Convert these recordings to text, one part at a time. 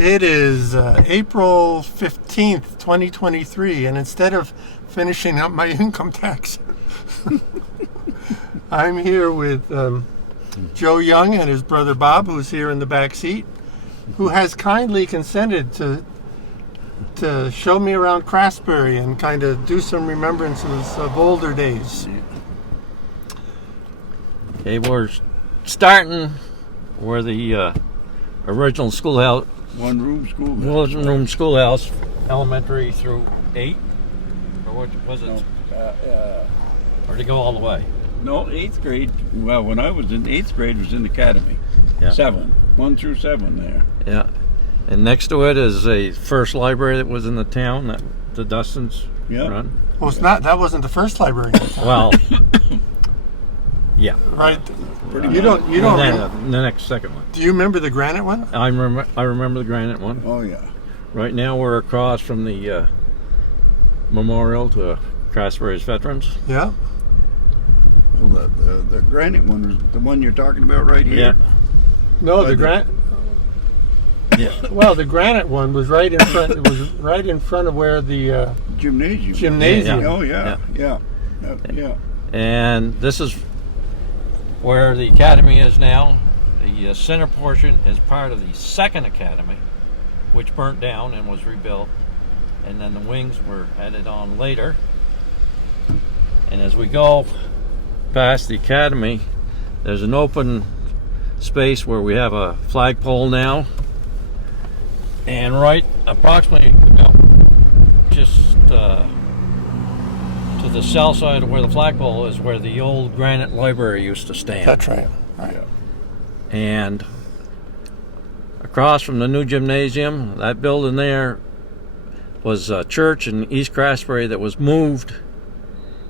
It is April 15th, 2023, and instead of finishing up my income tax, I'm here with Joe Young and his brother Bob, who's here in the back seat, who has kindly consented to show me around Craftsbury and kind of do some remembrances of older days. Okay, we're starting where the original schoolhouse, one-room schoolhouse, elementary through 8, or what was it? Or to go all the way? No, 8th grade. Well, when I was in 8th grade, was in the academy. Yeah. 1 through 7 there. Yeah, and next to it is a first library that was in the town that the Dustins run. Well, it's not. That wasn't the first library. Well, yeah. Right. Pretty The next second one. Do you remember the granite one? I remember the granite one. Oh yeah. Right now we're across from the memorial to Craftsbury's veterans. Yeah. Well, the granite one was the one you're talking about right here. Yeah. No, the granite. Yeah. Well, the granite one was right in front. It was right in front of where the Gymnasium. Yeah. Oh yeah. And this is where the academy is now. The center portion is part of the second academy, which burnt down and was rebuilt, and then the wings were added on later. And as we go past the academy, there's an open space where we have a flagpole now, and right approximately just to the south side of where the flagpole is where the old granite library used to stand. That's right. Right. Yeah. And across from the new gymnasium, that building there was a church in East Craftsbury that was moved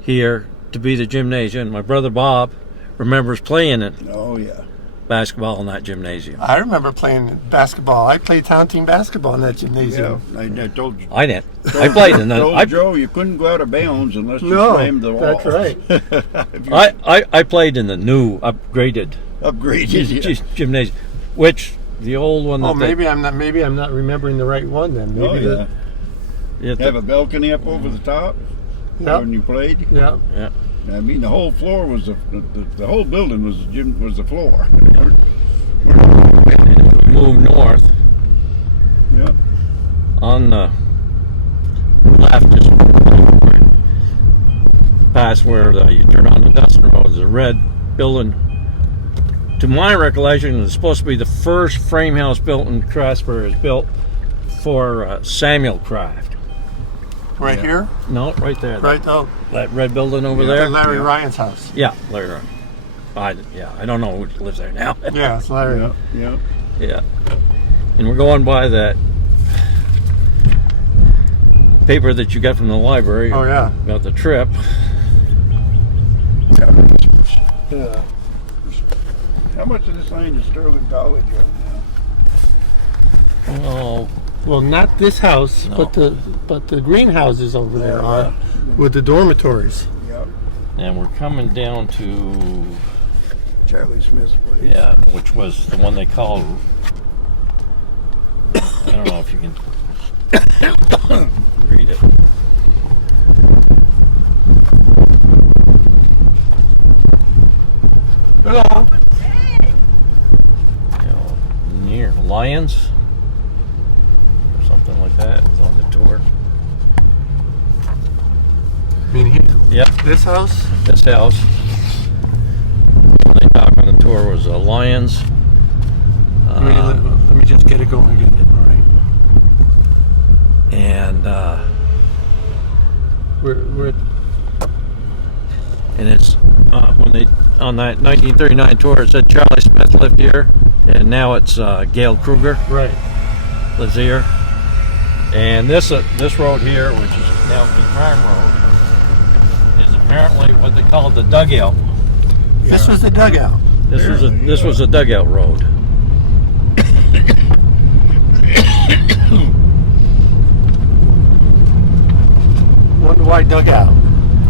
here to be the gymnasium. My brother Bob remembers playing it. Oh yeah. Basketball in that gymnasium. I remember playing basketball. I played town team basketball in that gymnasium. Yeah. I told you. I didn't. I played in that. Told Joe you couldn't go out of bounds unless you slammed the wall. That's right. I played in the new upgraded gymnasium, which the old one. Oh, maybe I'm not remembering the right one then. Maybe Have a balcony up over the top. Yep. When you played. Yeah. Yeah. I mean, the whole floor was the whole building was the gym, was the floor. Moved north. Yeah. On the left, just past where you turn on the Dustin Road, is a red building. To my recollection, it's supposed to be the first frame house built in Craftsbury. It was built for Samuel Craft. Right here? No, right there. Right. That red building over there. Larry Ryan's house. Yeah, Larry Ryan. I don't know who lives there now. Yeah, it's Larry. Yeah. And we're going by that paper that you got from the library. Oh yeah. About the trip. Yeah. How much of this land is Sterling College on now? Oh. Well, not this house, No. but the greenhouses over there are with the dormitories. Yeah. And we're coming down to Charlie Smith's place. which was the one they called. I don't know if you can read it. Hello. Near Lions. Something like that. It's on the tour. I mean, here. Yep. This house. This house. They talk on the tour was Lions. Let me just get it going again. All right. And We're and it's when they on that 1939 tour it said Charlie Smith lived here, and now it's Gail Kruger right. lives here. And this road here, which is now the Farm Road, is apparently what they called the dugout. This was the dugout. This was a dugout road. Wonder why dugout?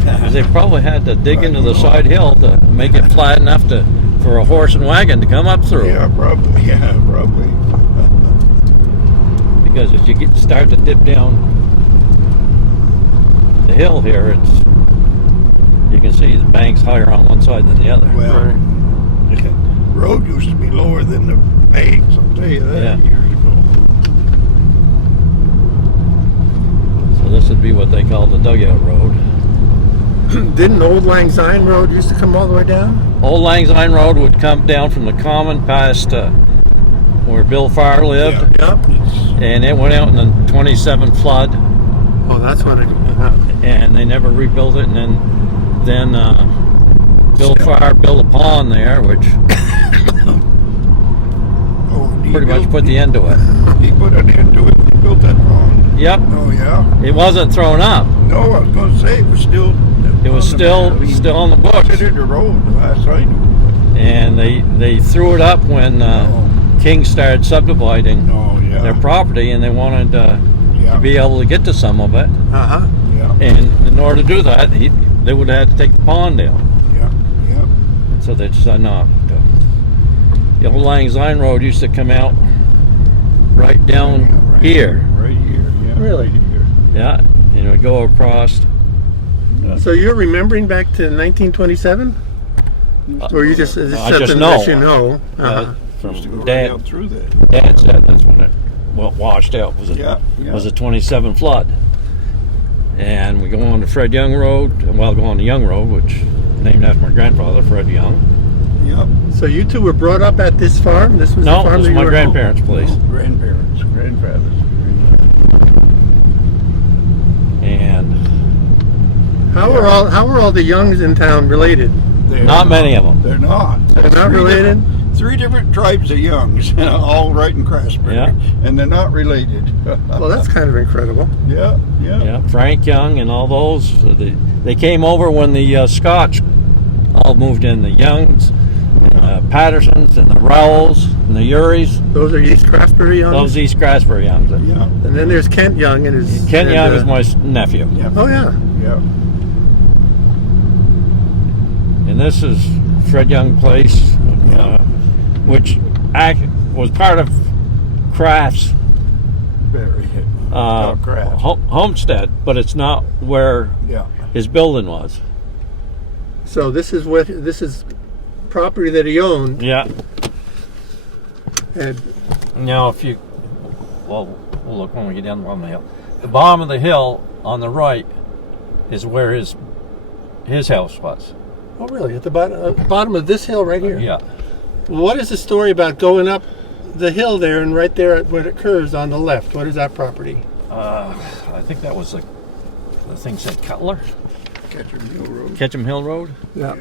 Because they probably had to dig into the side hill to make it flat enough for a horse and wagon to come up through. Yeah, probably. because as you start to dip down the hill here, you can see the bank's higher on one side than the other. Well, Right. road used to be lower than the banks, I'll tell you that, Yeah. years ago. So this would be what they call the dugout road. Didn't Old Lang Syne Road used to come all the way down? Old Lang Syne Road would come down from the common past where Bill Farr lived, Yep. and it went out in the 27 flood, Oh, that's when it. and they never rebuilt it. And then Bill Farr built a pond there, which Oh, and he pretty much built- put the end to it. He put an end to it and he built that pond. Yep, Oh, yeah? it wasn't thrown up. No, I was going to say it was still. It was still on the books, Considered the road the last I knew. and they threw it up when King started subdividing Oh, yeah. their property, and they wanted to be able to get to some of it. Uh huh. Yeah, And in order to do that, they would have had to take the pond down. yeah, yeah. So they decided not to. The Old Lang Syne Road used to come out right down Right here. Right here, yeah. Really? Right here. Yeah, and it would go across. So you're remembering back to 1927, or you just it's I just something know. that you know? Uh-huh. From Used to go right Dad. out through that. Dad said that's when it washed out. Was Yeah, yeah. a 27 flood. And we go on to Fred Young Road. Well, go on to Young Road, which named after my grandfather, Fred Young. Yep. So you two were brought up at this farm. This was No, the farm this that is you my were. grandparents' place. Grandparents, grandfathers. And How are all the Youngs in town related? They're not many of them. They're not. They're not related. Three different tribes of Youngs, all right in Craftsbury. Yeah. And they're not related. Well, that's kind of incredible. Yeah, yeah. Yeah, Frank Young and all those. They came over when the Scotch all moved in. The Youngs, Pattersons, and the Rowells, and the Uries. Those are East Craftsbury Youngs. Those East Craftsbury Youngs. Yeah. And then there's Kent Young and his. Ken and, Young is my nephew. Yeah. Oh yeah. Yeah. And this is Fred Young Place, which was part of Crafts Very. Craft. homestead, but it's not where Yeah. his building was. So this is property that he owned, Yeah. and Now, we'll look when we get down the bottom of the hill. The bottom of the hill on the right is where his house was. oh really at the bottom of this hill right here. Yeah. What is the story about going up the hill there and right there where it curves on the left? What is that property? I think that was the thing said Cutler, Ketchum Hill Road. Ketchum Hill Road. Yeah.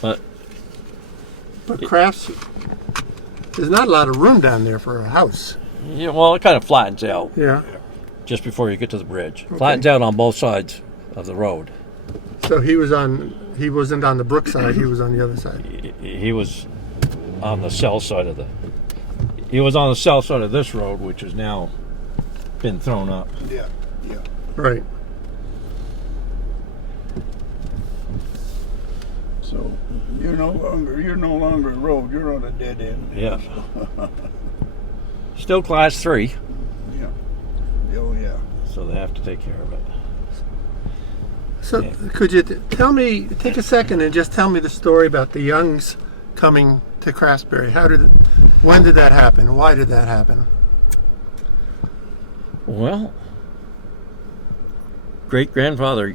But But Crafts, there's not a lot of room down there for a house. yeah, well, it kind of flattens out Yeah. just before you get to the bridge. Okay. Flattens out on both sides of the road. So he wasn't on the brook side, he was on the other side. He was on the south side of this road, which has now been thrown up. Yeah. Yeah. Right. So you're no longer a road. You're on a dead end. Yeah. Still class 3, Yeah. Oh yeah. so they have to take care of it. So Yeah. could you take a second and just tell me the story about the Youngs coming to Craftsbury? When did that happen? Why did that happen? Well, great grandfather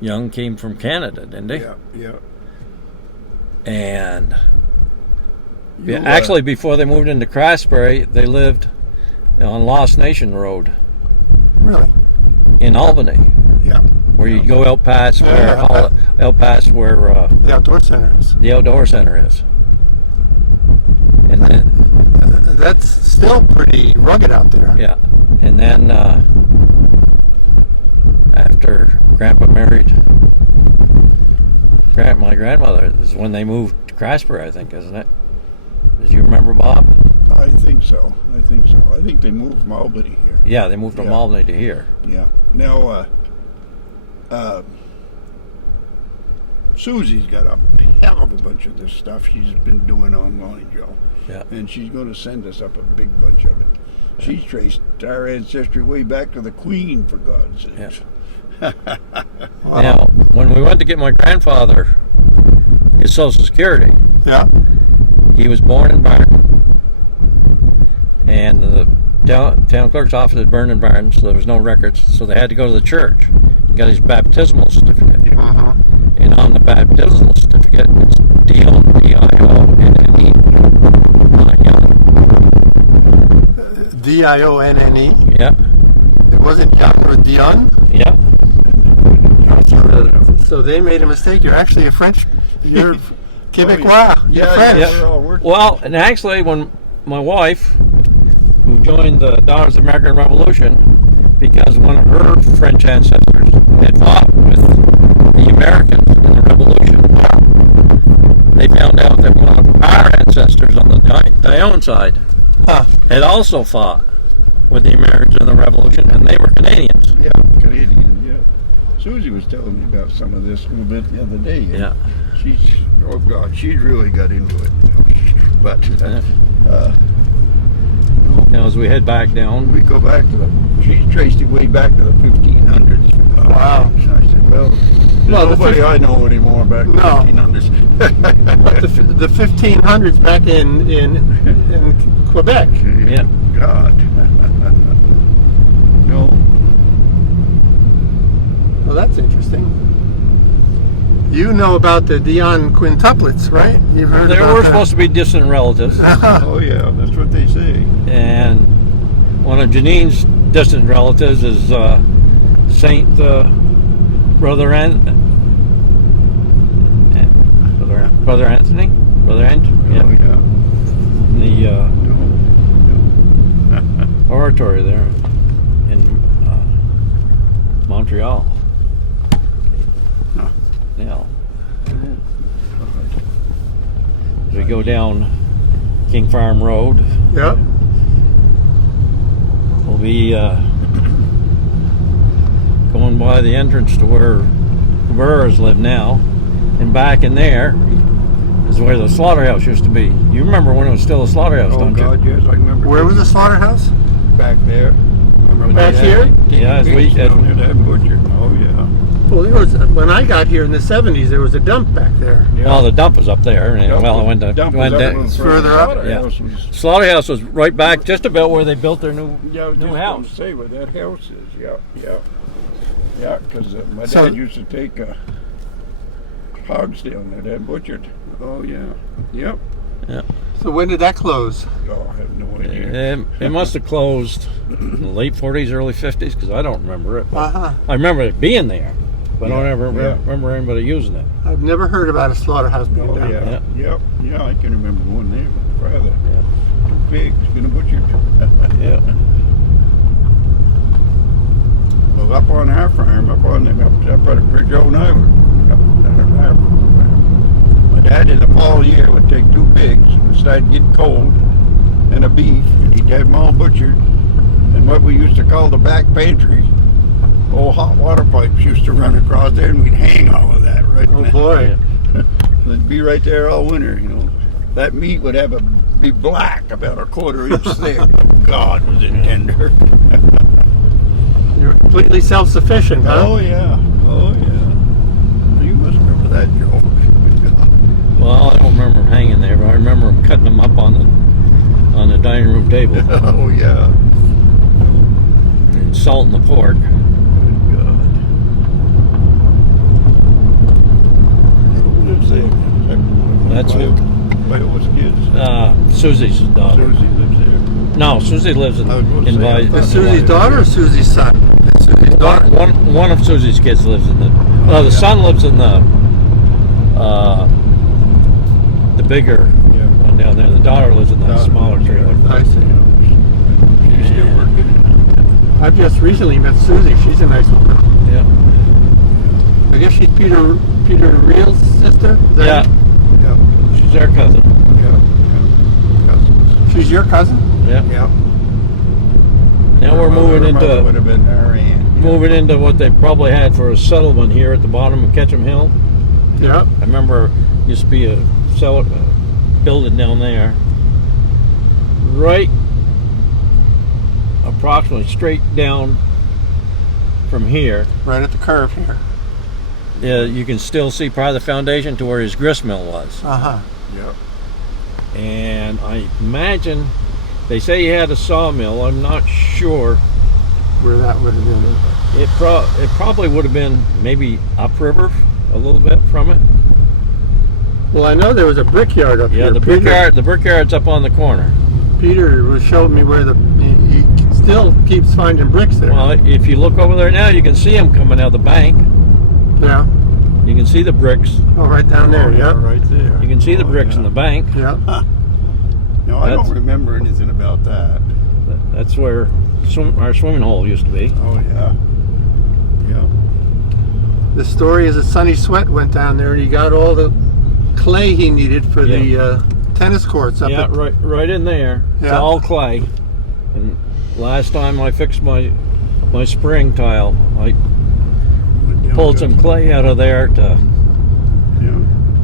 Young came from Canada, didn't he? Yeah. Yeah. And You, actually, before they moved into Craftsbury, they lived on Lost Nation Road Really? in Albany, Yeah. where you go out past where The outdoor centers. the outdoor center is. And then, That's still pretty rugged out there. yeah, and then after Grandpa married my grandmother, is when they moved to Craftsbury, I think, isn't it? Do you remember, Bob? I think so. I think they moved from Albany here. Yeah, they moved from Yeah. Albany to here. Yeah. Now, Susie's got a hell of a bunch of this stuff she's been doing online, Joe. Yeah. And she's going to send us up a big bunch of it. She's traced our ancestry way back to the Queen, for God's sakes. Yeah. Now, when we went to get my grandfather his Social Security, Yeah. he was born in Barton, and the town clerk's office is burned in Barton, so there was no records. So they had to go to the church and got his baptismal certificate. Uh-huh. And on the baptismal certificate, it's Dion, D-I-O-N-N-E. D-I-O-N-N-E. Yeah, It wasn't Young or Dion. yeah. So they made a mistake. You're actually a French. You're Quebecois. Yeah, You're yeah, French. we're all working. Well, and actually, when my wife, who joined the Daughters of the American Revolution, because one of her French ancestors had fought with the Americans in the Revolution, they found out that one of our ancestors on the Dion side Huh. had also fought with the Americans in the Revolution, and they were Canadians. Yeah, Canadian, yeah. Susie was telling me about some of this a little bit the other day. Yeah. She's, oh God, she's really got into it. But, Now, as we head back down, we go back to she's traced it way back to the 1500s. Wow. I said, well, there's Well, the nobody I know anymore back in the No. 1500s. But the 1500s back in Quebec. Yeah. God. No. Well, that's interesting. You know about the Dion quintuplets, right? You've heard they about were that. supposed to be distant relatives, Oh yeah, that's what they say. and one of Janine's distant relatives is Saint Brother Anthony. Brother Anthony. Oh Yeah. yeah. The oratory there in Montreal. Huh. Yeah. As we go down King Farm Road, Yep. we'll be going by the entrance to where Cabrera's live now, and back in there is where the slaughterhouse used to be. You remember when it was still a slaughterhouse, Oh don't God, you? yes, I remember. Where was the slaughterhouse? Back there? Remember Back they here? had Yeah, as we- down there, that butcher. Oh yeah. Well, there was, when I got here in the 70s, there was a dump back there. Yeah. Well, the dump was up there, and Dump well, it was- went to dump was went up a down. little further up? Slaughterhouse was- Slaughterhouse was right back, just about where they built their new Yeah, I was new just house. gonna say where that house is. Yeah, yeah, yeah. Because my So- dad used to take hogs down there. That butchered. Oh yeah. Yep. So when did that close? Oh, I have no idea. It must have closed in the late 40s, early 50s, because I don't remember it. But Uh-huh. I remember it being there, but I don't ever Yeah. remember anybody using it. I've never heard about a slaughterhouse being Oh down yeah. there. Yep. Yeah, I can remember one there with my father. Yeah. 2 pigs been butchered. Yeah. Well, up on our farm, up at Bridge Old Island, my dad in the fall year would take 2 pigs when it started getting cold and a beef, and he'd have them all butchered. And what we used to call the back pantry, old hot water pipes used to run across there, and we'd hang all of that right in Oh there. boy. It'd be right there all winter, you know. That meat would be black, about a 1/4 inch thick. God, was it tender. You're completely self-sufficient, huh? Oh yeah, oh yeah. You must remember that, Joe. Well, I don't remember them hanging there, but I remember them cutting them up on the dining room table Oh yeah. and salting the pork. God. Who lives there? That's By was kids. Susie's daughter. Susie lives there. No, Susie lives in I was gonna say, I Vi- thought- Is Susie's daughter or Susie's son? It's Susie's daughter. One of Susie's kids lives in the. Well, the son lives in the bigger Yeah. one down there. The daughter lives in the smaller trailer. I see. She's still working. I've just recently met Susie. She's a nice woman. Yeah. I guess she's Peter Reel's sister? Is that Yeah. it? Yeah, She's their cousin. yeah, Cousins. She's your cousin? Yeah. Yeah. Now we're moving Her mother would into have been our aunt. Yeah. moving into what they probably had for a settlement here at the bottom of Ketchum Hill. Yeah. I remember used to be a building down there, right approximately straight down from here. Right at the curve here. You can still see part of the foundation to where his grist mill was. Uh-huh. Yep. And I imagine they say he had a sawmill. I'm not sure. Where that would have been. It probably would have been maybe upriver a little bit from it. Well, I know there was a brickyard up Yeah, here. the brickyard's up on the corner. Peter was showing me where he still keeps finding bricks there. Well, if you look over there now, you can see them coming out of the bank. Yeah. You can see the bricks. Oh, right down there. Yeah, Yep. right there. You can see the bricks yeah. in the bank. Yep. No, I That's- don't remember anything about that. That's where our swimming hole used to be. Oh yeah. Yeah. The story is that Sonny Sweat went down there and he got all the clay he needed for the tennis courts up Yeah, at right in there. It's Yeah. all clay. And last time I fixed my spring tile, I pulled some clay out of there Yeah.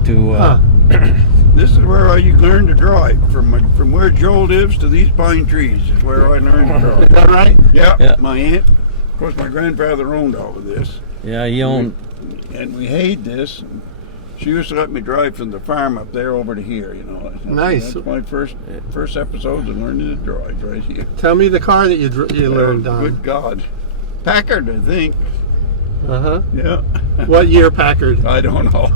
to Huh. This is where I learned to drive. From where Joe lives to these pine trees is where I learned to Is drive. that right? Yeah. Yeah. My aunt, of course, my grandfather owned all of this, yeah, he owned. and we hated this. She used to let me drive from the farm up there over to here. You know. Nice. That's my first episode of learning to drive right here. Tell me the car that you learned on. Good God, Packard, I think. Uh-huh. Yeah. What year Packard? I don't know.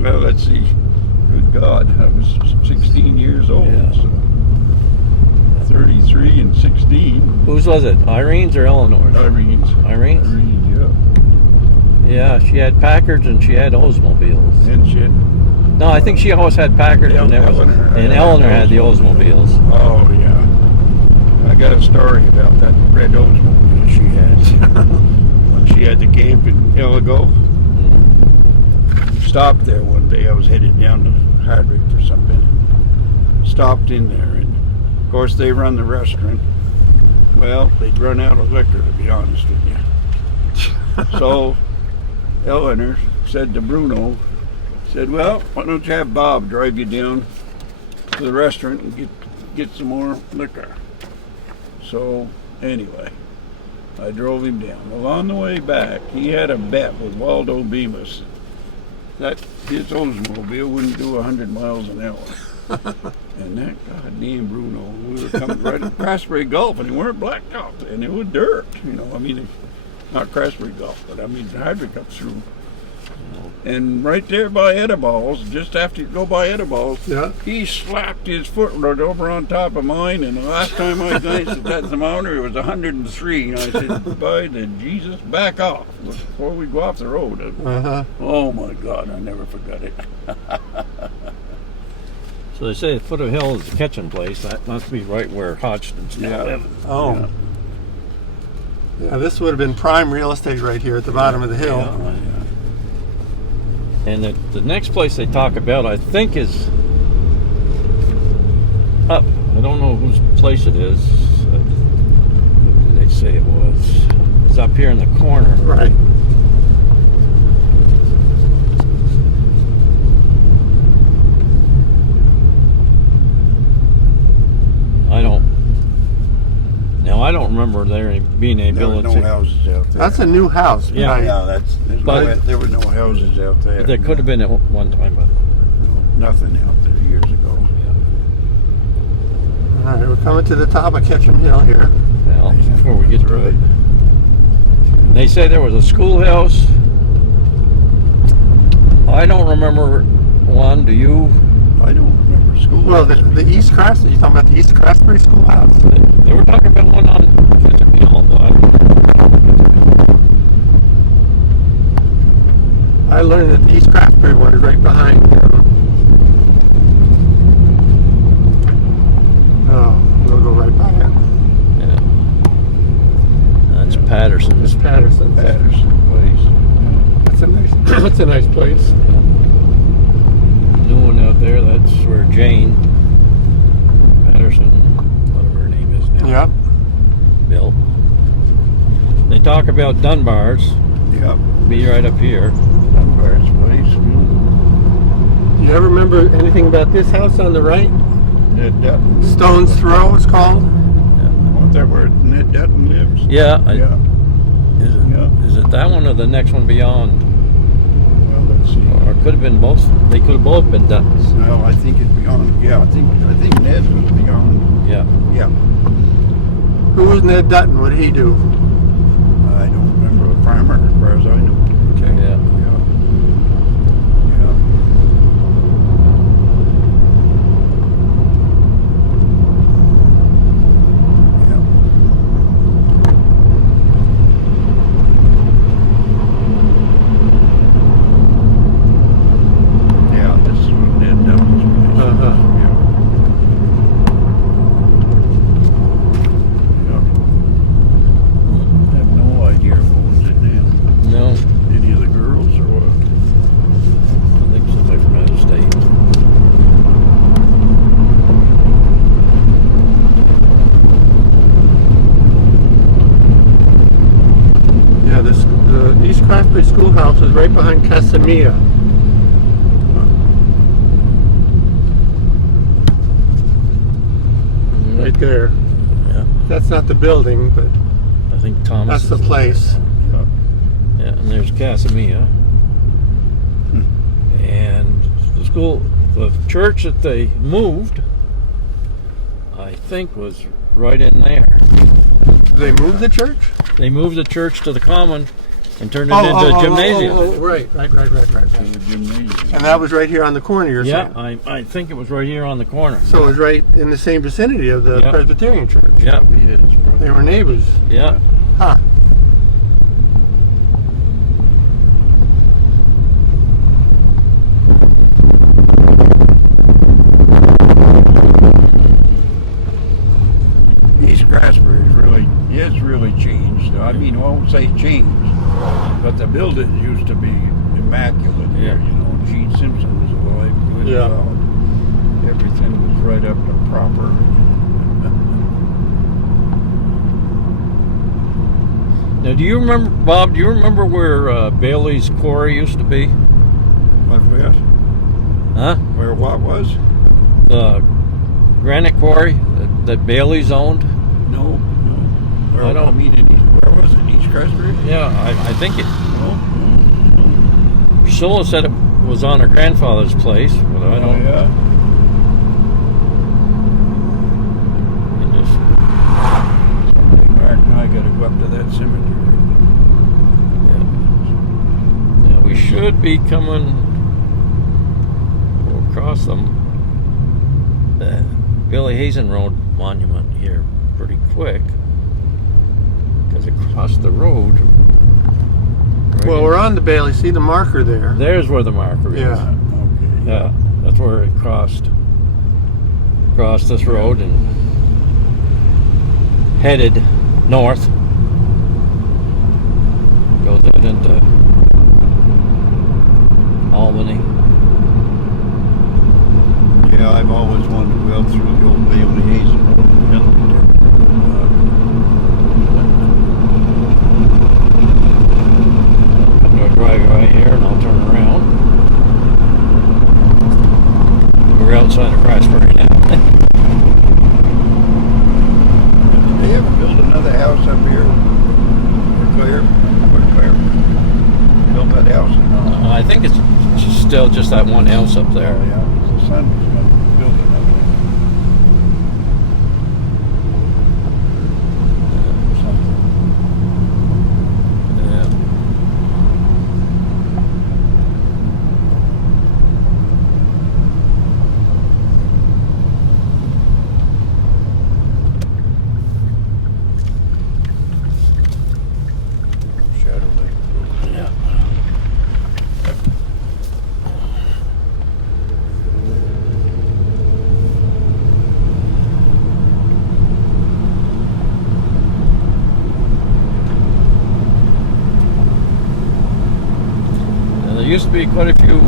Well, let's see. Good God, I was 16 years old. Yeah. So 33 and 16. Whose was it? Irene's or Eleanor's? Irene's. Irene's? Irene, Yeah, she had Packards and she had Oldsmobiles. yeah. And shit. No, I think she always had Packards Yeah, and Eleanor. Eleanor had the Oldsmobiles. Oh, yeah. I got a story about that red Oldsmobile she had. When she had the camp in Elligo. Stopped there one day. I was headed down to Hardwick for something. Stopped in there, and of course they run the restaurant. Well, they'd run out of liquor, to be honest with you. So Eleanor said to Bruno, said, "Well, why don't you have Bob drive you down to the restaurant and get some more liquor?" So anyway, I drove him down. Well, on the way back, he had a bet with Waldo Bemis that his Oldsmobile wouldn't do 100 miles an hour. And that goddamn Bruno, we were coming right at Craftsbury Gulf, and it weren't blacktop, and it was dirt. You know, I mean, not Craftsbury Gulf, but I mean, Hardwick up through. And right there by Ediballs, just after you go by Ediballs, Yeah. he slapped his foot right over on top of mine, and the last time I glanced at that thermometer, it was 103. And I said, "By the Jesus, back off before we go off the road." Uh-huh. Oh my God, I never forgot it. So they say the foot of the hill is the catching place. That must be right where Hodgson's now Yeah. living. Oh. Yeah, this would have been prime real estate right here at the bottom of the hill. Yeah. And the next place they talk about, I think, is up. I don't know whose place it is. What did they say it was? It's up here in the corner. Right. I don't remember there being a There was ability. no houses out there. That's a new house. Yeah. right? Yeah, there were no houses out there. There could have been at one time, but Nothing out there years ago. All right, we're coming to the top of Ketchum Hill here. well, before we get to Right. it, they say there was a schoolhouse. I don't remember one. Do you? I don't remember school. Well, the East Craftsbury, you talking about the East Craftsbury Schoolhouse? They were talking about one on Ketchum Hill, but I don't I learned that the East Craftsbury one is right behind. Oh, we'll go right by it. Yeah. That's Patterson's. Miss Patterson's. Patterson place. That's a nice. That's a nice place. New one out there, that's where Jane Patterson, whatever her name is now, Yep. built. They talk about Dunbar's, Yep. be right up here. Dunbar's place. You ever remember anything about this house on the right? Ned Dutton. Stone's Throw, it's called. Wasn't that where Ned Dutton lives? Yeah. Yeah. Is it that one or the next one beyond? Well, let's see. Or it could have been both. They could have both been Duttons. Well, I think it's beyond. Yeah, I think Ned's was beyond. Yeah. Yeah. Who was Ned Dutton? What did he do? I don't remember. A farmer, as far as I know. Okay. Yeah. Yeah. Yeah. Yeah, this is what Ned Dutton's place. Uh-huh. Yeah. Yeah. I have no idea who owns it now. No, Any of the girls or what? I think somebody from out of state. Yeah, the East Craftsbury Schoolhouse is right behind Casamia. Right there. Yeah, That's not the building, but I think Thomas. that's the is place. Yeah. Yeah, and there's Casamia. And the church that they moved, I think, was right in there. They moved the church? They moved the church to the common and turned it into a gymnasium. Right. The gymnasium. And that was right here on the corner, you're Yeah, saying? I think it was right here on the corner. So it was right in the same vicinity of the Yep. Presbyterian church. Yeah, It is, probably. They were neighbors. yeah. Huh. East Craftsbury is really changed. I mean, I won't say changed, but the building used to be immaculate here. Yeah. You know, Gene Simpson was alive. Good Yeah. God. Everything was right up to proper. Now, do you remember, Bob? Do you remember where Bailey's Quarry used to be? What was? Huh? Where what was? The granite quarry that Bailey's owned. No. Where, I don't- where was it? East Craftsbury? Yeah, I think it. No. Priscilla said it was on her grandfather's place, but I don't. Yeah. It just, Mark and I got to go up to that cemetery. yeah, we should be coming across the Billy Hazen Road monument here pretty quick, because across the road. right Well, in- we're on the Bailey. See the marker there? There's where the marker is. Yeah. Okay. Yeah, that's where it crossed this road and headed north. Goes out into Albany. Yeah, I've always wanted to go through the old Bailey Hazen Road. I'm going to drive right here and I'll turn around. We're outside of Craftsbury now. They ever build another house up here? Claire? Built that house? I think it's still just that one house up there. Yeah, the son was going to build another one. Yeah. Shadow Lake Road. Yeah. Now, there used to be quite a few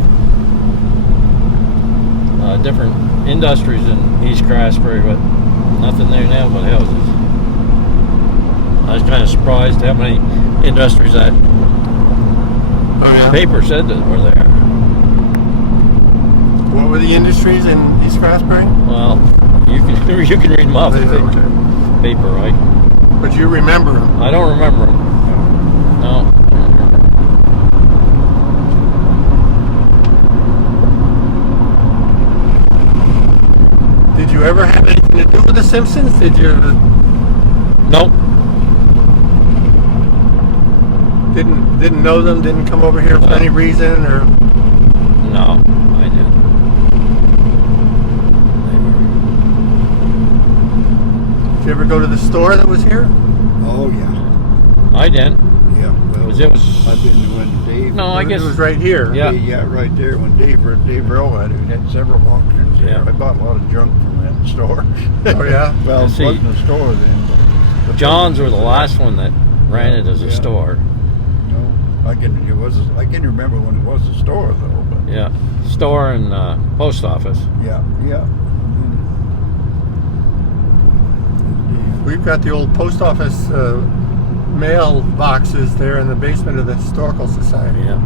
different industries in East Craftsbury, but nothing there now but houses. I was kind of surprised how many industries that Oh, yeah. paper said that were there. What were the industries in East Craftsbury? Well, you can read them off the paper, right? But you remember them. I don't remember them. No. Did you ever have anything to do with the Simpsons? Did you? Nope. Didn't know them? Didn't come over here for any reason, or? No, I didn't. Did you ever go to the store that was here? Oh yeah. I didn't. Yeah. Well, Because it was. I've been to when Dave. No, I guess It was right here. Yeah. Yeah, right there. When Dave Rell had it, we had several auctions there. Yeah. I bought a lot of junk from that store. Oh yeah. Well, it See, wasn't a store then. But John's were the last one that ran it as a Yeah. store. No, I can remember when it was a store though. But Yeah, store and post office. yeah. We've got the old post office mail boxes there in the basement of the Historical Society. Yeah.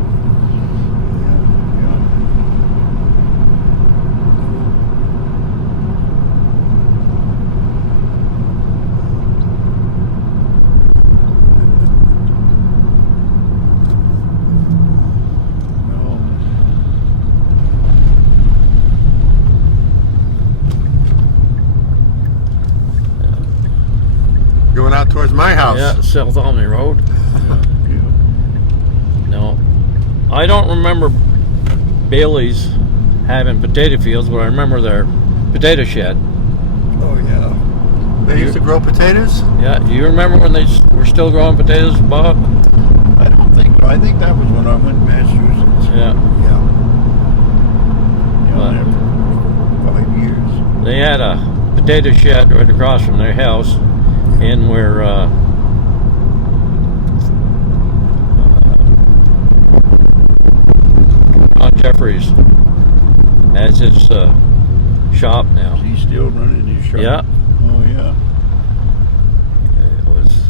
Going out towards my house. Yeah, South Albany Road. No, I don't remember Bailey's having potato fields, but I remember their potato shed. Oh yeah. They used to grow potatoes. Yeah, do you remember when they were still growing potatoes, Bob? I don't think so. I think that was when I went to Massachusetts. Yeah. Yeah. But- There for 5 years. They had a potato shed right across from their house, and where Ron Jeffries has his shop now. He's still running his shop. Yeah, Oh yeah. it was.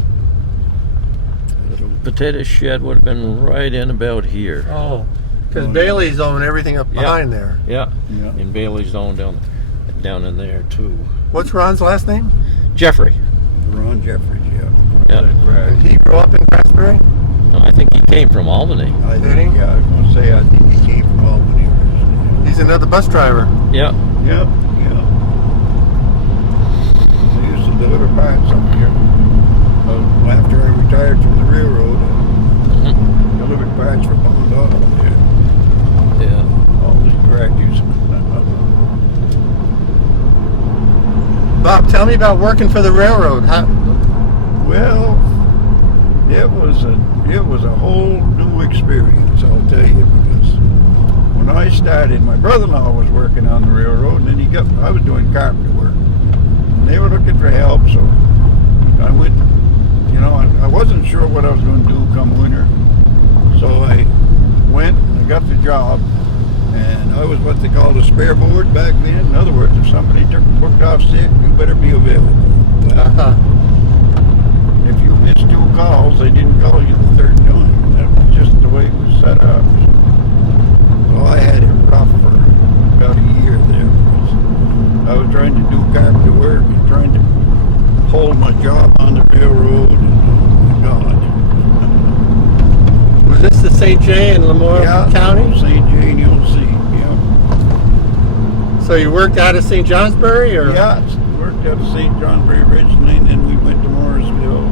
The potato shed would have been right in about here. Oh, because Oh, yeah. Bailey's own everything up Yeah. behind there. Yeah, Yeah. and Bailey's owned down in there too. What's Ron's last name? Jeffrey. Ron Jeffries, yeah. Yeah. And he grew up in Craftsbury. No, I think he came from Albany. I Did think, he? yeah, I was going to say, I think he came from Albany. He's another bus driver. Yeah. Yeah, yeah. I used to deliver parts up here. After I retired from the railroad, Mhm. I delivered parts for Bond Auto there. Yeah. All these graduates. Bob, tell me about working for the railroad. Well, it was a whole new experience, I'll tell you, because when I started, my brother-in-law was working on the railroad, and then I was doing carpenter work. And they were looking for help, so I went, I wasn't sure what I was going to do come winter. So I went and I got the job, and I was what they called a spare board back then. In other words, if somebody booked off sick, you better be available. Uh-huh. If you missed 2 calls, they didn't call you the third time. That was just the way it was set up. So I had it rough for about a year there because I was trying to do carpenter work and trying to hold my job on the railroad. And, oh my God. Was this the St. J in Lemoore County? St. Jane, you'll see. Yeah. So you worked out of St. Johnsbury, or? Yeah, worked out of St. Johnsbury originally, and then we went to Morrisville.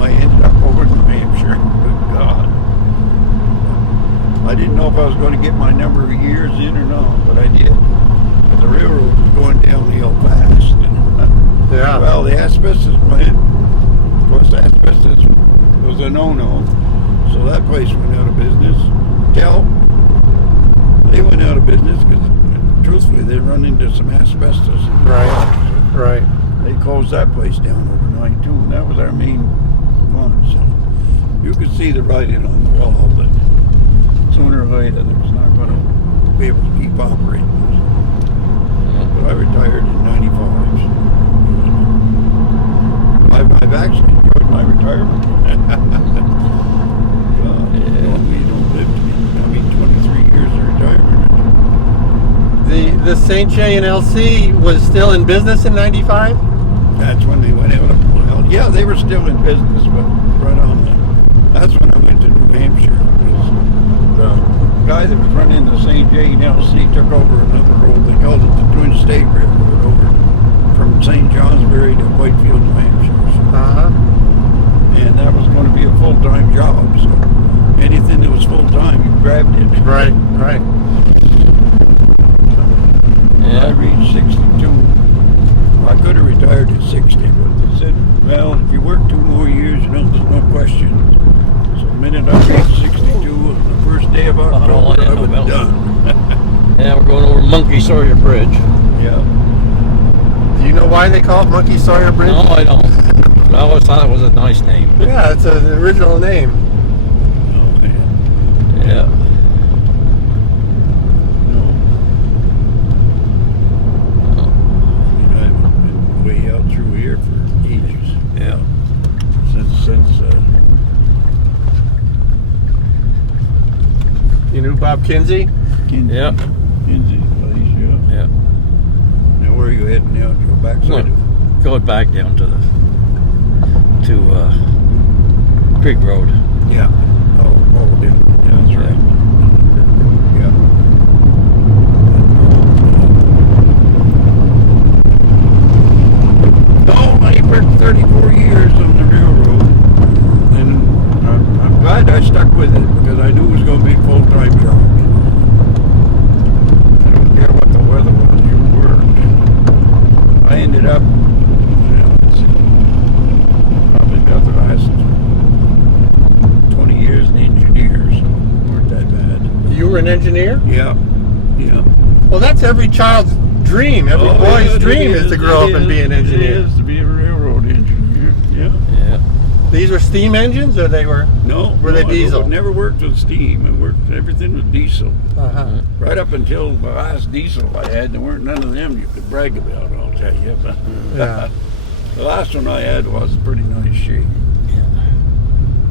I ended up over in New Hampshire. Good God. I didn't know if I was going to get my number of years in or not, but I did. But the railroad was going downhill fast. Yeah. Well, the asbestos plant, of course, asbestos was a no-no. So that place went out of business. They went out of business because, truthfully, they run into some asbestos. Right. Right. They closed that place down overnight too, and that was our main one. So you could see the writing on the wall that sooner or later they was not going to be able to keep operating. But I retired in '95. I've actually enjoyed my retirement. You don't live to be, 23 years of retirement. The the St. J and LC was still in business in '95? That's when they went out. Well, yeah, they were still in business, but right on the. That's when I went to New Hampshire. The guy that was running the St. J and LC took over another road. They called it the Twin State Railroad over from St. Johnsbury to Whitefield, New Hampshire. So, and that was going to be a full-time job. So anything that was full-time, you grabbed it. Right. I reached 62. I could have retired at 60, but they said, well, if you work 2 more years, there's no question. So the minute I reached 62, on the first day of October, I was done. Yeah, we're going over Monkey Sawyer Bridge. Yeah. Do you know why they call it Monkey Sawyer Bridge? No, I don't. I always thought it was a nice name. Yeah, it's an original name. Oh, man. Yeah. No. I mean, I've been way out through here for ages. Yeah. Since You knew Bob Kinsey? Kinsey. Yeah. Kinsey's place, yeah. Yeah. Now where are you heading now? To go backside of Going back down to Creek Road. Yeah. Oh, yeah. Yeah, that's right. Yeah. No, I worked 34 years on the railroad, and I'm glad I stuck with it because I knew it was going to be a full-time job. I don't care what the weather was, you worked. I ended up, probably got the last 20 years an engineer, so weren't that bad. You were an engineer? Yeah. Well, that's every child's dream. Every boy's dream is to grow up and be an engineer. It is to be a railroad engineer, yeah. Yeah. These were steam engines, or they were? No. Were they I diesel? never worked with steam. Everything was diesel. Uh-huh. Right up until the last diesel I had, there weren't none of them you could brag about, I'll tell you. But Yeah. the last one I had was a pretty nice shape.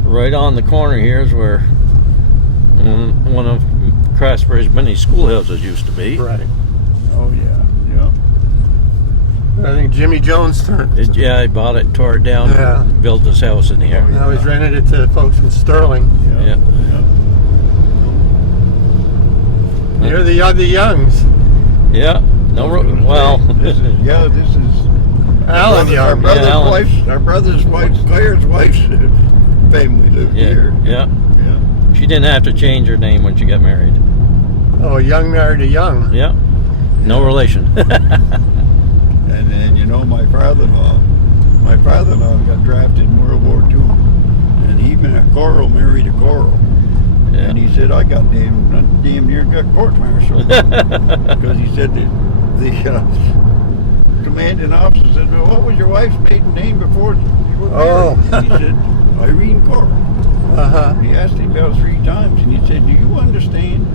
Right on the corner here is where one of Craftsbury's many schoolhouses used to be. Right. Oh, yeah. I think Jimmy Jones turned. Yeah, he bought it, tore it down, Yeah. and built his house in here. Now he's rented it to folks from Sterling. Yeah. You're the Youngs. Yeah. Well. This is Alan Young. our brother's wife, Claire's wife's family lived here. Yeah. Yeah. She didn't have to change her name when she got married. Oh, Young married a Young. Yeah. No relation. And then, my father-in-law got drafted in World War II, and he married a Coral. Yeah. And he said, I got damn near got court-martialed. Because he said the commanding officer said, well, what was your wife's maiden name before you were married? Oh. And he said, Irene Coral. Uh-huh. He asked him about 3 times, and he said, do you understand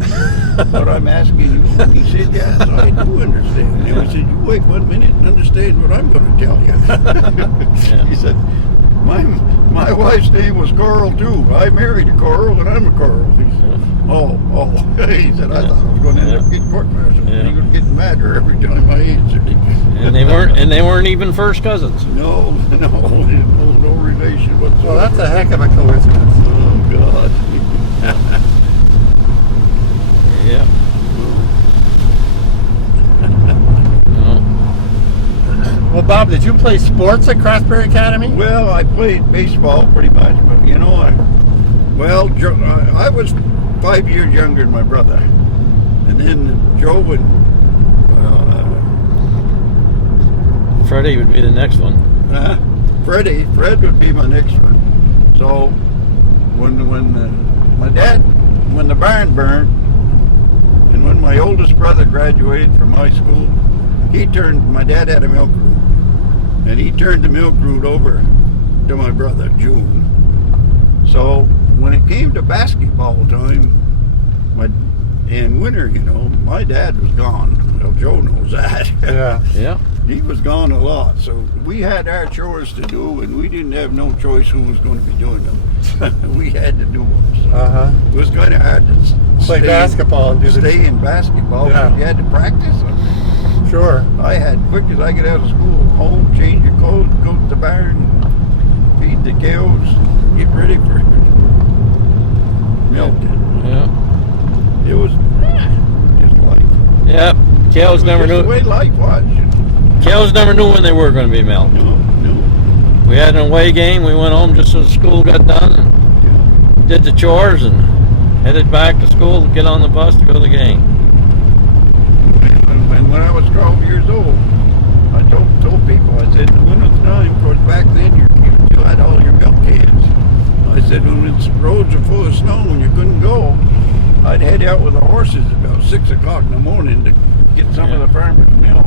what I'm asking you? And he said, yes, I do understand. And he said, you wait 1 minute and understand what I'm going to tell you. Yeah. He said, my wife's name was Coral too. I married a Coral, and I'm a Coral. He said, oh. He said, I thought I was going to end up getting court-martialed. Yeah. He was getting madder every time I answered. And they weren't even first cousins. No relation whatsoever. Well, that's a heck of a coincidence. Oh, God. Yeah. Well, Bob, did you play sports at Craftsbury Academy? Well, I played baseball pretty much, but I was 5 years younger than my brother. And then Joe would... Freddie would be the next one. Fred would be my next one. So when the barn burned, and when my oldest brother graduated from high school, my dad had a milk route, and he turned the milk route over to my brother, June. So when it came to basketball time, in winter, my dad was gone. Well, Joe knows that. Yeah. He was gone a lot, so we had our chores to do, and we didn't have no choice who was going to be doing them. We had to do them. So Uh-huh. it was kind of hard to play basketball and do stay in basketball. Yeah. You had to practice. Sure. I had, quick as I get out of school, home, change your clothes, go to the barn, feed the cows, get ready for milking. Yeah. It was just life. Yeah. Cows never Just the knew. way life was. Cows never knew when they were going to be milked. No. We had an away game. We went home just as school got done and did the chores and headed back to school to get on the bus to go to the game. And when I was 12 years old, I told people, I said, when it's time, because back then you had all your milk cans. I said, when the roads are full of snow and you couldn't go, I'd head out with the horses about 6 o'clock in the morning to get some of the farmer's milk.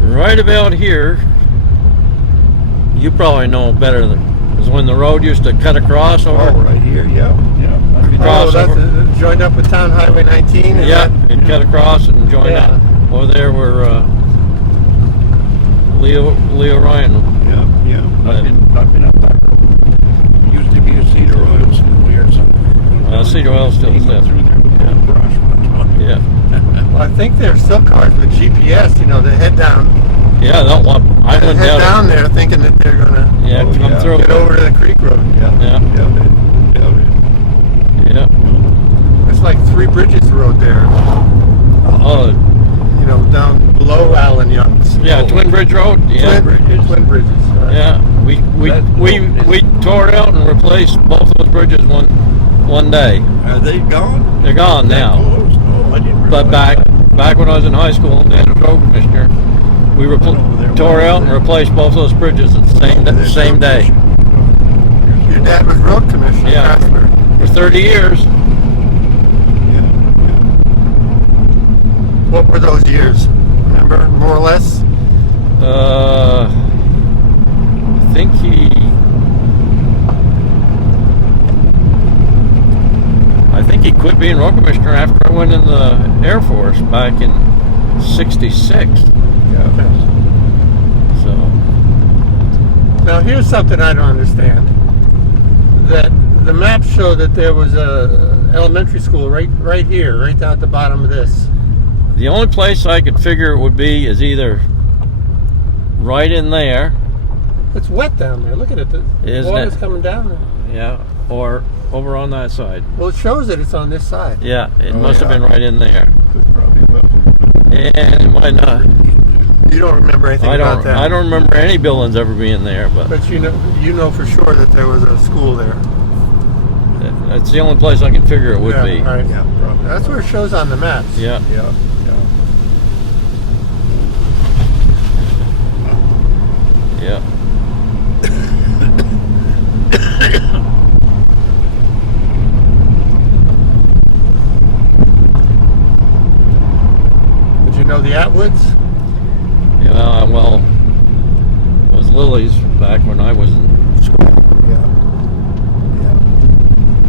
Right about here, you probably know better than, is when the road used to cut across over. Oh, right here, yeah. I've been Cross that's over. joined up with Town Highway 19. Is Yeah, that- it cut across and joined Yeah. up. Over there where Leo Ryan. Yeah. I've been up that road. It used to be a Cedar Oil school here somewhere. Cedar Oil still is there. Through there with the brush. Yeah. Well, I think there's still cars with GPS, they head down. Yeah, I went Head down. down there thinking that they're going to Yeah, Oh, come yeah. through. get over to the creek road. Yeah. Yeah. It's like 3 bridges road there, Oh, down below Allen Young's. yeah, Twin Bridge Road. Yeah. Twin bridges. Right. Yeah. We tore it out and replaced both those bridges one day. Are they gone? They're gone now. Closed? Oh, I didn't But realize back when I was in high school and Dad was road commissioner, we tore out and replaced both those bridges at the same day. Your dad was road commissioner. Yeah. Craftsbury. For 30 years. What were those years? Remember, more or less? I think he quit being road commissioner after I went in the Air Force back in '66. So Now, here's something I don't understand. That the maps show that there was a elementary school right here, right down at the bottom of this. the only place I could figure it would be is either right in there, It's wet down there. Look at it. The Isn't water's it? coming down there. yeah, or over on that side. Well, it shows that it's on this side. Yeah, it Oh, must have yeah. been right in there. Probably will. And it might not. You don't remember anything I about that. don't remember any buildings ever being there, but But you know for sure that there was a school there. that's the only place I can figure it would yeah, be. Right. Yeah, probably. That's where it shows on the maps. Yeah. Yeah. Yeah. Did you know the Atwoods? Yeah, well, it was Lily's back when I was in school. Yeah.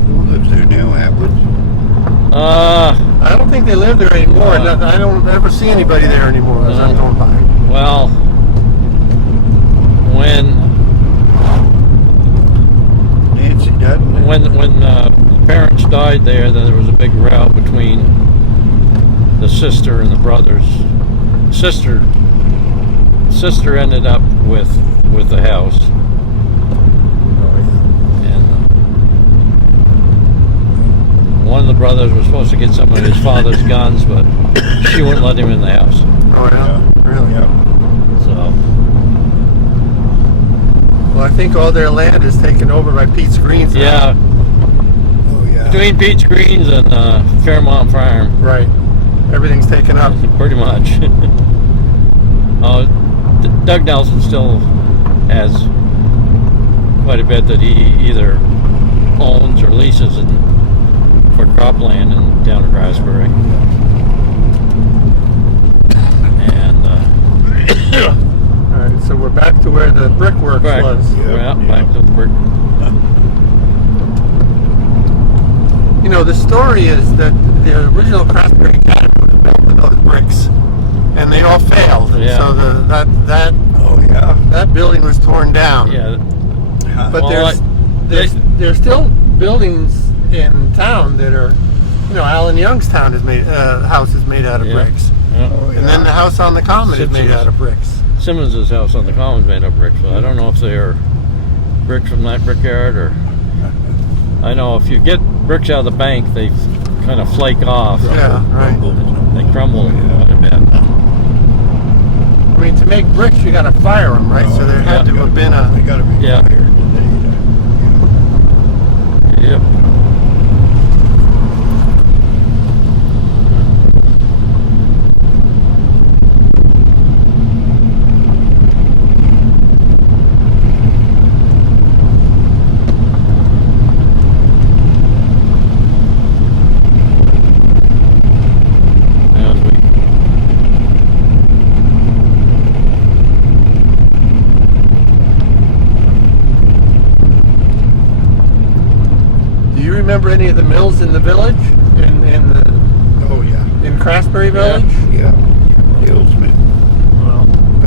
Who lives there now, Atwood? I don't think they live there anymore. I don't ever see anybody there anymore as I'm going by. Well, Nancy doesn't. when the parents died there, then there was a big row between the sister and the brothers. Sister ended up with the house, and one of the brothers was supposed to get some of his father's guns, but she wouldn't let him in the house. Oh yeah, really? Yeah. So Well, I think all their land is taken over by Pete's Greens. now. yeah, Oh yeah. between Peach Greens and Fairmont Farm, Right. Everything's taken up. pretty much. Doug Nelson still has quite a bit that he either owns or leases for cropland in down at Craftsbury. And All right, so we're back to where the brickworks back, was. back to the brick. The story is that the original Craftsbury Academy was built with those bricks, and they all failed. And Yeah. so Oh yeah. that building was torn down. Yeah, But Well, there's still buildings in town that are, You know, Alan Youngstown is made. House is made out of Yeah. bricks, Yeah. Oh, yeah. and then the house on the common is made Simpsons. out of bricks. Simmons's house on the common is made of bricks. So I don't know if they are bricks from that brickyard or. I know if you get bricks out of the bank, they kind of flake off. Yeah, right. They crumble quite a bit. I mean, to make bricks, you got to fire them, right? So there had to have been They a. got to be Yeah. fired today. Yep. As we Do you remember any of the mills in the village? Oh, yeah. In Craftsbury Village? Yeah. Hillsman.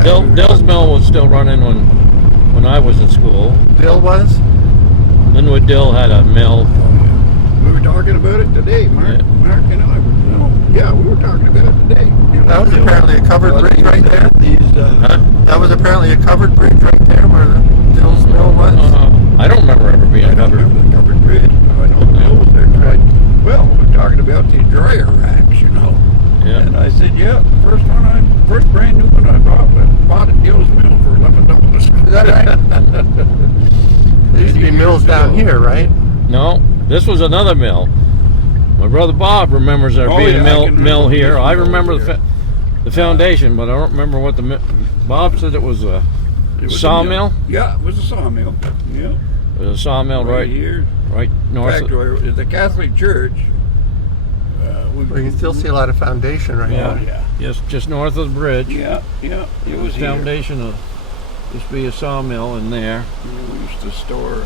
Well, Dill's Mill was still running when I was in school. Bill was? Linwood Dill had a mill. We were talking about it today, Mark. Yeah. Mark and I were, yeah, we were talking about it today. You know, That was apparently a covered bridge right there. These, Huh? That was apparently a covered bridge right there where the Dill's Mill was. I don't remember ever being I don't covered. remember the covered bridge. I know the mills there tried. Well, we're talking about the dryer racks, you know. Yeah. And I said, yeah, first brand new one I bought at Gill's Mill for $11. Is that right? There used to be mills down here, right? No, this was another mill. My brother Bob remembers there Oh, being yeah, a I mill, can mill remember here. this I mill remember here. the foundation, but I don't remember what Bob said it was a It was a sawmill. mill. Yeah, it was a sawmill. Yeah. It was a sawmill right here. north. Back to where the Catholic Church. We can still see a lot of foundation right Yeah. now. Just north of the bridge. Yeah, yeah. It was here. Foundation of used to be a sawmill in there. We used to store.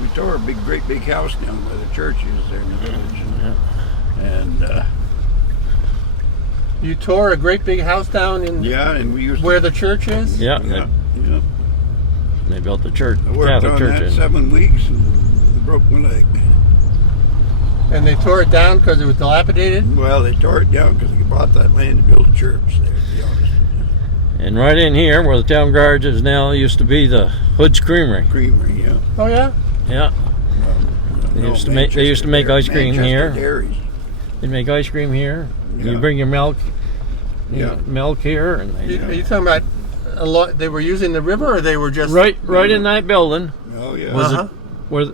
We tore a great big house down by the church is there in the village, and You tore a great big house down in yeah, and we used where the church is? Yeah, yeah. they built the church, I worked Catholic on church. that in. 7 weeks and broke my leg. And they tore it down because it was dilapidated? Well, they tore it down because they bought that land to build a church there. To be honest, And right in here, where the town garage is now, used to be the Hood's Creamery. Creamery, yeah. Oh, yeah? Yeah, They used to make- they used to make Manchester ice cream Manchester here. Dairies. they make ice cream here. Yeah. You bring your milk, Yeah. milk here, and Are you talking about a lot? They were using the river, or they were just right in that building Oh yeah. Was Uh-huh. it where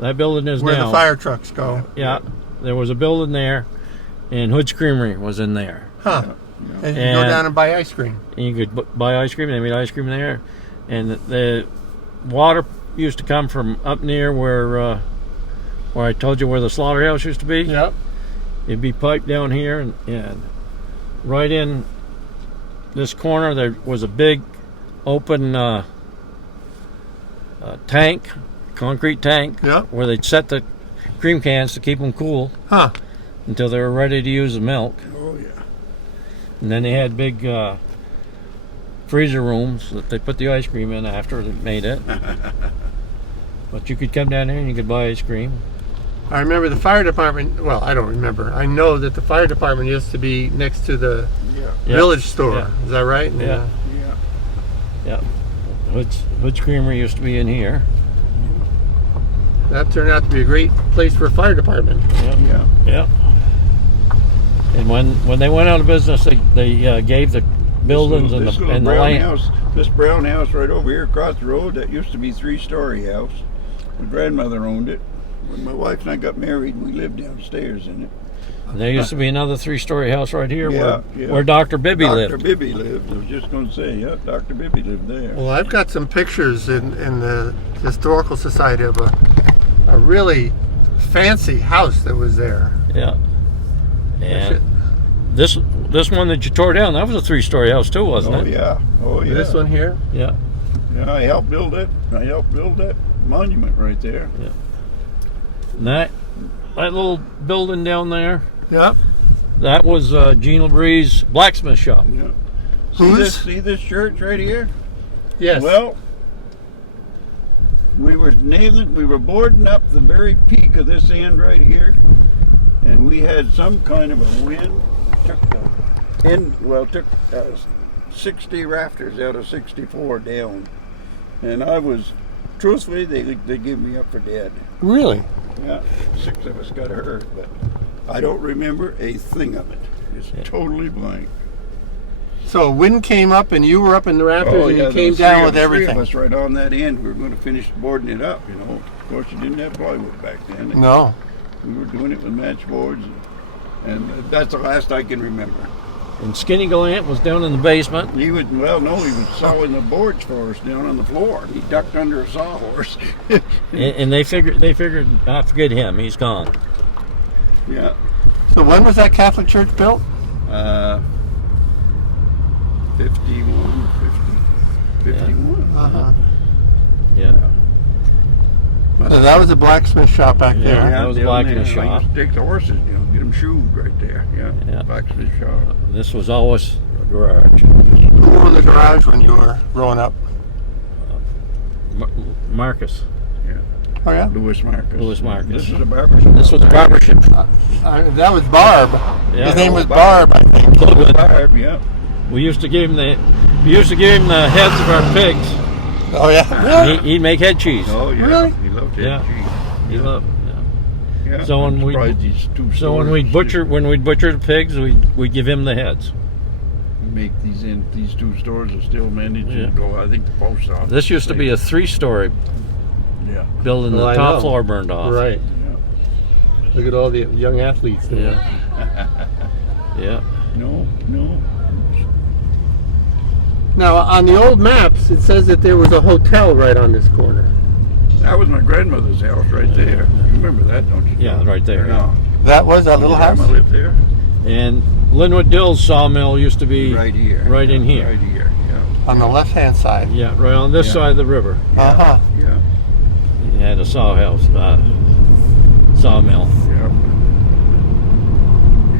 that building is where now. the fire trucks go? Yeah, there was a building there, and Hood's Creamery was in there. Huh? And you go And- down and buy ice cream. And you could buy ice cream. They made ice cream there, and the water used to come from up near where I told you where the slaughterhouse used to be. Yep. It'd be piped down here, and right in this corner there was a big open tank, concrete tank, Yep. where they'd set the cream cans to keep them cool Huh? until they were ready to use the milk. Oh yeah. And then they had big freezer rooms that they put the ice cream in after they made it. But you could come down here and you could buy ice cream. I remember the fire department. Well, I don't remember. I know that the fire department used to be next to the Yeah. Yeah. village store. Yeah. Is that right? Yeah. Yeah. Hood's Creamery used to be in here. That turned out to be a great place for a fire department. Yeah. Yeah. And when they went out of business, they gave the buildings This and little the brown land. house, this brown house right over here across the road, that used to be 3-story house. My grandmother owned it. When my wife and I got married, we lived downstairs in it. There used to be another 3-story house right here where Dr. Bibby Dr. lived. Bibby lived. I was just going to say, yeah, Dr. Bibby lived there. Well, I've got some pictures in the Historical Society of a really fancy house that was there. Yeah. And this one that you tore down, that was a 3-story house too, wasn't Oh it? yeah. Oh yeah. This one here. Yeah. Yeah, I helped build it. I helped build that monument right there. And that little building down there, Yep. that was Gene LeBree's blacksmith shop. Yeah. Who's? See this church right here? Yes. Well, we were boarding up the very peak of this end right here, and we had some kind of a wind. Took 60 rafters out of 64 down, and I was, truthfully, they gave me up for dead. Really? Yeah, 6 of us got hurt, but I don't remember a thing of it. It's totally blank. So wind came up and you were up in the rafters and you came down with everything. 3 of us right on that end. We were going to finish boarding it up, you know. Of course, you didn't have plywood back then. No. We were doing it with matchboards, and that's the last I can remember. And Skinny Gallant was down in the basement. He was sawing the boards for us down on the floor. He ducked under a sawhorse. and they figured, I forget him, he's gone. Yeah. So when was that Catholic church built? 51. Uh-huh. Yeah. So that was a blacksmith shop back there. Yeah. That was a blacksmith I shop. used to take the horses, you know, get them shoed right there. Yeah. Blacksmith shop. This was always a garage. Who owned the garage when you were growing up? Marcus. Yeah. Oh, yeah? Louis Marcus. This is a barber shop. This was a barber shop. That was Barb. Yeah. His name was Barb, I think. Barb, yeah. We used to give him the heads of our pigs. Oh, yeah? Really? He'd make head cheese. Oh, yeah. Really? He loved it. Yeah. He loved. Yeah. So when I'm surprised these two when we'd butcher the pigs, we'd give him the heads. Make these 2 stores are still managed to go. I think the post office. This used to be a 3-story building. Well, The I top know. floor burned off. Right. Yeah. Look at all the young athletes there. Yeah. No. Now, on the old maps, it says that there was a hotel right on this corner. That was my grandmother's house right there. You remember that, don't you? Yeah, right there. No. That was that little house? I lived there. And Linwood Dill's sawmill used to be Right here. Right in here. Right here, yeah. On the left-hand side. Yeah, right on this side of the river. Uh-huh. Yeah. He had a sawmill. Yeah.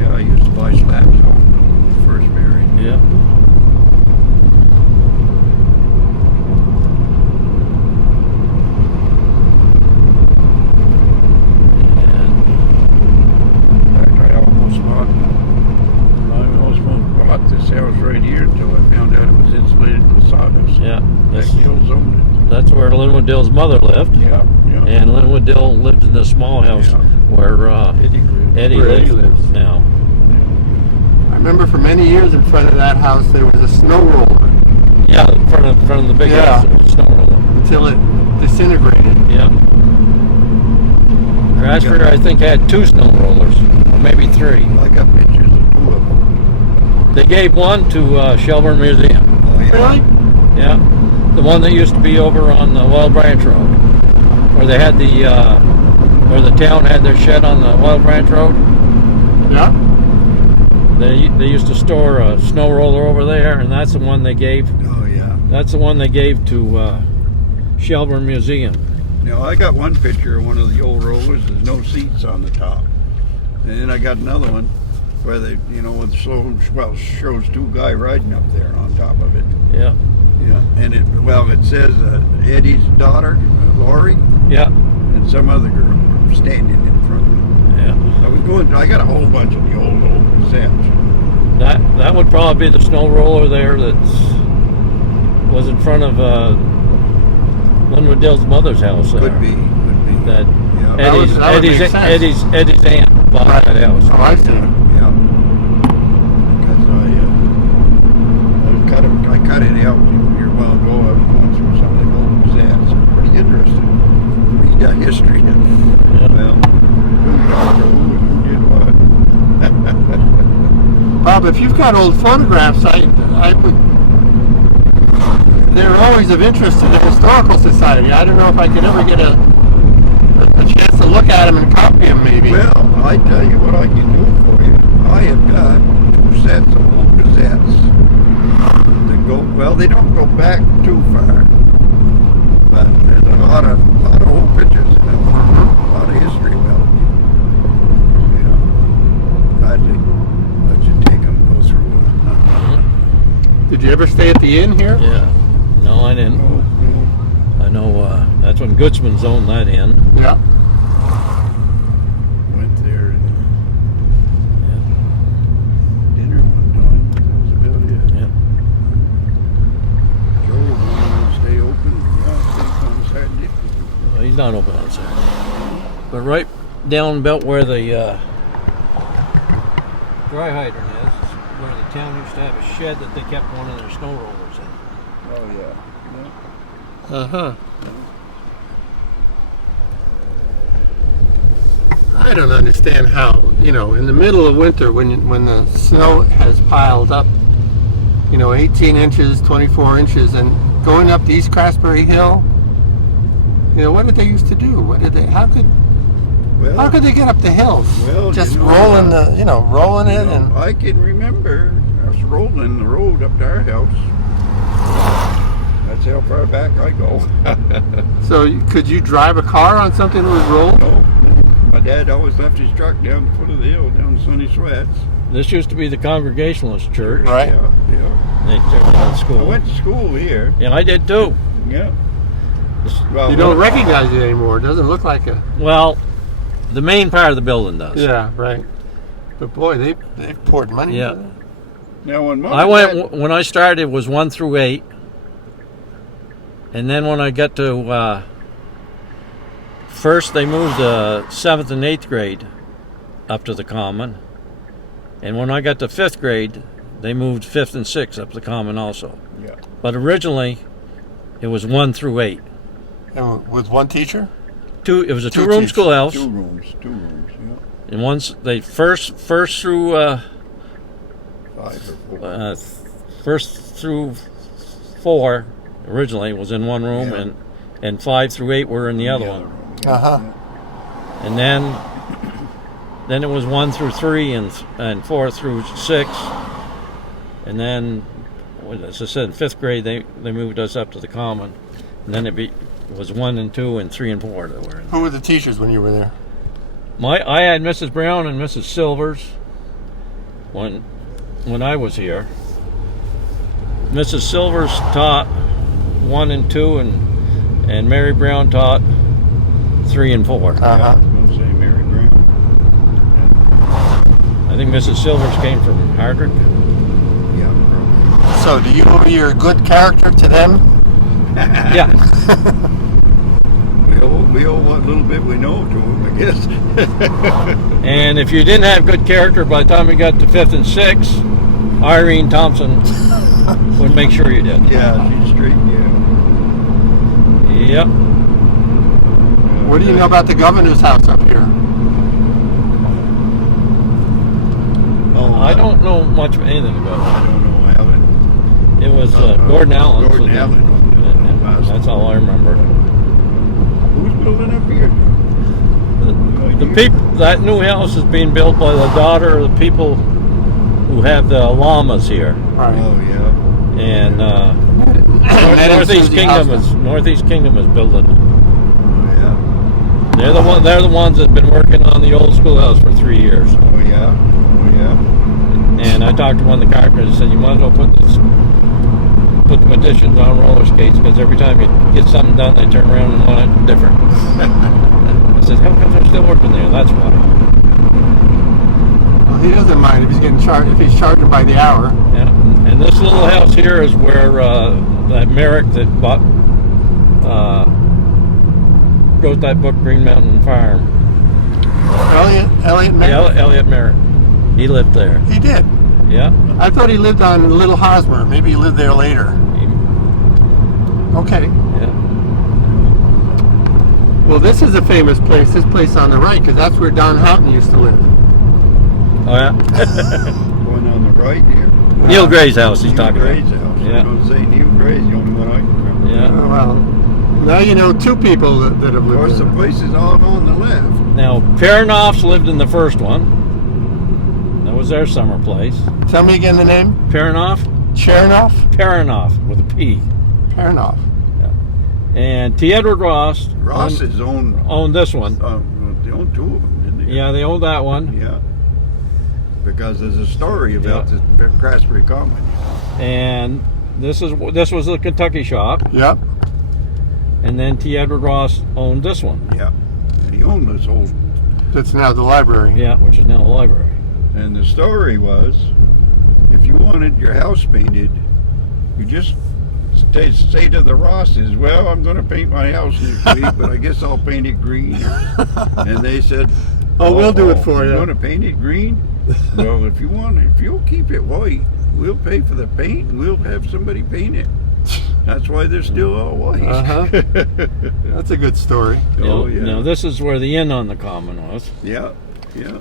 Yeah, I used to buy slabs off them when we first married. Yeah. In fact, I almost bought this house right here until I found out it was insulated with sawdust. Yeah. Hills owned That's where Linwood Dill's mother lived. it. Yeah. And Linwood Dill lived in the small house where Eddie lives now. I remember for many years in front of that house there was a snow roller Yeah, in front of the big Yeah. house, there was a snow roller. until it disintegrated. Yeah. Craftsbury, I think, had 2 snow rollers, or maybe 3. I got pictures of 2 of them. They gave one to Shelburne Museum. Oh, yeah. Really? Yeah, the one that used to be over on the Wild Branch Road, where they had where the town had their shed on the Wild Branch Road. Yeah. They used to store a snow roller over there, and that's the one they gave. Oh, yeah. That's the one they gave to Shelburne Museum. Now, I got one picture of one of the old rollers. There's no seats on the top. And then I got another one where they, shows 2 guys riding up there on top of it. Yeah. Yeah. And it says Eddie's daughter, Lori, Yeah. and some other girl standing in front of me. Yeah. I got a whole bunch of the old cassettes. That would probably be the snow roller there that was in front of Linwood Dill's mother's house there. Could be. That Yeah. That would make sense. Eddie's aunt bought that house. Oh, I see. Yeah. Because I cut it out here a while ago. I was going through some of the old cassettes. Pretty interesting. Read that history. Yeah. Well, who talked to who and who did what. Bob, if you've got old photographs, I would. They're always of interest to the Historical Society. I don't know if I could ever get a chance to look at them and copy them, maybe. Well, I tell you what I can do for you. I have got 2 sets of old cassettes that they don't go back too far, but there's a lot of old pictures in them, a lot of history about them. Yeah, I'd let you take them, go through them. Did you ever stay at the inn here? Yeah. No, I didn't. No. I know that's when Goodsman's owned that inn. Yeah. Went there and dinner one time. That was about it. Yep. Joe was going to stay open. Yeah, stay on Saturday. Well, he's not open on Saturday. But right down about where the dry hydrant is where the town used to have a shed that they kept one of their snow rollers in. Oh, yeah. Uh-huh. I don't understand how, in the middle of winter when the snow has piled up, 18 inches, 24 inches, and going up the East Craftsbury Hill, what did they used to do? How could they get up the hills? Well, just rolling rolling it and... I can remember us rolling the road up to our house. That's how far back I go. So could you drive a car on something that was rolled? No. My dad always left his truck down the foot of the hill, down Sunny Sweats. This used to be the Congregationalist church. Right. Yeah. They took it out of I school. went to school here. Yeah, I did too. Yeah. Well, You don't recognize it anymore. It doesn't look like a... Well, the main part of the building does. Yeah, right. But boy, they've poured money Yeah. into that. Now when Mom I went when I started. It was 1 through 8, and then when I got to first, they moved the 7th and 8th grade up to the common, and when I got to 5th grade, they moved 5th and 6th up to the common also. Yeah. But originally, it was 1 through 8. And with one teacher? It was a Two two-room teachers. schoolhouse, Two rooms, yeah. and once they first through 5 or 4. first through 4 originally was in one room, Yeah. and 5 through 8 were in the other one. Uh-huh. And then it was 1 through 3 and 4 through 6, and then, as I said, in 5th grade they moved us up to the common, and then it was 1 and 2 and 3 and 4 that were in. Who were the teachers when you were there? I had Mrs. Brown and Mrs. Silvers when I was here. Mrs. Silvers taught 1 and 2, and Mary Brown taught 3 and 4. Uh-huh. I was going to say Mary Brown. I think Mrs. Silvers came from Hardwick. Yeah, probably. So do you owe your good character to them? Yeah. We owe what little bit we know to him, I guess. And if you didn't have good character by the time you got to 5th and 6th, Irene Thompson would make sure you did. Yeah, she's straight, yeah. Yep. What do you know about the governor's house up here? Oh, I don't know much of anything about I don't know, Allen. it. It was Gordon Allen. Gordon Allen. That's all I remember. Who's building up here? The people, that new house is being built by the daughter of the people who have the llamas here, Right. Oh, yeah. and That is Northeast Susie House. Kingdom is building it. Oh, yeah. They're the ones that've been working on the old schoolhouse for 3 years. Oh, yeah. Oh, yeah. And I talked to one of the carpenters and said, you might as well put the additions on roller skates, because every time you get something done, they turn around and want it different. I said, how come they're still working there? That's why. Well, he doesn't mind if he's getting charged. If he's charging by the hour. Yeah. And this little house here is where that Merrick that wrote that book, Green Mountain Farm. Elliot Merrick? Elliot Merrick. He lived there. He did. Yeah. I thought he lived on Little Hosmer. Maybe he lived there later. Okay. Yeah. Well, this is a famous place. This place on the right, because that's where Don Houghton used to live. Oh yeah. Going on the right here. Neil Gray's house. He's Neil talking Gray's about. house. Yeah. I'm going to say Neil Gray's the only one I can remember. Yeah. Well, now you know 2 people that have Of lived course, the there. place is all on the left. Now Pernoffs lived in the first one. That was their summer place. Tell me again the name. Pernoff. Pernoff with a P. Pernoff. And T. Edward Ross Ross's owned this one. they own 2 of them, didn't they? Yeah, they owned that one. Yeah. Because there's a story about the Craftsbury Common. And this was the Kentucky shop. Yep. And then T. Edward Ross owned this one. Yeah. He owned this whole. That's now the library. Yeah, which is now the library. And the story was, if you wanted your house painted, you just say to the Rosses, well, I'm going to paint my house this week, but I guess I'll paint it green. And they said, Oh, we'll do it for you. You want to paint it green? Well, if you'll keep it white, we'll pay for the paint and we'll have somebody paint it. That's why they're still all white. Uh-huh. That's a good story. Oh, yeah. Now, this is where the inn on the common was. Yeah, yeah.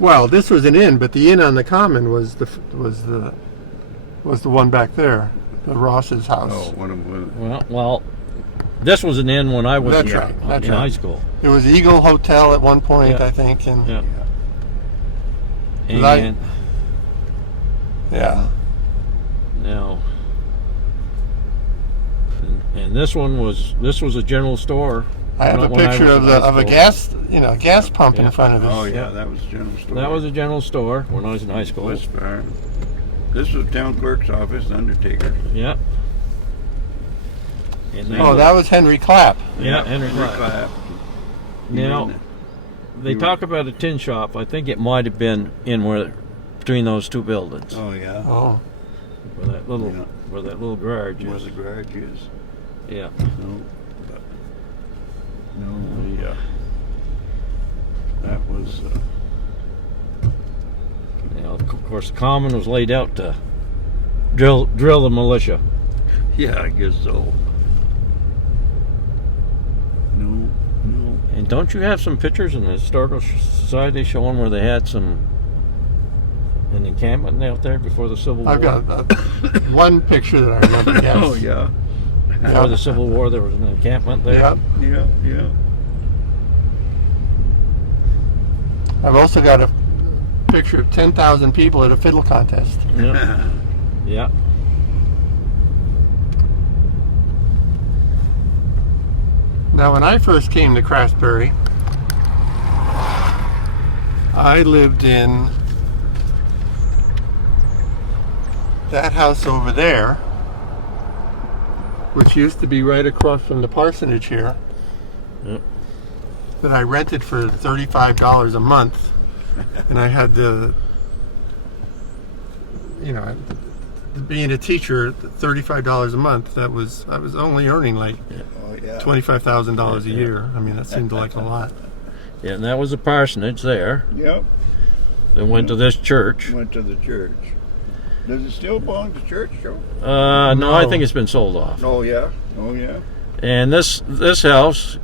Well, this was an inn, but the inn on the common was the one back there, the Ross's house. Oh, one of them. Well, this was an inn when I was That's in, right, that's in right. high school. It was Eagle Hotel at one point, Yeah. I think, and Yeah. Like- And yeah. now, and this was a general store. I have a when I picture was of in high a school. gas pump Yeah. in front of it. Oh, yeah, that was general store. That was a general store when I was in high school. West Farm. This was town clerk's office, Undertaker. Yeah. And then- Oh, that was Henry Clapp. Yeah, Henry Henry Clapp. Clapp. Now, they talk about a tin shop. I think it might have been between those two buildings, Oh, yeah. Oh, where that little garage Where is. the garage is. Yeah. No. But, no, yeah. That was, Now, of course, the common was laid out to drill the militia. yeah, I guess so. No. And don't you have some pictures in the Historical Society showing where they had an encampment out there before the Civil War? I've got one picture that I remember. Yes. Oh, yeah. Before the Civil War, there was an encampment there. Yep. Yeah. I've also got a picture of 10,000 people at a fiddle contest. Yeah. Yeah. Now, when I first came to Craftsbury, I lived in that house over there, which used to be right across from the parsonage here, Yep. that I rented for $35 a month. And I had being a teacher, $35 a month, I was only earning like Oh, yeah. $25,000 a year. I mean, that seemed like a lot. Yeah, and that was a parsonage there. Yep. They went to this church. Went to the church. Does it still belong to church, Joe? No, I No. think it's been sold off. Oh, yeah. Oh, yeah. And this house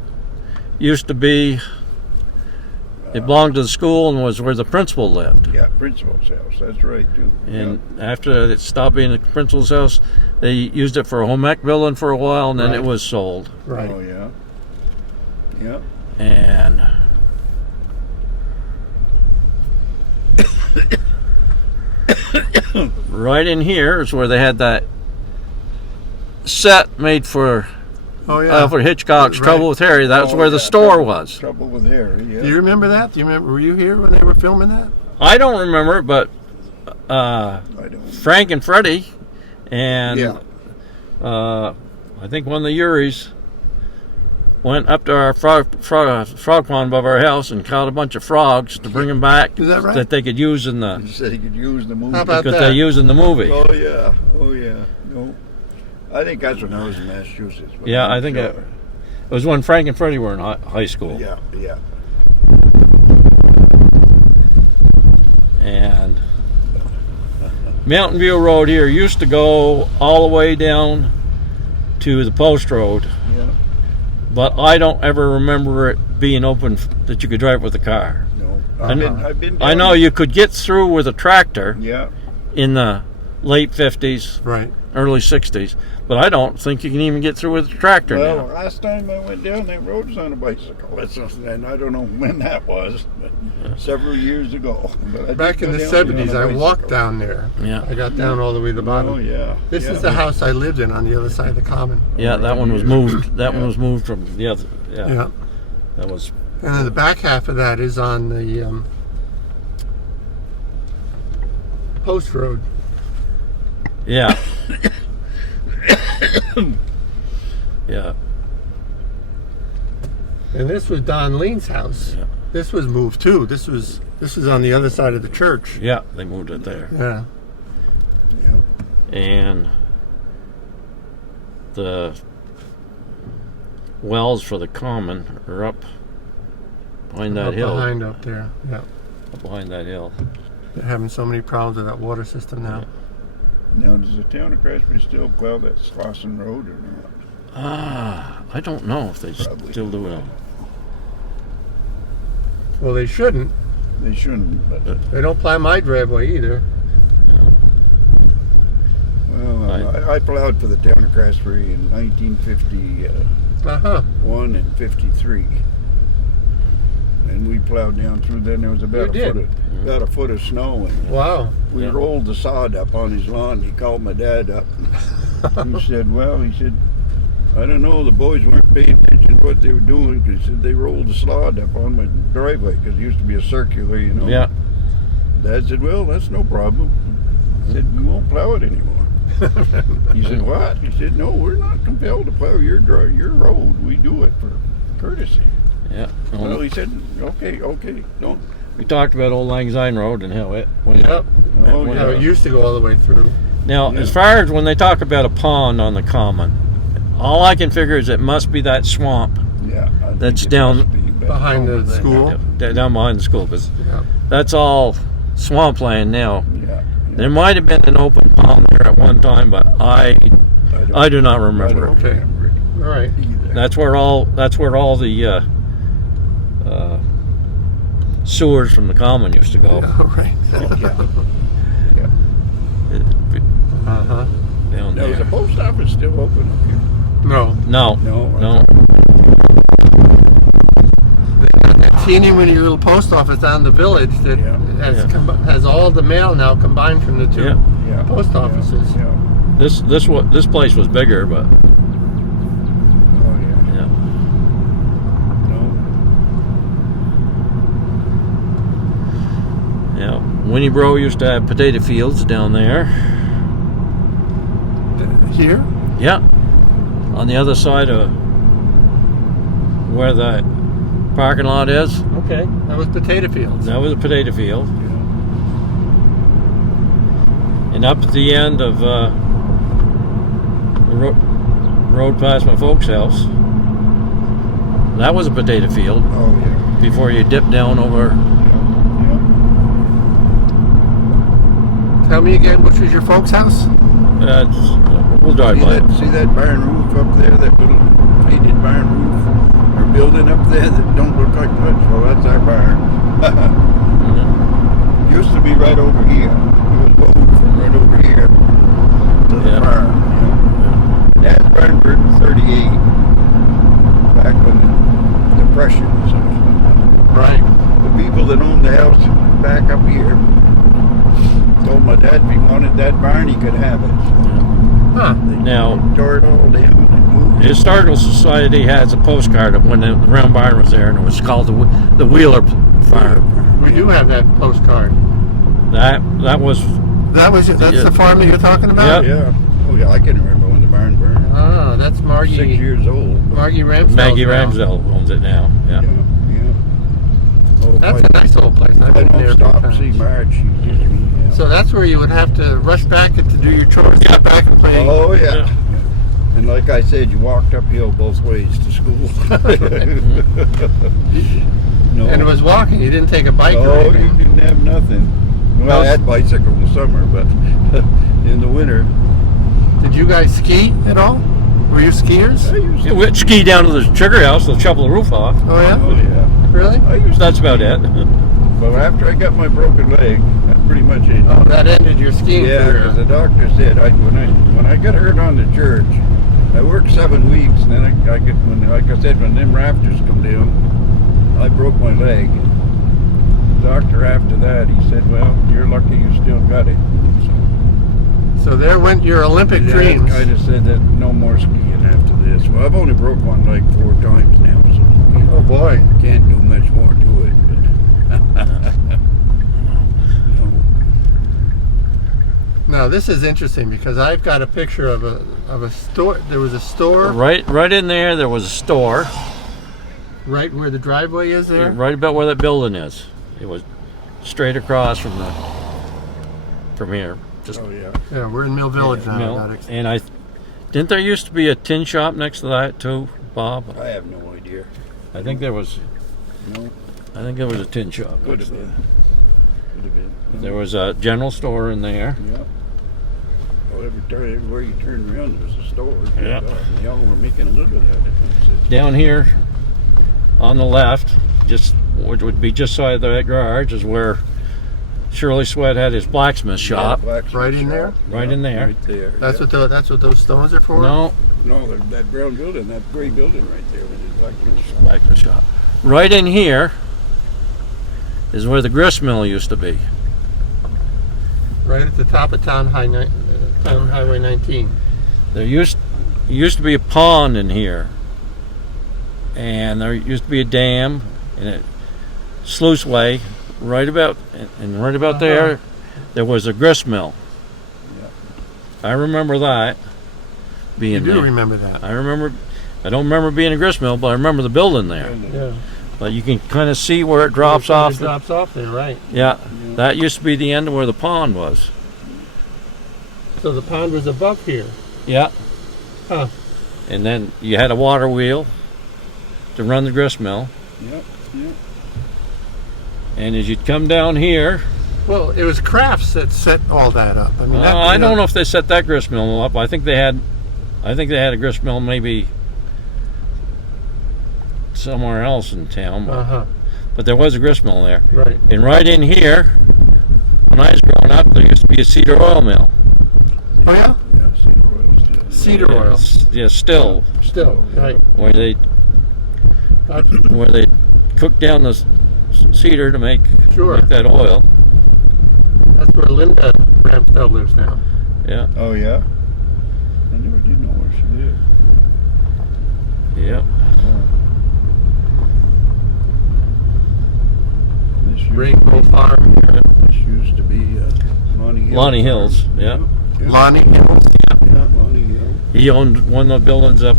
used to be, it belonged to the school and was where the principal lived. Yeah, principal's house. That's right, too. And after it stopped being the principal's house, they used it for a home ec building for a while, and then Right. it was sold. Right. Oh, yeah. Yeah. And right in here is where they had that set made for Oh, yeah. Alfred Hitchcock's Right. Trouble with Harry. That's Oh, where the yeah, store was. Trouble with Harry, yeah. Do you remember that? Were you here when they were filming that? I don't remember, but I don't. Frank and Freddie and Yeah. I think one of the Uries went up to our frog pond above our house and caught a bunch of frogs to bring them back Is that right? that they could use in You said he could use the movie. How about because that? they use in the movie. Oh, yeah. Oh, yeah. No. I think that's when I was in Massachusetts. but Yeah, I'm I think sure. it was when Frank and Freddie were in high school. Yeah, yeah. And Mountain View Road here used to go all the way down to the post road, Yeah. but I don't ever remember it being open that you could drive with a car. No. I've been I down know there. you could get through with a tractor Yeah. in the late 50s, Right. early 60s, but I don't think you can even get through with a tractor Well, now. last time I went down that road was on a bicycle. And I don't know when that was, but several years ago. But I did Back in go the down 70s, there on I a walked bicycle. down there. Yeah. I got down all the way to the bottom. Oh, yeah. This yeah. is the house I lived in on the other side of the common. Yeah, that one was moved. That one Yeah. was moved from the other. Yeah, Yeah. that was. And then the back half of that is on the post road. Yeah. Yeah. And this was Don Lean's house. Yeah. This was moved too. This was on the other side of the church. Yeah, they moved it there. Yeah. And the wells for the common are up behind that Up hill. behind up there. Yeah. Up behind that hill. They're having so many problems with that water system now. Now, does the town of Craftsbury still plow that Slauson Road or not? I don't know if they Probably. still do it. Well, they shouldn't. They shouldn't, but They don't plow my driveway either. well, I plowed for the town of Craftsbury in 1951 and 53. And we plowed down through there, and there was about a foot of snow, and Wow. we rolled the sod up on his lawn. He called my dad up, and he said, I don't know, the boys weren't paying attention to what they were doing, because he said they rolled the sod up on my driveway, because it used to be a circular, you know. Yeah. Dad said, well, that's no problem. He said, we won't plow it anymore. He said, what? He said, no, we're not compelled to plow your road. We do it for courtesy. Yeah. Well, he said, okay, don't. We talked about Old Lang Syne Road and how it went. Yep. Oh, How it used to go all the way through. Now, Yeah. as far as when they talk about a pond on the common, all I can figure is it must be that swamp Yeah. I think That's it down must be back behind over the there. school. down behind the school, because Yeah. that's all swampland now. Yeah. There might have been an open pond there at one time, but I do not remember. I don't Okay. remember it All right. either. That's where all the sewers from the common used to go. All right. Yeah. Uh-huh. Down Now, is the there. post office still open up here? No. No, No. That teeny weeny little post office down in the village that Yeah. has all the mail now combined from the two Yeah. Yeah. post offices. Yeah. this place was bigger, but Oh, yeah. yeah. No. Yeah, Winnebro used to have potato fields down there. Here? Yeah, on the other side of where the parking lot is, Okay. That was potato fields. that was a potato field. Yeah. And up at the end of the road past my folks' house, that was a potato field Oh, yeah. before you dip down over. Yeah. Tell me again, which was your folks' house? We'll drive by. See that barn roof up there, that little painted barn roof? Or building up there that don't look like much? Well, that's our barn. Mhm. Used to be right over here. It was moved from right over here to the Yeah. barn. Yeah. Dad's barn burned in 38, back when the Depression was on. Right. The people that owned the house back up here told my dad if he wanted that barn, he could have it. Huh. They Now- tore it all down and moved The it. Historical Society has a postcard of when the round barn was there, and it was called the Wheeler Farm. We do have that postcard. That was That's Yeah. the farm that you're talking about? Yep. Yeah. Oh, yeah, I can remember when the barn burned. Ah, that's 6 Margie years old. Ramsdale. Maggie Ramsdell owns it now. Yeah. Yeah, yeah. Oh, That's a nice old place. I've I been there don't a few stop and see times. Marge. She gives me, So that's where you would have to rush back to do your chores, get back and play. oh, yeah. Yeah. And like I said, you walked uphill both ways to school. No. And it was walking. You didn't take a bike or Oh, you anything. didn't have nothing. Well, I had bicycle in the summer, but in the winter, Did you guys ski at all? Were you skiers? I used Yeah, to. we'd ski down to the sugar house, they'll shovel the roof off. Oh yeah? Oh, yeah. Really? I used to. That's about it. But after I got my broken leg, that's pretty much it. Oh, that ended your skiing Yeah, because the career. doctor said when I got hurt on the church, I worked 7 weeks, and then I get like I said, when them rafters come down, I broke my leg. The doctor after that, he said, "Well, you're lucky you still got it." So there went your Olympic dreams. Kind of said that no more skiing after this. Well, I've only broke one leg 4 times now, so Oh boy. can't do much more to it. But Now this is interesting because I've got a picture of a store. There was a store. Right in there was a store. Right where the driveway is there? Right about where that building is. It was straight across from here. Just Oh, yeah. Yeah, we're in Mill Village now. Mill. And didn't there used to be a tin shop next to that too, Bob? I have no idea. I think there was. No, I think there was a tin shop. could next have to been. Could have been. that. There was a general store in there. Yeah. Well, everywhere you turned around, there was a store. Yeah. And they all were making a little bit of a difference. Down here, on the left, just which would be just side of that garage, is where Shirley Sweat had his blacksmith shop. Blacksmith Right in shop. there? Right in there. Right there. That's what those stones are for? No, No, that brown building, that gray building right there with his blacksmith shop. blacksmith shop. Right in here is where the grist mill used to be. Right at the top of Town Highway 19. There used to be a pond in here, and there used to be a dam and a sluiceway right about there. There was a grist mill. Yeah. I remember that being You do there. remember that? I don't remember being a grist mill, but I remember the building there. Yeah. But you can kind of see where it drops off. It drops off there, right? Yeah, that used to be the end of where the pond was. So the pond was above here. Yeah. Huh. And then you had a water wheel to run the grist mill. Yep, yep. And as you'd come down here, Well, it was Crafts that set all that up. I mean, I don't know if they set that grist mill up. I think they had a grist mill maybe somewhere else in town, but there was a grist mill there. Right. And right in here, when I was growing up, there used to be a cedar oil mill. Oh yeah. Yeah, cedar oils. Yeah. Cedar oil. Yeah, still Still, right. where they cook down the cedar to make Sure. that oil. That's where Linda Ramsdell lives now. Yeah. Oh, yeah? I never did know where she lived. Yeah. Rainbow Farm. This used to be Lonnie Hills. Lonnie Hills. Yeah. Yeah. Lonnie Hills. Yeah, Lonnie Hills. He owned one of the buildings up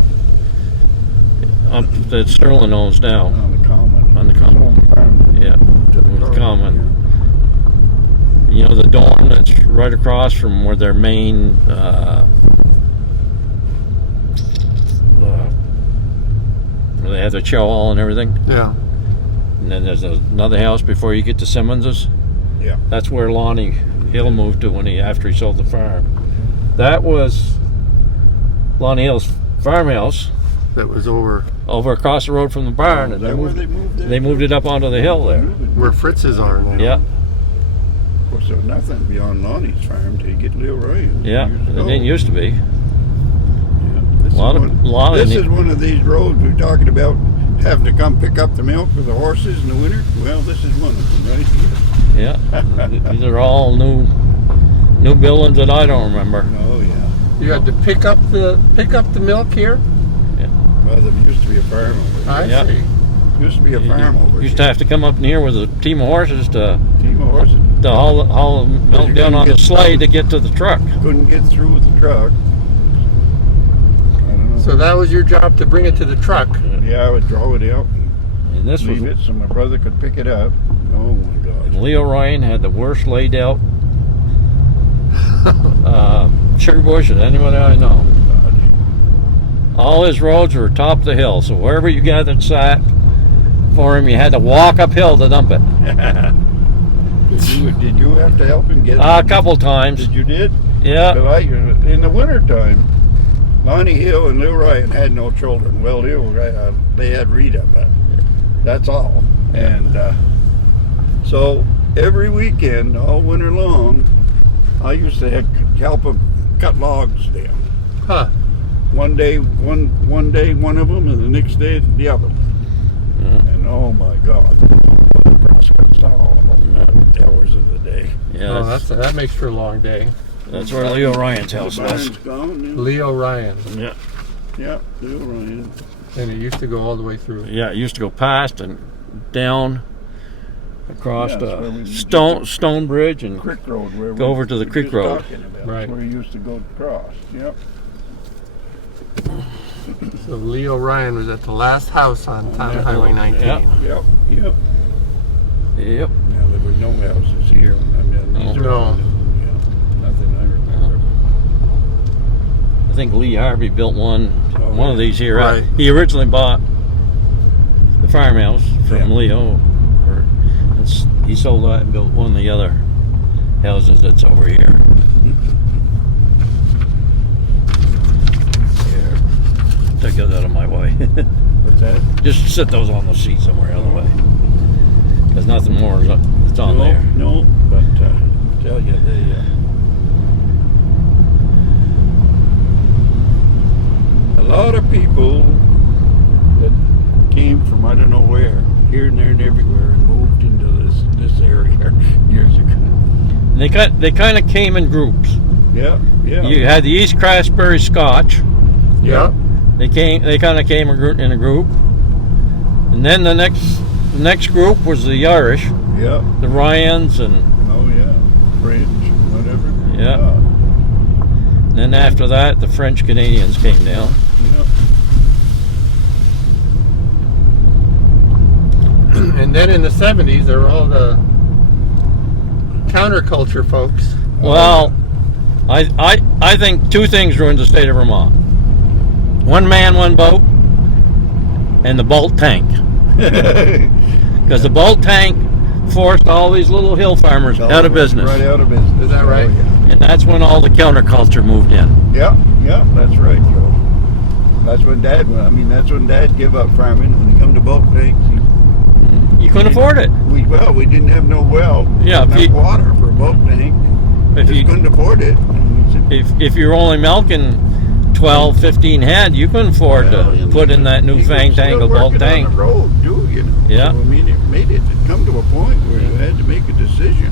that Sterling owns now. On the Common. On the Common. Home farm. Yeah. To the The Common. You know the dorm that's right across from where their main where they have their chow hall and everything. Yeah. And then there's another house before you get to Simmons's. Yeah. That's where Lonnie Hill moved to after he sold the farm. That was Lonnie Hill's farmhouse That was over across the road from the barn, Is and that where they moved it? they moved it up onto the hill there. where Fritz's are now. Yeah, Of course, there was nothing beyond Lonnie's farm till you get Lil Ryan's. yeah. Years It ago. didn't used to be. Yeah. This is one of these roads we're talking about having to come pick up the milk for the horses in the winter. Well, this is one of them right here. Yeah, these are all new buildings that I don't remember. Oh yeah. You had to pick up the milk here. Well, there used to be a farm over here. I Yeah. see. Used to be a farm over Used here. to have to come up in here with a team of horses to Team of horses haul the milk you down couldn't on the get- sleigh to get to the truck. couldn't get through with the truck. I don't know. So that was your job to bring it to the truck. Yeah, I would draw it out And this and was leave it so my brother could pick it up. Oh my God. Leo Ryan had the worst laid out sugar bush that anybody I know. All his roads were top of the hill, so wherever you gathered sap for him, you had to walk uphill to dump it. Did you have to help him get it? A couple times. You did? Yeah. But in the wintertime, Lonnie Hill and Lil Ryan had no children. Well, they had Rita, but that's all. And so every weekend, all winter long, I used to help them cut logs down. Huh. One day one of them, and the next day the other one. Yeah. And oh my God, the crosscuts all hours of the day. Yeah, Oh, that makes for a long day. that's where Leo Ryan's house The was. barn's gone. Leo Ryan. Yeah. Yeah, Lil Ryan. And it used to go all the way through. Yeah, it used to go past and down across Yeah, that's where we Stone Bridge and Creek Road, where Go over to the we Creek just Road. talking about. Right. That's where he used to go across. Yep. So Leo Ryan was at the last house on Town Highway 19. Yeah. Yep. Yep. Now there were no houses here. I mean, these are all No. new, yeah. Nothing I remember. I think Lee Harvey built one Oh, of these here. Right. He originally bought the farmhouse from Yeah. Leo. He sold that and built one of the other houses that's over here. Here. Take those out of my way. What's that? Just sit those on the seat somewhere out of the way. Because nothing more is it's on no, there. No, but tell you, a lot of people that came from I don't know where, here and there and everywhere, and moved into this area years ago. And they kind of came in groups. Yeah. You had the East Craftsbury Scotch. Yeah. They kind of came in a group, and then the next group was the Irish, Yeah. the Ryans, and Oh yeah. French, whatever. Yeah. then after that the French Canadians came down. Yeah. And then in the 70s, there were all the counterculture folks. Well, I think two things ruined the state of Vermont: one man, one boat, and the Bolt tank. Because the Bolt tank forced all these little hill farmers out of business. Right out of business. Is that right? Oh, yeah. And that's when all the counterculture moved in. Yeah, that's right, Joe. That's when Dad went. I mean, that's when Dad gave up farming. When he come to bulk tanks, You couldn't afford it. we didn't have no well. Yeah, enough water for a bulk tank. If Just you couldn't afford it. And we said, if you're only milking 12, 15 head, you couldn't afford well, to put in that new he was fantangled still bulk working tank. on the road, too, you know. Yeah. So, I mean, it come to a point where you had to make a decision.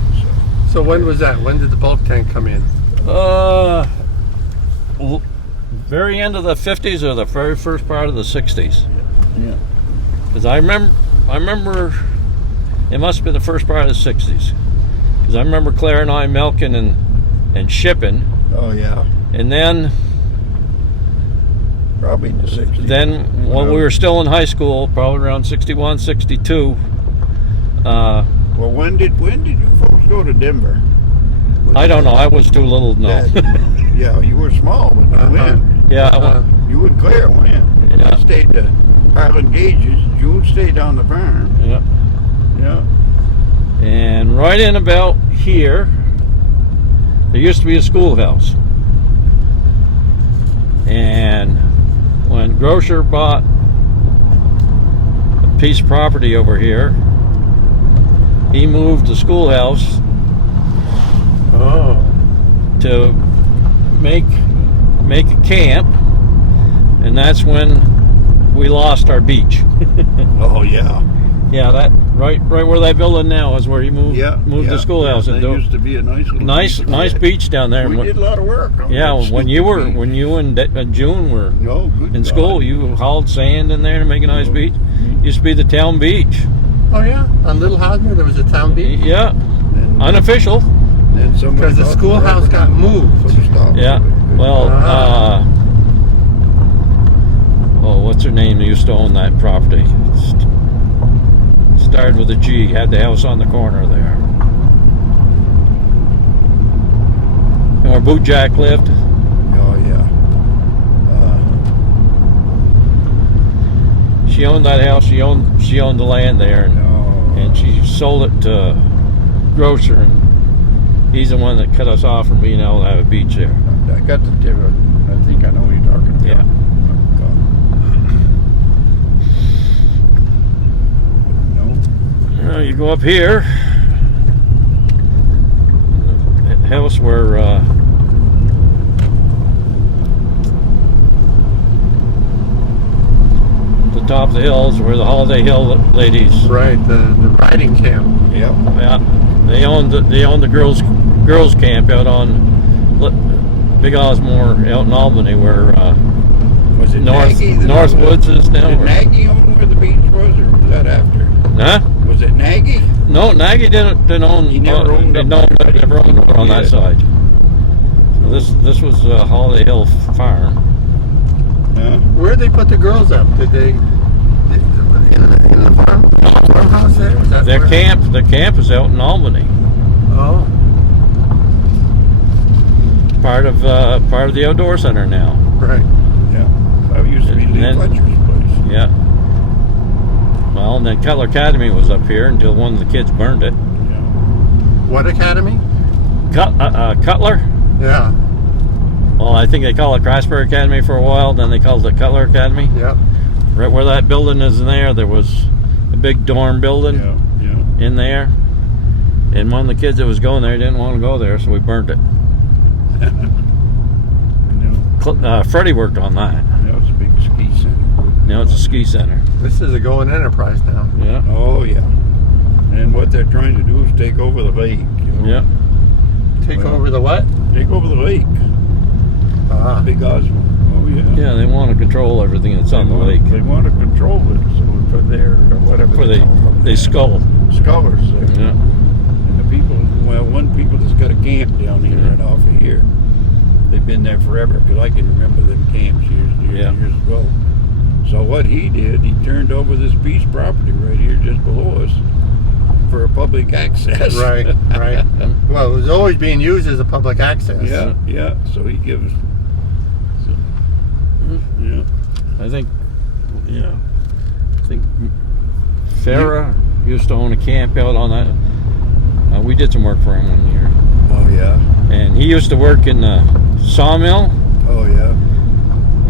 So when was that? When did the bulk tank come in? Very end of the 50s or the very first part of the 60s. Yeah. Because I remember it must have been the first part of the 60s. Because I remember Claire and I milking and shipping. Oh yeah. And then Probably in the 60s. when we were still in high school, probably around 61, 62. Well, when did you folks go to Denver? I don't know. I was too little to know. Yeah, you were small when you went. Yeah, I went. You and Claire went. Yeah. I stayed to Highland Gauges. June stayed on the farm. Yeah. Yeah. And right in about here, there used to be a schoolhouse. And when Grocer bought a piece of property over here, he moved the schoolhouse to make a camp, and that's when we lost our beach. Oh yeah. Yeah, that right where that building now is where he moved the schoolhouse There into. used to be a nice little Nice beach down there. We did a lot of work. Yeah, when you and June were in school, you hauled sand in there to make a nice beach. Used to be the town beach. Oh yeah, on Little Hosmer there was a town beach. Yeah, unofficial. Because the schoolhouse got moved. Yeah. Well, what's her name? They used to own that property. Started with a G. Had the house on the corner there. And where Boot Jack lived. Oh yeah. She owned that house. She owned the land there, and she sold it to Grocer, and he's the one that cut us off from being able to have a beach there. I got the different. I think I know what you're talking about. Yeah. No. You go up here, the house where the top of the hills, where the Holiday Hill ladies. Right, the riding camp. Yep. Yeah, they owned the girls camp out on Big Osmore out in Albany, where Was it Nagy? Northwoods is now. Did Nagy own where the beach was, or was that after? Huh? Was it Nagy? No, Nagy didn't own. He never owned never owned one on that side. So this was Holiday Hill Farm. Yeah. Where'd they put the girls up? Did they in the farmhouse there? Was that Their where- camp is out in Albany. Oh, Part of the outdoor center now. right. Yeah. That used to be And Lee then- Fletcher's place. Yeah. Well, and then Cutler Academy was up here until one of the kids burned it. Yeah. What academy? Cutler? Yeah, Well, I think they call it Craftsbury Academy for a while. Then they called it Cutler Academy. yeah. Right where that building is there was a big dorm building Yeah. Yeah. in there. And one of the kids that was going there didn't want to go there, so we burnt it. Freddie worked on that. That was a big ski center. Now it's a ski center. This is a going enterprise now. Yeah. Oh yeah. And what they're trying to do is take over the lake. You know? Yeah. Take Well- over the what? Take over the lake. Ah, Big Osmond. Oh yeah. Yeah, they want to control everything that's on the lake. They want to control it, so for their whatever For they call them. they skull. Scholars there. Yeah. And the people, well, one people that's got a camp down here right off of here. They've been there forever because I can remember them camps years ago. So what he did, he turned over this piece of property right here just below us for a public access. right, right. Well, it was always being used as a public access. Yeah, yeah. So he gives. So, yeah. I think Farah used to own a camp out on that. We did some work for him one year. Oh yeah. And he used to work in the sawmill, Oh yeah.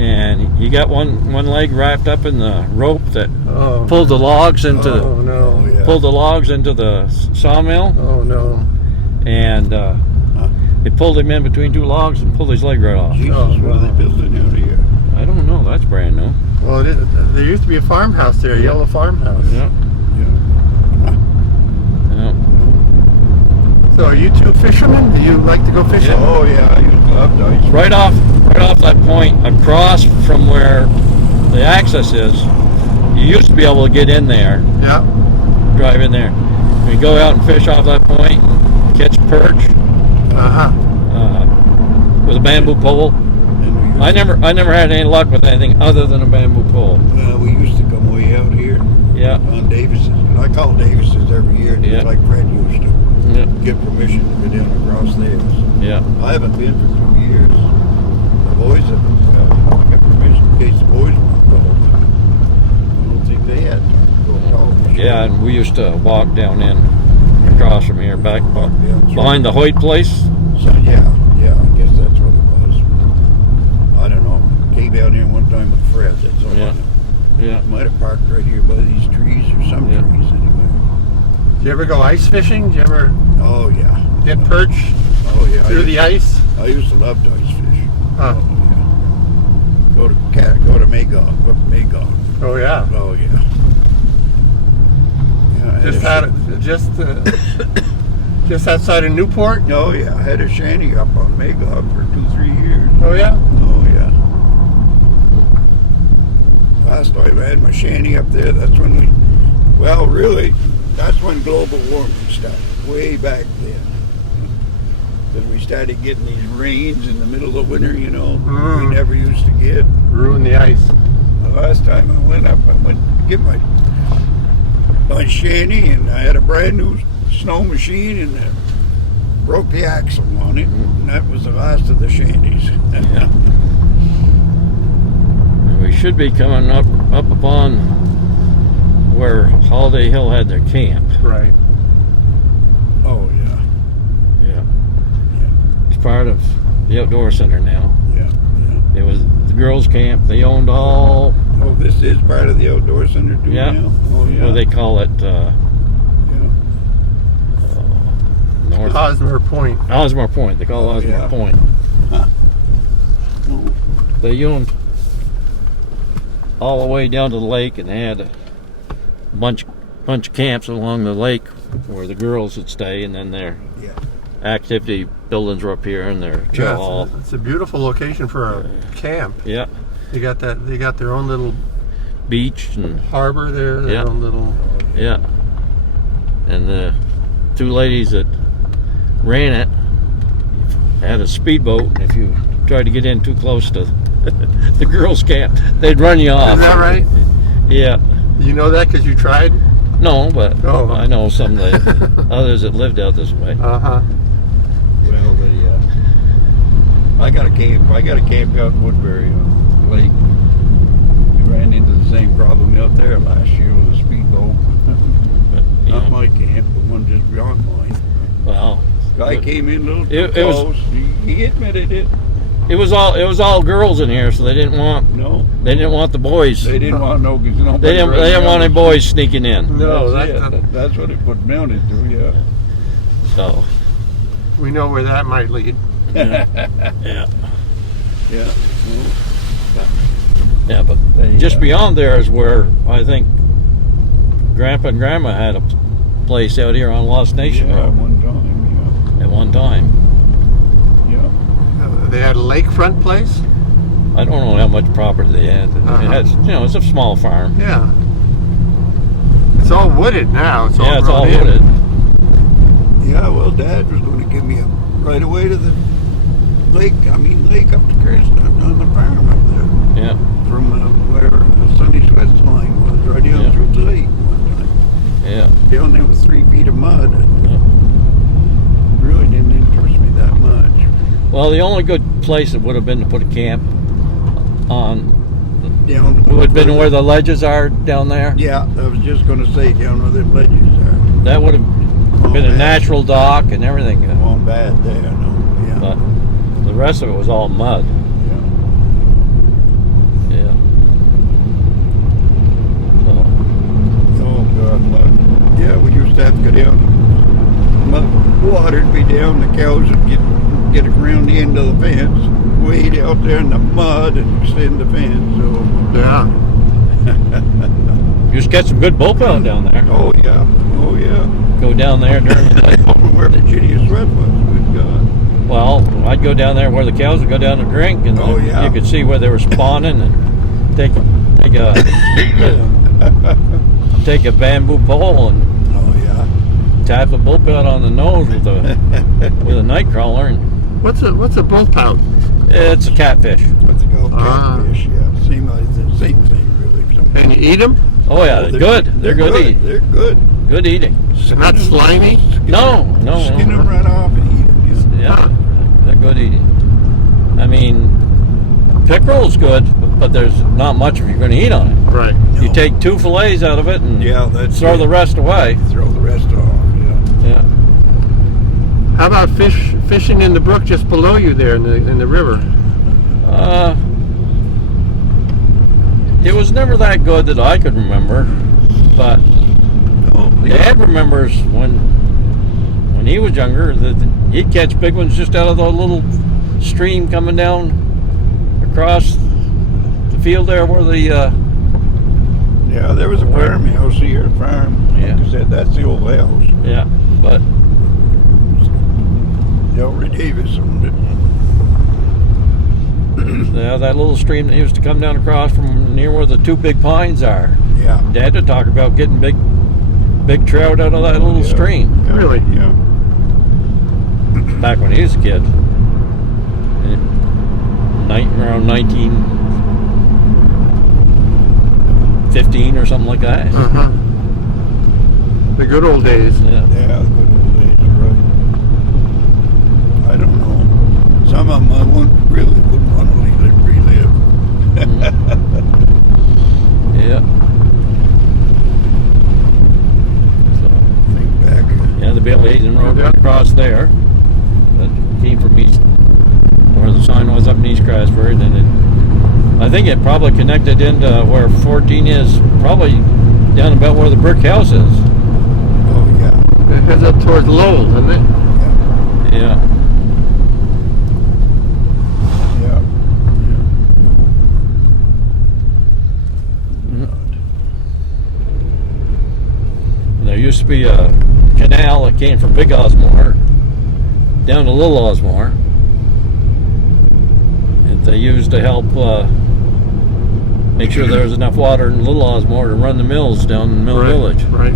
and he got one leg wrapped up in the rope that Oh, pulled the logs into oh no. Oh yeah. pulled the logs into the sawmill, Oh no. and it pulled him in between two logs and pulled his leg right off. Jesus, Oh, what are they wow. building out here? I don't know. That's brand new. Well, there used to be a farmhouse there, a yellow farmhouse. Yeah. Yeah. Yeah. So, are you two fishermen? Do you like to go fishing? Yeah. Oh yeah, I used to love dice. Right off that point, across from where the access is, you used to be able to get in there, Yeah. drive in there. We go out and fish off that point, catch perch Uh huh. with a bamboo pole. And we used I never had any luck with anything other than a bamboo pole. Well, we used to come way out here Yeah. on Davis's. And I call Davis's every year, just Yeah. like Fred used to. Yeah. Get permission to go down across there. Yeah. I haven't been for 2 years. The boys have. I got permission in case the boys want to go. But I don't think they had time to go at all. Yeah, and we used to walk down in across from here, back behind the Hoyt place. So yeah, I guess that's what it was. I don't know. Came out here one time with Fred. That's all Yeah. I know. Yeah. Might have parked right here by these trees or some Yeah. trees anyway. Do you ever go ice fishing? Do you ever Oh yeah. get perch Oh yeah. through the ice? I used to love to ice fish. Huh. Oh yeah. Go to Magog, up Magog. Oh yeah. Oh yeah. Yeah. Just outside of Newport. Oh yeah. I had a shanty up on Magog for 2-3 years. Oh yeah. Oh yeah. Last time I had my shanty up there, that's when that's when global warming started, way back then. Because we started getting these rains in the middle of winter, we never used to get. Ruin the ice. The last time I went up, I went to get my shanty, and I had a brand new snow machine, and broke the axle on it, and that was the last of the shanties. Yeah. And we should be coming up upon where Holiday Hill had their camp. Right. Oh yeah, Yeah. It's part of the outdoor center now. yeah. It was the girls' camp. They owned all. Oh, this is part of the outdoor center too Yeah. now? Oh yeah. What do they call it? Yeah. North Hosmer Point. Osmore Point. They call it Oh, Osmore yeah. Point. Huh. They owned all the way down to the lake, and they had a bunch of camps along the lake where the girls would stay, and then their Yeah. activity buildings were up here, and their chill Yeah, hall. it's a beautiful location for a camp. Yeah, They got their own little beach and harbor there. Their Yeah. own little. yeah, and the two ladies that ran it had a speedboat, and if you tried to get in too close to The girls can't. They'd run you off. Is that right? Yeah. You know that because you tried? No, but Oh. I know some of the others that lived out this way. Uh-huh. Well, I got a camp out in Woodbury Lake. We ran into the same problem out there last year with a speedboat. But, you Not know, my camp, but one just beyond mine. well, Guy came in a little too It was- close. He admitted it. it was all girls in here, so they didn't want the boys. They didn't want no. They didn't want any boys sneaking in. No, That's what it was mounted to. Yeah. So we know where that might lead. yeah, Yeah. yeah, but just beyond there is where I think Grandpa and Grandma had a place out here on Lost Nation Yeah, Road one time. at one time. Yeah. They had a lakefront place? I don't know how much property they had. Uh-huh. It had, it's a small farm. Yeah. It's all wooded now. It's all Yeah, it's grown all in. wooded. Yeah. Well, Dad was going to give me a right away to the lake. Lake up to Chris on the farm up there. Yeah, From where Sunday Sweat's line was, right down Yeah. through the lake one time. yeah. Down there was 3 feet of mud. Yeah. Really didn't interest me that much. Well, the only good place that would have been to put a camp on Down would have been where the ledges are down there. Yeah, I was just going to say down where the ledges are. That would have been a bad. natural dock and everything. Won't bad there, no. Yeah. But the rest of it was all mud. yeah. Yeah. So, Oh God, mud. Yeah, we used to have to go down. Water'd be down. The cows would get around the end of the fence, wade out there in the mud, and extend the fence. So. Yeah. you just get some good bullpen down there. Oh yeah. Oh yeah. Go down there during the night. Where Virginia Sweat was. Good God. Well, I'd go down there where the cows would go down to drink, and Oh, yeah. you could see where they were spawning, and take a bamboo pole and Oh yeah. tap a bullpen on the nose with a night crawler, and What's a bull pout? it's a catfish. What they call Ah. catfish. Yeah. Same thing really. And you eat them? Oh yeah, they're good. They're good eating. They're good. Good eating. They're not slimy? No. Skin them right off and eat them. Yeah, they're good eating. I mean, pickerel's good, but there's not much if you're going to eat on it. Right. You take 2 fillets out of it and Yeah, that's throw it. the rest away. Throw the rest off. Yeah. Yeah. How about fishing in the brook just below you there in the river? It was never that good that I could remember, but Oh, Dad remembers when he was younger that he'd catch big ones just out of the little stream coming down across the field there where the Yeah, there was a farmhouse here, farm. Yeah. Like I said, that's the old house. yeah, but Ellery Davis owned it. yeah, that little stream that used to come down across from near where the 2 big pines are. Yeah. Dad would talk about getting big trout out of that little Yeah. stream Yeah. Really? Yeah. back when he was a kid. Around 1915 or something like that. Uh-huh. The good old days. Yeah. Yeah, the good old days, you're right. I don't know. Some of them I really wouldn't want to relive. Yeah. So, Think back. yeah, the Bill Hayden Road right across there. That came from east, where the sign was up in East Craftsbury. Then I think it probably connected into where 14 is, probably down about where the brick house is. Oh, yeah. It heads up towards Lowell, doesn't it? Yeah. Yeah. And there used to be a canal that came from Big Osmore down to Little Osmore that they used to help make sure there was enough water in Little Osmore to run the mills down in Mill Village. Right.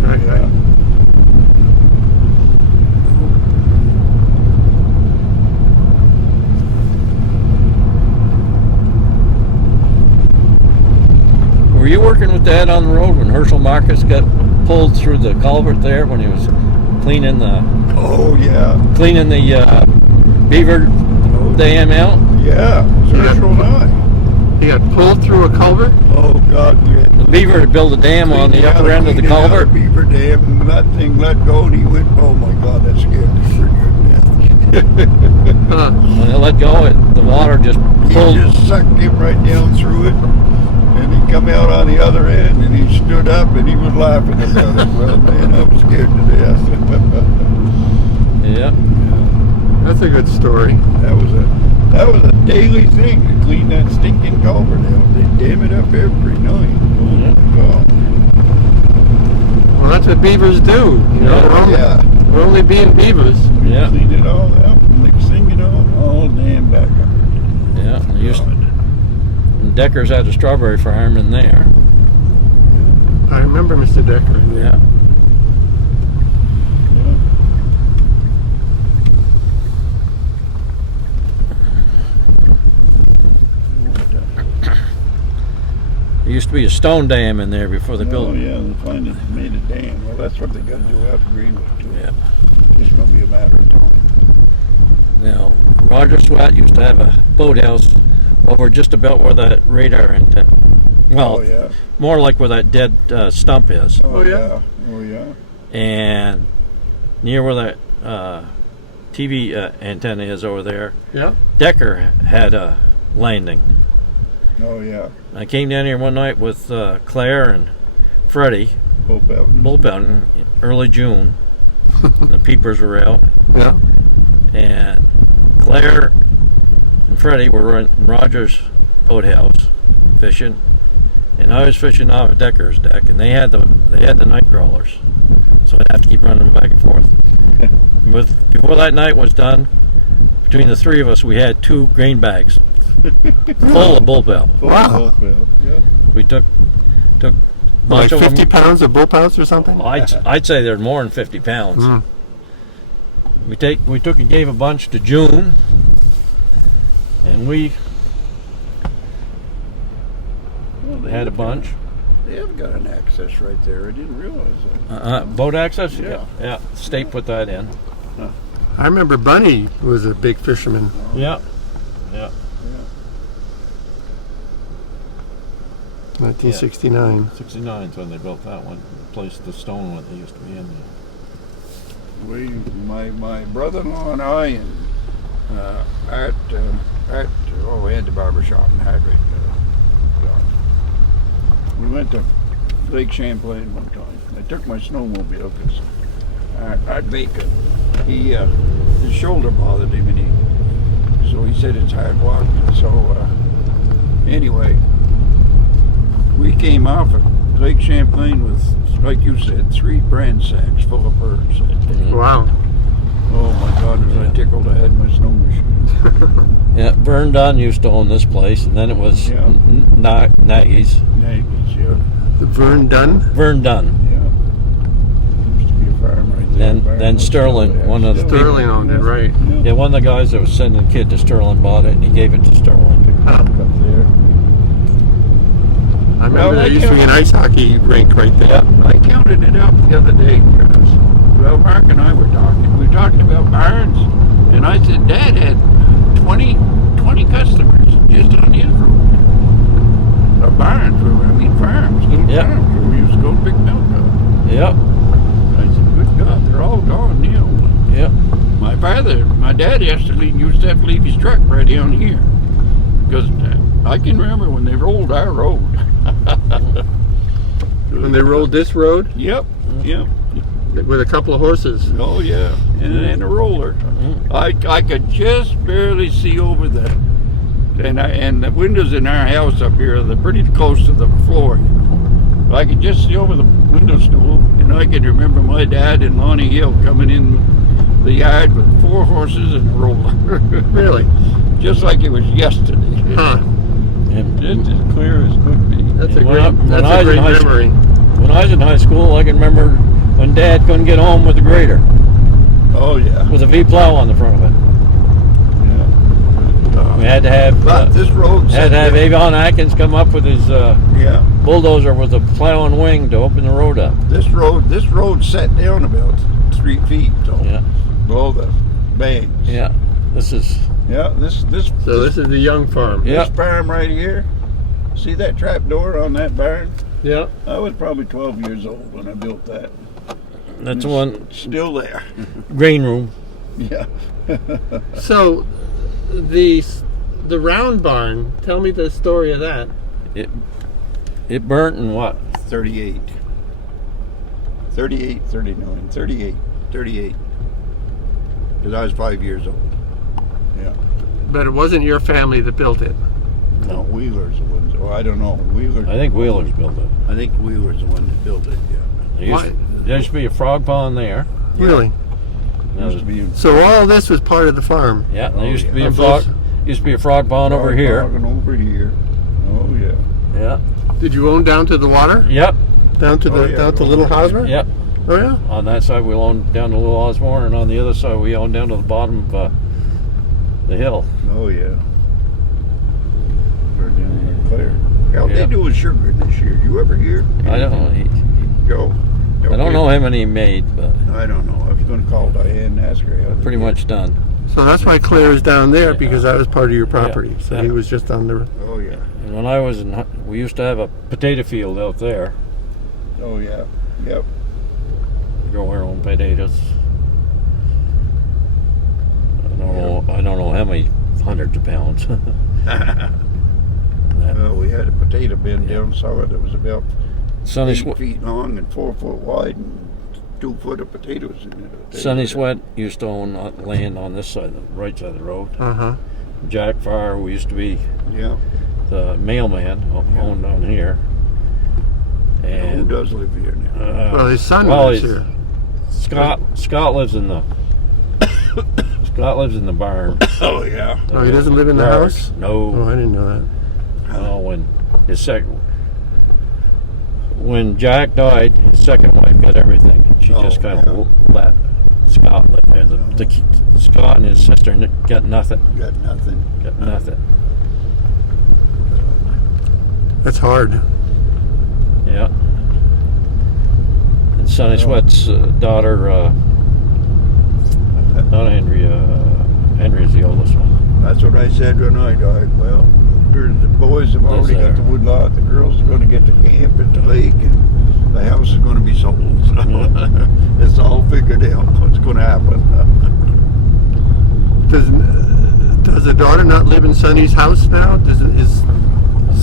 were you working with Dad on the road when Herschel Marcus got pulled through the culvert there when he was cleaning the Oh, yeah. beaver dam out? Yeah. Herschel and I. He got pulled through a culvert. Oh, God. We had The beaver to build a dam on the upper end of the culvert. Beaver dam, and that thing let go, and he went, oh, my God, that scared me for good death. Huh. When it let go, the water just He pulled. just sucked him right down through it, and he come out on the other end, and he stood up, and he was laughing about it. Well, man, I was scared to death. Yeah. That's a good story. That was a daily thing to clean that stinking culvert out. They dam it up every night. Oh, Yeah. my God. Well, that's what beavers do. You know, Yeah. we're only being beavers. Yeah. Clean it all out, and next thing you know, all damn back up. Yeah. They used God. and Decker's had a strawberry farm in there. I remember Mr. Decker. Yeah. There used to be a stone dam in there before they built Oh, it. yeah, they finally made a dam. Well, that's what they got to do out in Greenwood, too. Yeah. It's going to be a matter of time. Now, Roger Sweat used to have a boathouse over just about where that radar antenna. Well, Oh, yeah. more like where that dead stump is. Oh, yeah. Oh, yeah. And near where that TV antenna is over there, Yeah. Decker had a landing. Oh, yeah. I came down here one night with Claire and Freddie, Hope out. bullpen, early June. And the peepers were out. Yeah. And Claire and Freddie were in Roger's boathouse fishing, and I was fishing off of Decker's deck, and they had the night crawlers, so I'd have to keep running them back and forth. Before that night was done, between the three of us, we had 2 grain bags full of bullbell. Wow. Yeah. We took a Like bunch of 50 them. pounds of bull pouch or something? I'd say they're more than 50 pounds. Mm. We took and gave a bunch to June, and we had a bunch. They have got an access right there. I didn't realize that. Boat access? Yeah. Yeah. State put that in. I remember Bunny was a big fisherman. Yeah. Yeah. 1969. 69 is when they built that one. Replaced the stone one that used to be in there. My brother-in-law and I, and we had the barber shop in Hagrid. We went to Lake Champlain one time. I took my snowmobile because Art Bacon, his shoulder bothered him, and so he said it's hard walking. So anyway, we came off at Lake Champlain with, like you said, 3 brand sacks full of birds that day. Wow. Oh my God, was I tickled I had my snow machine. Yeah, Vern Dunn used to own this place, and then it was Yeah. Nagy's. Neighbors, yeah. The Vern Dunn. Vern Dunn. Yeah. Used to be a farm right there. Then Sterling, one of the people. Sterling owned it, right? Yeah, one of the guys that was sending a kid to Sterling bought it, and he gave it to Sterling. Up there. I remember there used to be an ice hockey rink right there. Yeah, I counted it up the other day. Well, Mark and I were talking. We were talking about barns, and I said Dad had 20 customers just on his road. Barns, farms, little Yep. farms where we used to go pick milk up. Yep. I said, good God, they're all gone now. Yep. My dad used to have to leave his truck right down here. Because I can remember when they rolled our road. When they rolled this road Yep, yep. with a couple of horses. Oh yeah, and a roller. I could just barely see over the, and the windows in our house up here are pretty close to the floor. You know, I could just see over the window stool, and I could remember my dad and Lonnie Hill coming in the yard with 4 horses and a roller. Really? Just like it was yesterday. Huh. Just as clear as could be. That's a When I great was in high memory. When I was in high school, I can remember when Dad couldn't get home with the grader, Oh yeah. with a V plow on the front of it. Yeah. We had to have this road had to have Avon Atkins come up with his yeah. bulldozer with a plow and wing to open the road up. This road set down about 3 feet Yeah. below the banks. Yeah. This is. Yeah, this So this is the Young farm. Yeah. this farm right here. See that trap door on that barn? Yeah. I was probably 12 years old when I built that. That's the one. It's still there. Grain room. Yeah. So the round barn. Tell me the story of that. It burnt in what? 38. 38, 39, 38, 38. Because I was 5 years old. Yeah. But it wasn't your family that built it. No, Wheeler's the ones. Oh, I don't know. Wheeler. I think Wheeler's built it. I think Wheeler's the one that built it. Yeah. There used to be a frog pond there. Really? Used to be. So all of this was part of the farm. Yeah, there used to be yeah. a frog. Used to be a frog pond over here. Over here. Oh yeah. Yeah. Did you own down to the water? Yep. Down to the yeah, down to Little Hosmer? Yep. Oh yeah. On that side we owned down to Little Osborne, and on the other side we owned down to the bottom of the hill. Oh yeah. We're down there clear. How Yeah. they doing sugar this year? You ever hear? I don't know. Joe. I don't know how many he made, but I don't know. I was going to call Diane and ask her. How they pretty did. much done. So that's why Claire is down there, because that was part of your property. So Yeah. he was just on the. Oh yeah. And when I was in, we used to have a potato field out there. Oh yeah. Yep. Grow our own potatoes. I don't know how many hundreds of pounds. Well, we had a potato bin down cellar that was about Sonny 8 feet long and 4 foot wide, and 2 foot of potatoes in it. Sonny Sweat used to own land on this side, the right side of the road. Uh-huh. Jack Farr, who used to be Yeah. the mailman, owned down here. Who And does live here now? Well, his son well, lives he's- here. Scott lives in the barn. Oh yeah. Oh, he doesn't live in the Yard. house? No. Oh, I didn't know that. No, when Jack died, his second wife got everything. And she just kind of let Scott live there. Scott and his sister got nothing. Got nothing. Got nothing. That's hard. Yeah. And Sonny Sweat's daughter, not Henry. Henry's the oldest one. That's what I said when I died. Well, the boys have already got the woodlot. The girls are going to get the camp at the lake, and the house is going to be sold. It's all figured out what's going to happen. Does the daughter not live in Sonny's house now? Is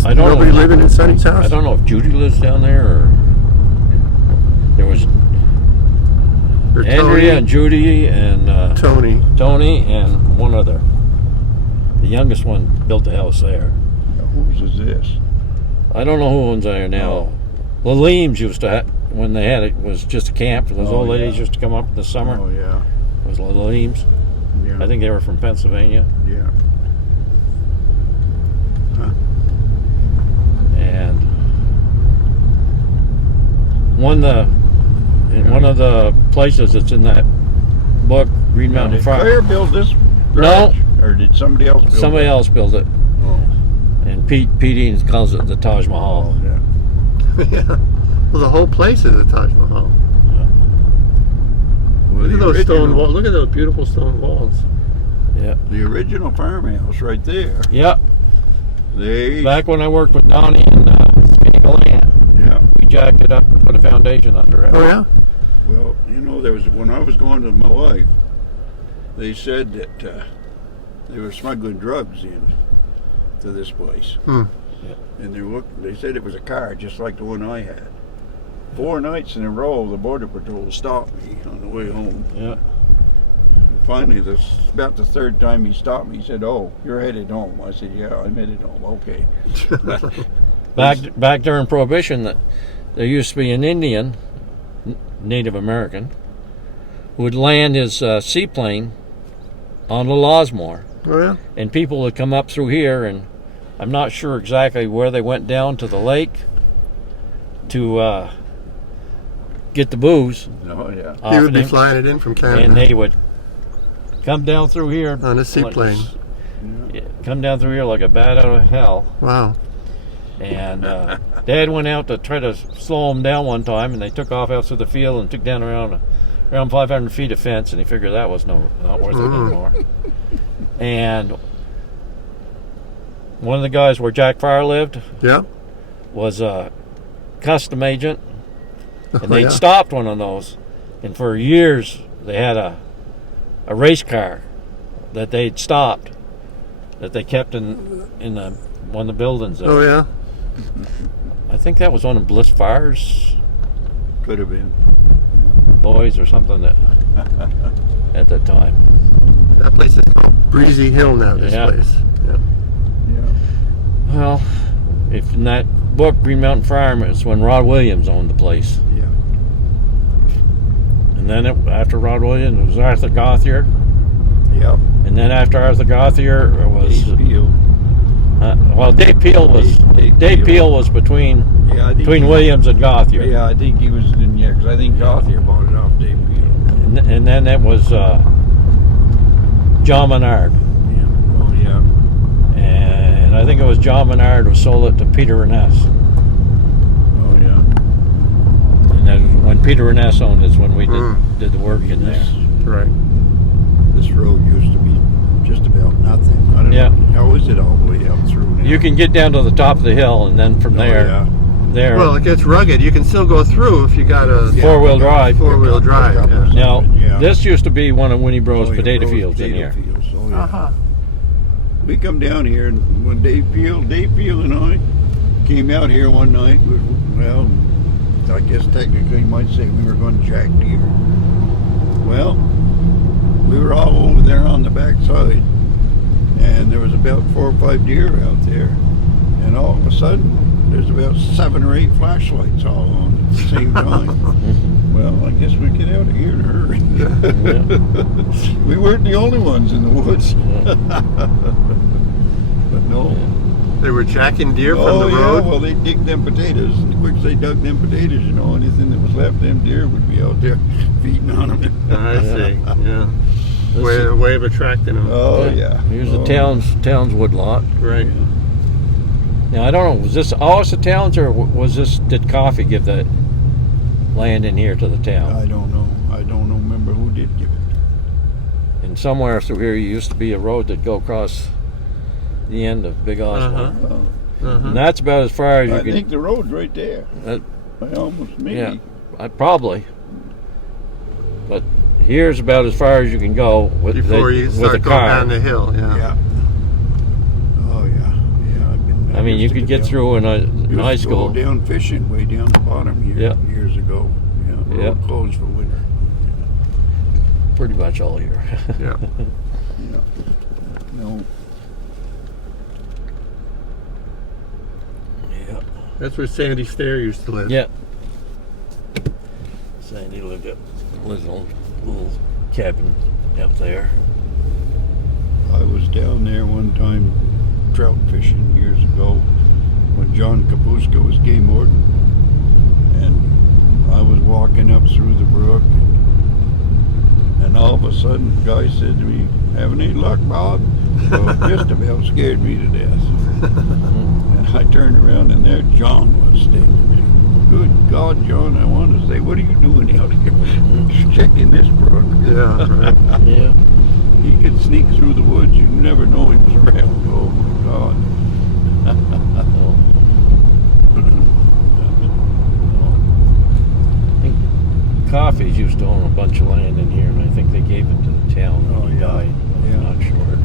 I don't nobody know. living in Sonny's house? I don't know if Judy lives down there or there was Or Andrea and Judy and Tony. Tony and one other. The youngest one built the house there. Now, whose is this? I don't know who owns there now. The Leams used to have, when they had it, was just a camp. Those old ladies used to come up in the summer. Oh yeah. It was the Leams. Yeah. I think they were from Pennsylvania. Yeah. And one of the places that's in that book, Green Mountain Did Farm. Claire build this? No. Garage? Or did somebody else build it? Somebody else built it. Oh. And Pete Eames calls it the Taj Mahal. Yeah. Yeah. Well, the whole place is a Taj Mahal. Well, Look at the those stone original- walls. Look at those beautiful stone walls. Yeah. The original farmhouse right there. Yeah. They. Back when I worked with Donnie in Spiegel Land, Yeah. we jacked it up and put a foundation under it. Oh yeah. Well, you know, there was when I was going to my wife, they said that they were smuggling drugs in to this place, Hmm. and they said it was a car just like the one I had. 4 nights in a row, the border patrol stopped me on the way home. Yeah. And finally, about the 3rd time he stopped me, he said, "Oh, you're headed home." I said, "Yeah, I'm headed home." Okay. Back during Prohibition, that there used to be an Indian, Native American, who would land his seaplane on the Losmore, Oh yeah. and people would come up through here, and I'm not sure exactly where they went down to the lake to get the booze. Oh yeah. He would be off him, flying it in from Canada and they would come down through here on a seaplane. come down through here like a bat out of hell. Wow. And Dad went out to try to slow them down one time, and they took off out through the field and took down around 500 feet of fence, and he figured that was not worth it anymore. And one of the guys where Jack Farr lived was a custom agent, and they'd stopped one of those, and for years they had a race car that they'd stopped, that they kept in one of the buildings there. Oh yeah. I think that was one of Bliss Farr's Could have been. boys or something that at that time. That place is called Breezy Hill now. This place. Yeah. Yeah. Well, if in that book Green Mountain Farm, it's when Rod Williams owned the place, Yeah. and then after Rod Williams it was Arthur Gauthier, Yep. and then after Arthur Gauthier it was Dave Peel. Dave Peel was Dave Peel was between Yeah, I think between Williams and Gauthier. Yeah, I think he was in. Yeah, because I think Gauthier bought it off Dave Peel. And then it was John Menard. Yeah. Oh yeah. And I think it was John Menard who sold it to Peter Reness. Oh yeah. And then when Peter Reness owned it is when we did the work in there. Right. This road used to be just about nothing. I don't Yeah. know. How is it all the way out through now? You can get down to the top of the hill, and then from there, Well, it gets rugged. You can still go through if you got a four-wheel drive. Four-wheel drive. Yeah. Now, Yeah. this used to be one of Winnie Bro's Oh, yeah, potato Rose fields in potato here. fields. Oh, yeah. Uh-huh. We come down here, and when Dave Peel and I came out here one night, well, I guess technically you might say we were going to jack deer. Well, we were all over there on the backside, and there was about 4 or 5 deer out there, and all of a sudden there's about 7 or 8 flashlights all on at the same time. Well, I guess we get out of here in a hurry. We weren't the only ones in the woods. But no. They were jacking deer from Oh the yeah, road. well they dig them potatoes, and quick as they dug them potatoes, you know, anything that was left, them deer would be out there feeding on them. I see. Yeah. Way of attracting them. Oh yeah. Here's the town's woodlot. Right. Now, I don't know, was this always the town's, or did Coffee give that land in here to the town? I don't know. I don't remember who did give it. And somewhere through here used to be a road that go across the end of Big Oswald. And that's about as far as you I can. think the road's right there. I almost maybe. Yeah, probably. But here's about as far as you can go with Before you with start a going car. down the hill. Yeah. Yeah. Oh yeah. Yeah. I mean, you could get through in high Used to school. go down fishing way down the bottom here years ago. Yeah. Road closed for winter. Pretty much all year. Yeah. Yeah. No. Yeah. That's where Sandy Stair used to live. Yeah. Sandy lived at his little cabin up there. I was down there one time trout fishing years ago when John Kapuska was game warden, and I was walking up through the brook, and all of a sudden the guy said to me, "Having any luck, Bob?" Well, it just about scared me to death. And I turned around, and there John was standing there. Good God, John, I want to say, what are you doing out here? Checking this brook. Yeah. Right. Yeah. He could sneak through the woods. You never know he was around. Oh, my God. I think Coffees used to own a bunch of land in here, and I think they gave it to the town when he died. Yeah. I'm not sure.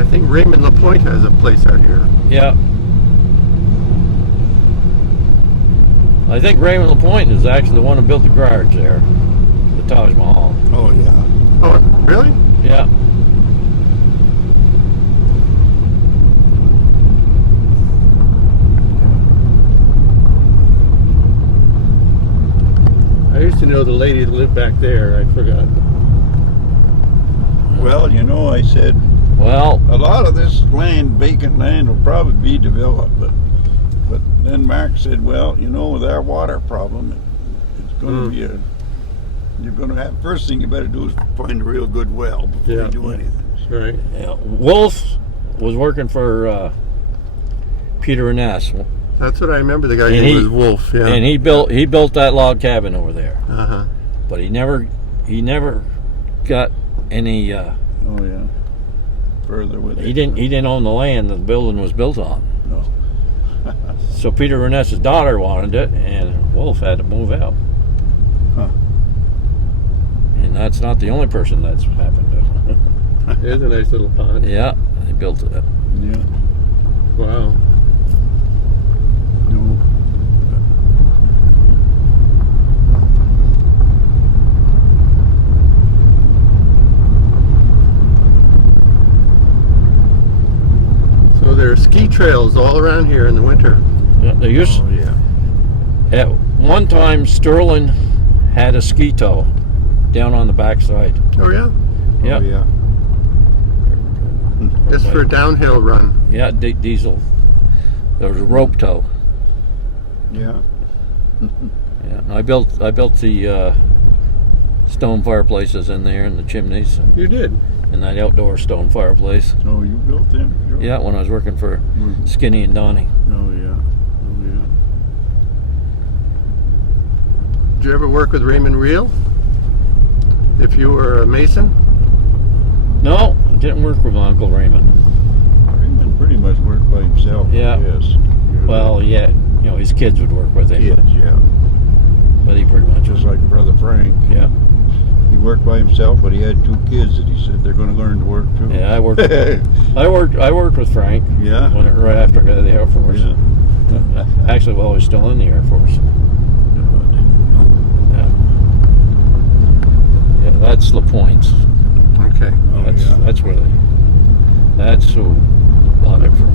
I think Raymond LaPointe has a place out here. Yeah. I think Raymond LaPointe is actually the one who built the garage there, the Taj Mahal. Oh, yeah. Oh, really? Yeah. I used to know the lady that lived back there. I forgot. Well, you know, I said, Well, a lot of this land, vacant land, will probably be developed, but then Mark said, well, you know, with our water problem, it's going to be you're going to have, first thing you better do is find a real good well before you do anything. Right. Wolf was working for Peter and Ness, That's what I remember. The guy's And name he- was Wolf. Yeah. and he built that log cabin over there. Uh-huh. But he never got any. Oh yeah. Further with it. He didn't own the land that the building was built on. No. So Peter Reness's daughter wanted it, and Wolf had to move out. Huh. And that's not the only person that's happened to. There's a nice little pond. Yeah, they built it. Yeah. Wow. No. So there are ski trails all around here in the winter. Yeah, they used Oh yeah. at one time Sterling had a ski tow down on the backside. Oh yeah. Yeah, Oh, yeah. Just for a downhill run. yeah, diesel. There was a rope tow. Yeah. Yeah, I built the stone fireplaces in there and the chimneys You did. and that outdoor stone fireplace. Oh, you built them? Sure. Yeah, when I was working for Skinny and Donnie. Oh yeah. Oh yeah. Did you ever work with Raymond Reel? If you were a mason? No, I didn't work with my Uncle Raymond. Raymond pretty much worked by himself. Yeah. Yes. Well, yeah, you know, his kids would work with him, Kids, yeah. but he pretty much Just like Brother Frank. yeah. He worked by himself, but he had 2 kids that he said they're going to learn to work too. Yeah, I worked with Frank Yeah. right after I got out of the Air Force. Yeah. Actually, while I was still in the Air Force. Yeah, that's La Pointe's. Okay. Oh, yeah. That's where that's who bought it from.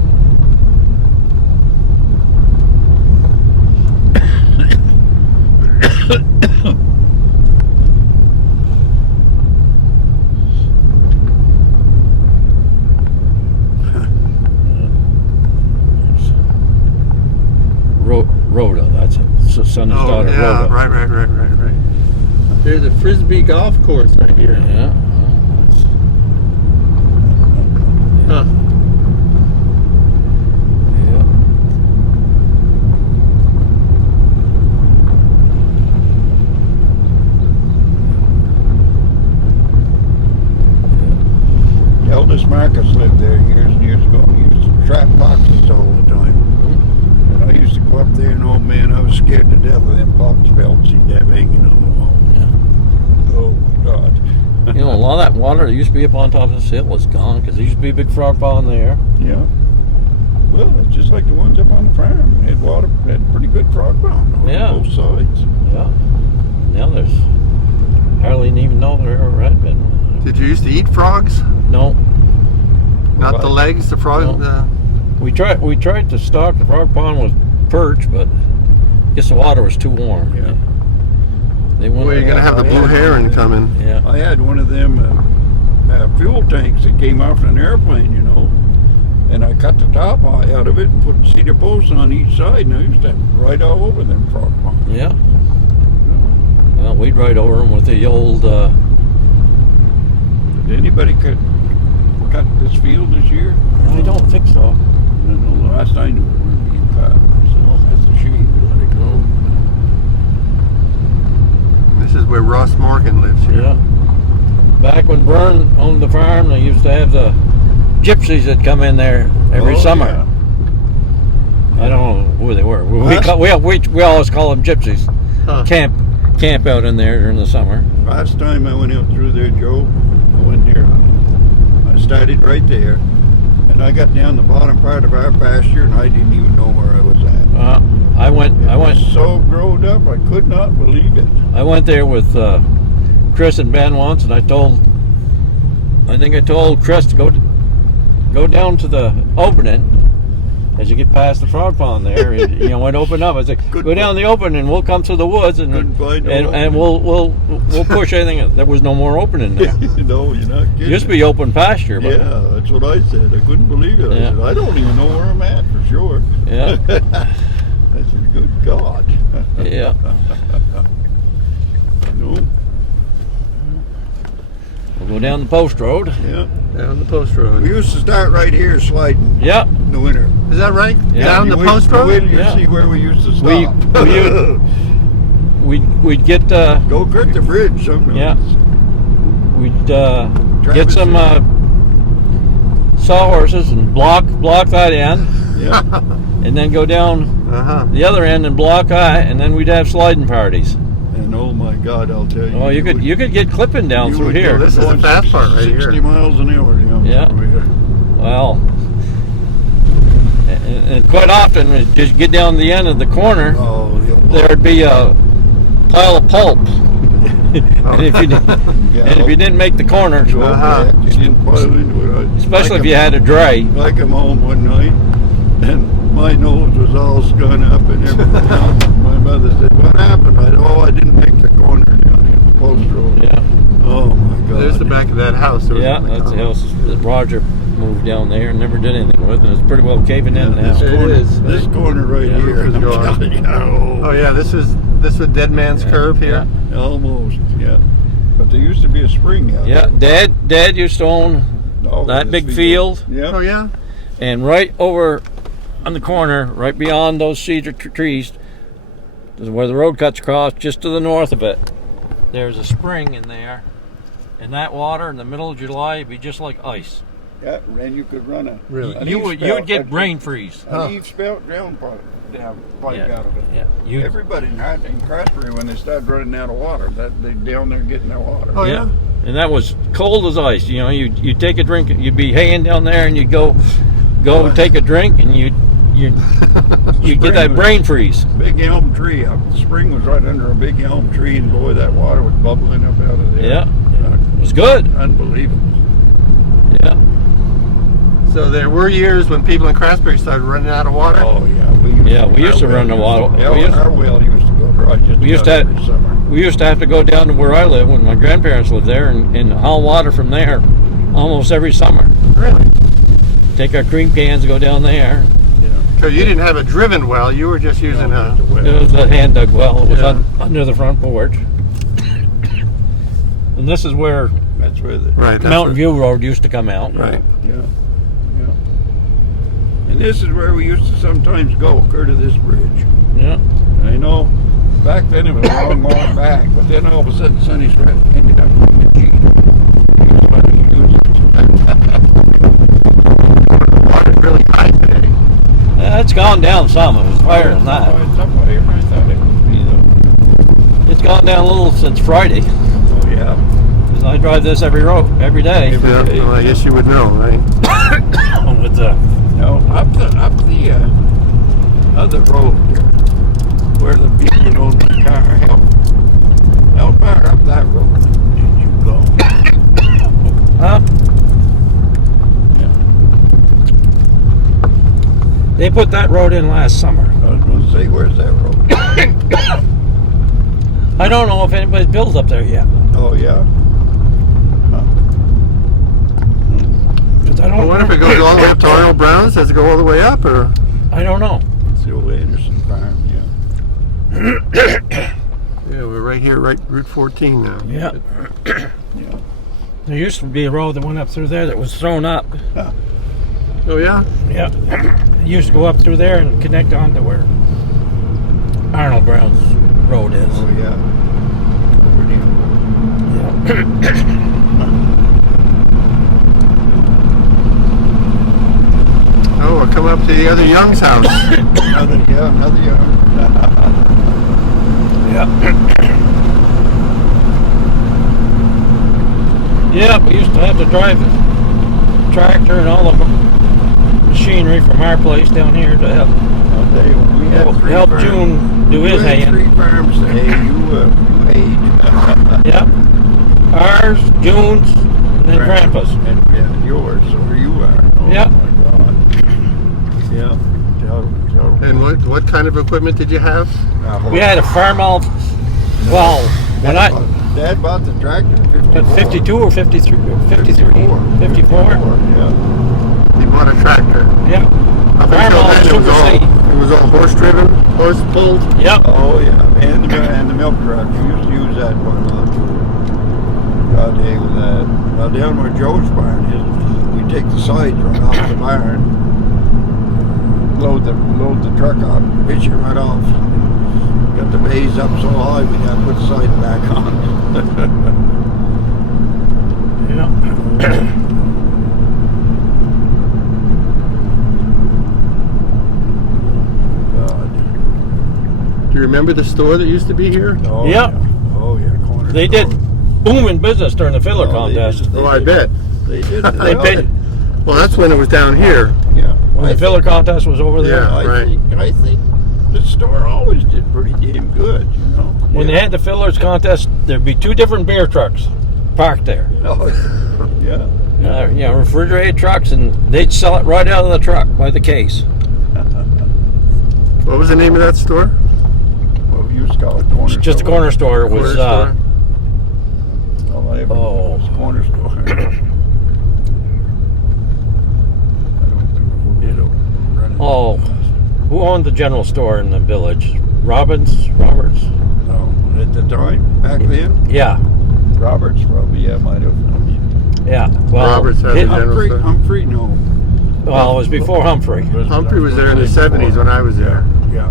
Rhoda, that's it. Sonny's Oh daughter, yeah, Rhoda. right. There's a frisbee golf course right here. Yeah. Huh. Yeah. Eldest Marcus lived there years and years ago. He used to trap foxes all the time. And I used to go up there and, oh man, I was scared to death of them fox pelts he'd have hanging on the wall. Yeah. Oh my God. You know, a lot of that water that used to be up on top of this hill is gone because there used to be a big frog pond there. Yeah. Well, it's just like the ones up on the farm. They had pretty good frog pond on Yeah. both sides. Yeah. Now there's hardly even know there ever had been. Did you used to eat frogs? No. Not the legs, the frog. No. We tried to stock the frog pond with perch, but I guess the water was too warm. Yeah. They went. Well, you're gonna have the blue heron coming. Yeah. I had one of them fuel tanks that came off an airplane, you know, and I cut the top out of it and put cedar posts on each side, and I used to ride all over them frog ponds. Yeah. Well, we'd ride over them with the old. Did anybody cut this field this year? I don't think so. No, last I knew it was being cut. So that's a shame to let it go. This is where Ross Morgan lives here. Yeah. Back when Vern owned the farm, they used to have the gypsies that come in there every Oh, summer. yeah. I don't know who they were. Last- We always call them gypsies. Huh. Camp out in there during the summer. Last time I went out through there, Joe, I went deer hunting. I started right there, and I got down the bottom part of our pasture, and I didn't even know where I was at. I went It was so growed up, I could not believe it. I went there with Chris and Ben once, and I think I told Chris to go down to the opening as you get past the frog pond there. And, you know, when it opened up, I said, Good go down the opening, and we'll come through the woods, and Couldn't find no and opening. we'll push anything. There was no more opening there. No, you're not kidding. Used to be open pasture, but Yeah, that's what I said. I couldn't believe it. I Yeah. said, I don't even know where I'm at for sure. yeah, I said, good God. yeah. No. The Go down the post road. Yeah. Down the post We road. used to start right here sliding Yep. in the winter. Is that right? Yeah. Down the You post wait- road? wait till you Yeah. see where we used to We- stop. We'd get Go cut the bridge something. Yeah. We'd get Travis some is- sawhorses and block that end, Yeah. and then go down Uh-huh. the other end and block that, and then we'd have sliding parties. And oh my God, I'll tell you. Oh, you could get clipping down you through would here. go This is the going fast part right 60 here. miles an hour. You know, Yeah. over here. Well, and quite often, we'd just get down the end of the corner, Oh, there'd be a pile of pulp. and if you didn't make the corner, Uh-huh. You didn't pile into it. especially if you had a dray, I come home one night and my nose was all scun up and everything else. My mother said, "What happened?" I said, "Oh, I didn't make the corner down here, the post road." yeah, Oh my God. There's the back of that house. There was yeah, one that's the comment. house that Roger moved down there and never did anything with, and it's pretty well caving in now. This It corner, is. this corner right Yeah. here. Roof is I'm gone. telling you, Oh yeah, this was Dead Man's Yeah. Curve here. almost, yeah. But there used to be a spring out Yeah, there. Dad used to own Oh, that this big field, Yeah. Oh yeah. and right over on the corner, right beyond those cedar trees, is where the road cuts across, just to the north of it. There's a spring in there, and that water in the middle of July would be just like ice. Yeah, and you could run a Really? an You eave would spout, get a- brain freeze. An Huh. eave spout down pipe out Yeah. of it. Yeah, Everybody in Craftsbury, when they started running out of water, that they down there getting their water. Oh yeah. And that was cold as ice. You know, you'd take a drink, you'd be haying down there, and you'd go take a drink, and you'd get that brain freeze. Big elm tree up. The spring was right under a big elm tree, and boy, that water was bubbling up out of there. Yeah. It was good. Unbelievable. Yeah. So there were years when people in Craftsbury started running out of water. Oh yeah, We used to run the water. Yeah, We used- our well used to go dry just We used about to- every summer. We used to have to go down to where I live when my grandparents lived there and haul water from there almost every summer. Really? Take our cream cans, go down there. Yeah. So you didn't have a driven well. You were just using No, a. just a well. It was a hand dug well. It was Yeah. under the front porch. And this is where That's where the Right. that's Mountain what- View Road used to come out. Right. Yeah, yeah. And this is where we used to sometimes go, clear to this bridge. Yeah. And I know back then it was a long walk back, but then all of a sudden Sonny's right ended up on the G. The water's really high today. It's gone down some. It was higher than that. It's up higher than I thought it would be though. It's gone down a little since Friday. Oh yeah. 'Cause I drive this every day. Yeah, well, I guess you would know, right? With the No, up the other road there, where the people owned the car. How far up that road did you go? huh? They put that road in last summer. I was going to say, where's that road? I don't know if anybody's built up there yet. Oh yeah. 'Cause I I don't wonder if it goes all the way up to Arnold Brown's. Does it go all the way up, or? I don't know. It's the old Anderson farm. Yeah. Yeah, we're right here, right Route 14 now. Yeah. Yeah. There used to be a road that went up through there that was thrown up. Oh yeah. Yeah. It used to go up through there and connect onto where Arnold Brown's road is. Oh yeah. Over there. Yeah. Oh, we're coming up to the other Young's house. Another young. Yeah, we used to have to drive the tractor and all the machinery from our place down here to help I'll tell you, we had three help farms. June do We his had haying. three farms to hay. You hayed. Yeah. Ours, June's, and then Grandpa's. And yours, or you are. Oh Yeah. my God. Yeah. Tell. And what kind of equipment did you have? We had a farm all, well, when Dad bought the tractor in 52 or 53, 53, 54. Yeah. You bought a tractor. Yeah. Up Farm until all then, Super C. it was all horse driven, horse pulled. Yep. Oh yeah, and the milk truck. You used to use that one a lot. God, hey, with that. Well, down where Joe's barn is, we take the sides right off the barn, load the truck up, hitch it right off. Got the bays up so high, we got to put the sides back on. Yeah. God. Do you remember the store that used to be here? Oh, Yeah. Oh, yeah. Corner They store. did booming business during the fiddler contest. Oh, I bet. They did. They paid Well, that's when it was down here. Yeah. when the fiddler contest was over there. Yeah. Right. I think the store always did pretty damn good, you know. When they had the fiddlers contest, there'd be 2 different beer trucks parked there. Oh, yeah. Refrigerated trucks, and they'd sell it right out of the truck by the case. What was the name of that store? What we used to call it, corner store. Just a corner store. It was Corner store? All I ever knew was corner store. I don't remember who did it. oh, who owned the general store in the village? Roberts. No, at the time, back then, Yeah, Roberts probably, yeah, might have. yeah. Well, Roberts had the general store. Humphrey, no. well, it was before Humphrey. Humphrey was there in the 70s when I was there. Yeah.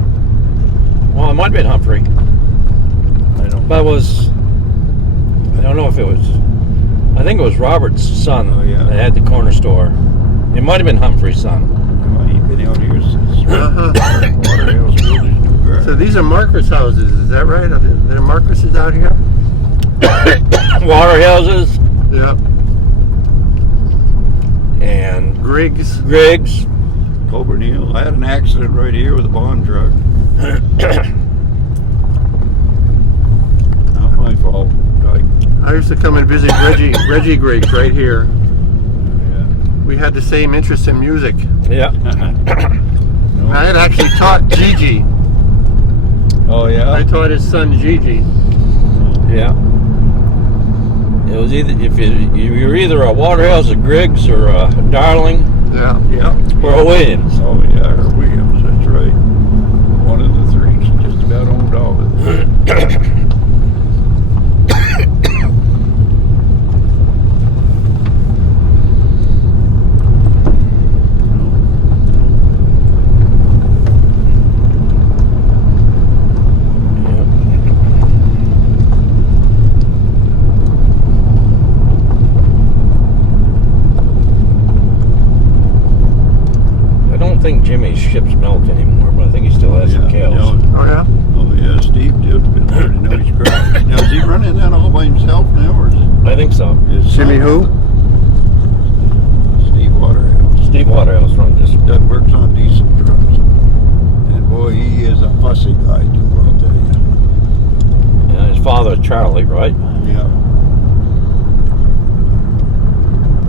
Well, it might have been Humphrey, I don't but it was. I don't know if it was. I think it was Robert's son Oh, yeah. that had the corner store. It might have been Humphrey's son. You've been out here since Uh-huh. Waterhouse Village, New Grass. So these are Marcus houses, is that right? Are there Marcuses out here? Water houses Yep. and Griggs. Griggs. Coburnil. I had an accident right here with a bond truck. Not my fault. I used to come and visit Reggie Griggs right here. Yeah. We had the same interest in music. Yeah. I had actually taught Gigi. Oh, yeah? I taught his son Gigi. Yeah. It was either you're either a Waterhouse, a Griggs, or a Darling, Yeah. Yeah. or a Williams. Oh, yeah, or Williams, that's right. One of the 3, just about owned all of it. I don't think Jimmy ships milk anymore, but I think he still has some cows. Oh, yeah? Oh, yeah, Steve did. Been pretty nice crowd. Now, is he running that all by himself now, or is I think so. his Jimmy son? who? Steve Waterhouse. Steve Waterhouse runs this. That works on diesel trucks. And boy, he is a fussy guy, too, I'll tell you. Yeah, his father, Charlie, right? Yeah.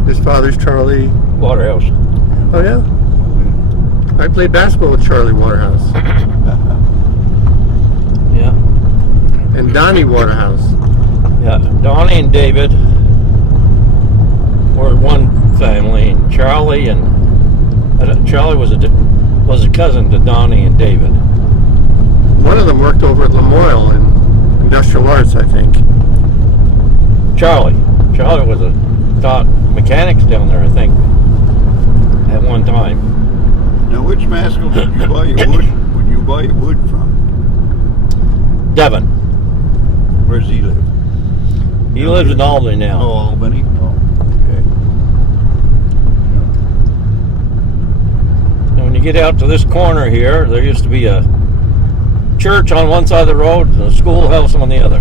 His father's Charlie. Waterhouse. Oh, yeah? I played basketball with Charlie Waterhouse. Yeah. And Donnie Waterhouse. Yeah. Donnie and David were one family, and Charlie Charlie was a cousin to Donnie and David. One of them worked over at Lamoille in Industrial Arts, I think. Charlie was taught mechanics down there, I think, at one time. Now, which Maskell did you buy your wood? Would you buy your wood from? Devon. Where does he live? He lives in Albany now. Oh, Albany. Oh, okay. And when you get out to this corner here, there used to be a church on one side of the road and a schoolhouse on the other.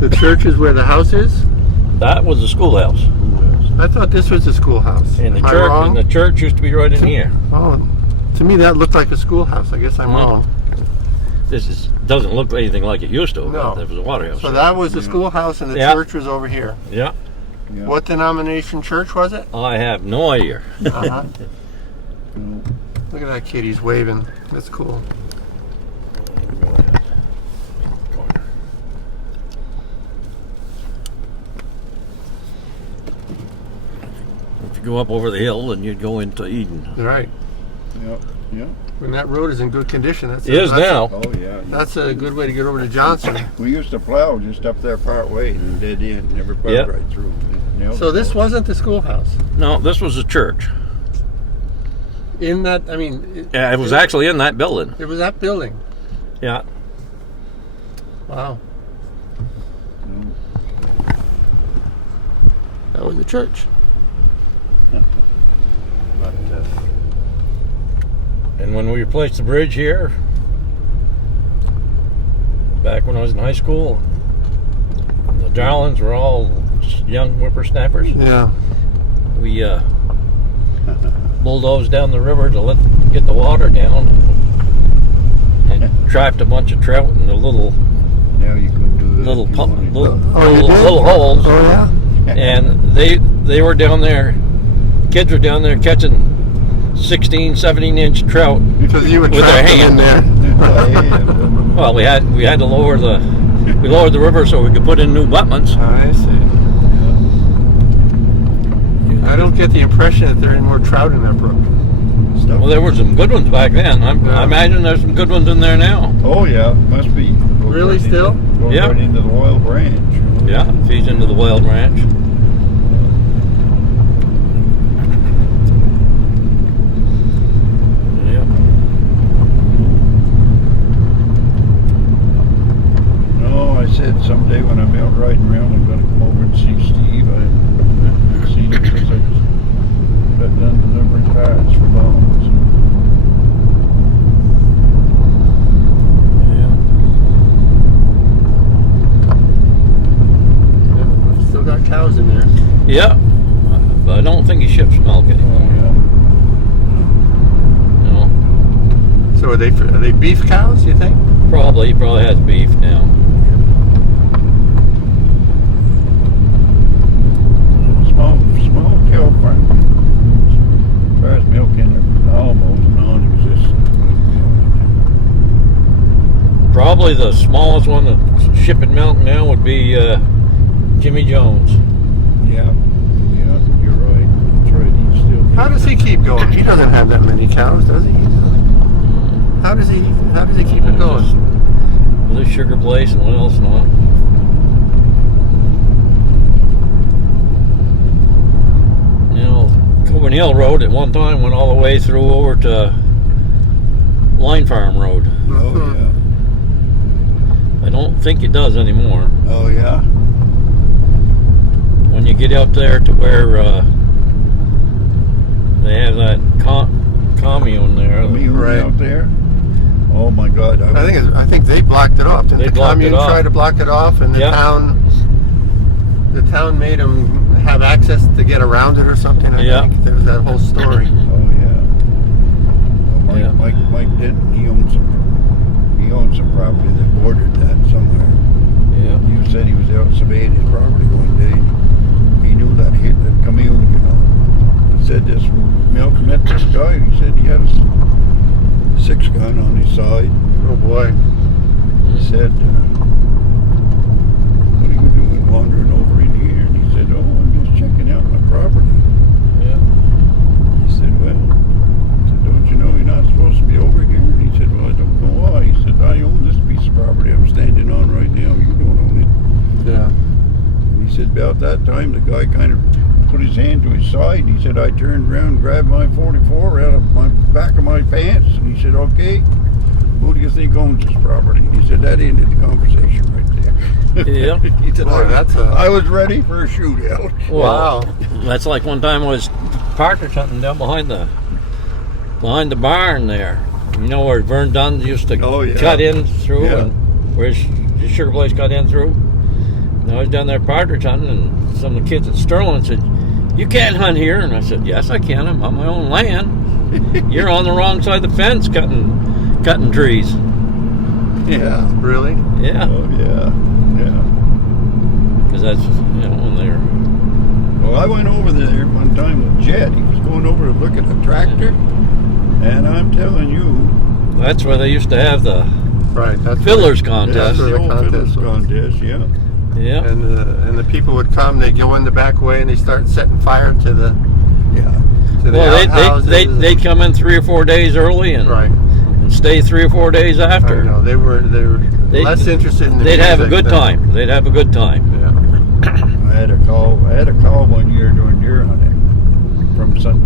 The church is where the house is? That was the schoolhouse. I thought this was the schoolhouse. And the Am I church wrong? and the church used to be right in here. Oh, to me that looked like a schoolhouse. I guess I'm wrong. Doesn't look anything like it used to. No. But there was a water house. So that was the schoolhouse and the Yeah. church was over here. Yeah. Yeah. What denomination church was it? I have no idea. Uh-huh. Look at that kid, he's waving. That's cool. If you go up over the hill, then you'd go into Eden. Right. Yep. Yep. When that road is in good condition, that's It is now. Oh yeah. That's a good way to get over to Johnson. We used to plow just up there part way and dead end, never plowed Yep. right through. So this wasn't the schoolhouse. No, this was a church. In that, I mean, Yeah, it was actually in that building. it was that building. Yeah. Wow, No. that was the church. But, And when we replaced the bridge here, back when I was in high school, the Darlings were all young whippersnappers. Yeah. We bulldozed down the river to get the water down, and trapped a bunch of trout in the little now you can do that. little if you pump, wanted. little, Oh, you little, did? little holes, Oh yeah. and they were down there. Kids were down there catching 16, 17-inch trout. Because you would With trap their them in there. Well, we had to lower we lowered the river so we could put in new abutments. I see. I don't get the impression that there are any more trout in that brook. Well, there were some good ones back then. I Yeah. imagine there's some good ones in there now. Oh yeah, must be. Goes Really, right still? Goes Yeah. right into the oil branch. Yeah, feeds into the Wild Ranch. Yeah. No, I said someday when I'm out riding around, I'm going to come over and see Steve. I haven't seen him because I just got done delivering parts for bombs. Yeah, we've still got cows in there. Yeah, but I don't think he ships milk Oh anymore. yeah. No, So are they beef cows? You think? he probably has beef now. Small cow farm. As far as milk in there, almost non-existent. Probably the smallest one that's shipping milk now would be Jimmy Jones. Yeah, you're right. That's right. He's still. How does he keep going? He doesn't have that many cows, does he? How does he keep it going? With his sugar place and what else not. You know, Coburn Hill Road at one time went all the way through over to Line Farm Road. Oh yeah. I don't think it does anymore. Oh yeah. When you get out there to where they have that commune there. Commune Right. out there. Oh my God. I think they blocked it off. Didn't They the blocked it commune off. try to block it off, and the Yeah. town made them have access to get around it or something? I Yeah. think there was that whole story. Oh yeah. Yeah. Mike Denton, he owns some property that bordered that somewhere. Yeah. You said he was out surveying his property one day. He knew that commune, you know. He said this milk met this guy. He said he had a 6-gun on his side. Oh boy. He said, "What are you doing wandering over in here?" And he said, "Oh, I'm just checking out my property." Yeah. He said, "Well," he said, "don't you know you're not supposed to be over here?" And he said, "Well, I don't know why." He said, "I own this piece of property I'm standing on right now. You don't own it." Yeah. And he said, about that time, the guy kind of put his hand to his side. And he said, I turned around and grabbed my 44 out of my back of my pants. And he said, "Okay, who do you think owns this property?" He said, that ended the conversation right there. Yeah. He said, Boy, I was ready for a shootout. Wow. That's like one time I was partridge hunting down behind the barn there. You know where Vern Dunn used to Oh, yeah. cut in through, Yeah. and where his sugar place cut in through. And I was down there partridge hunting, and some of the kids at Sterling said, "You can't hunt here." And I said, "Yes, I can. I'm on my own land. You're on the wrong side of the fence cutting trees." Yeah. Really? Yeah, Oh, yeah. Yeah. because that's when they're Well, I went over there one time with Jed. He was going over to look at a tractor. And I'm telling you, that's where they used to have the Right. That's fiddlers that's contest. where the the old contest fiddlers was. contest, yeah. Yeah. And the people would come. They go in the back way and they start setting fire to the Yeah. outhouses. Well, they'd come in 3 or 4 days early and Right. and stay 3 or 4 days I after. know they were They- less interested in the They'd have a music good than- time. They'd have a good time. Yeah. I had a call one year during deer hunting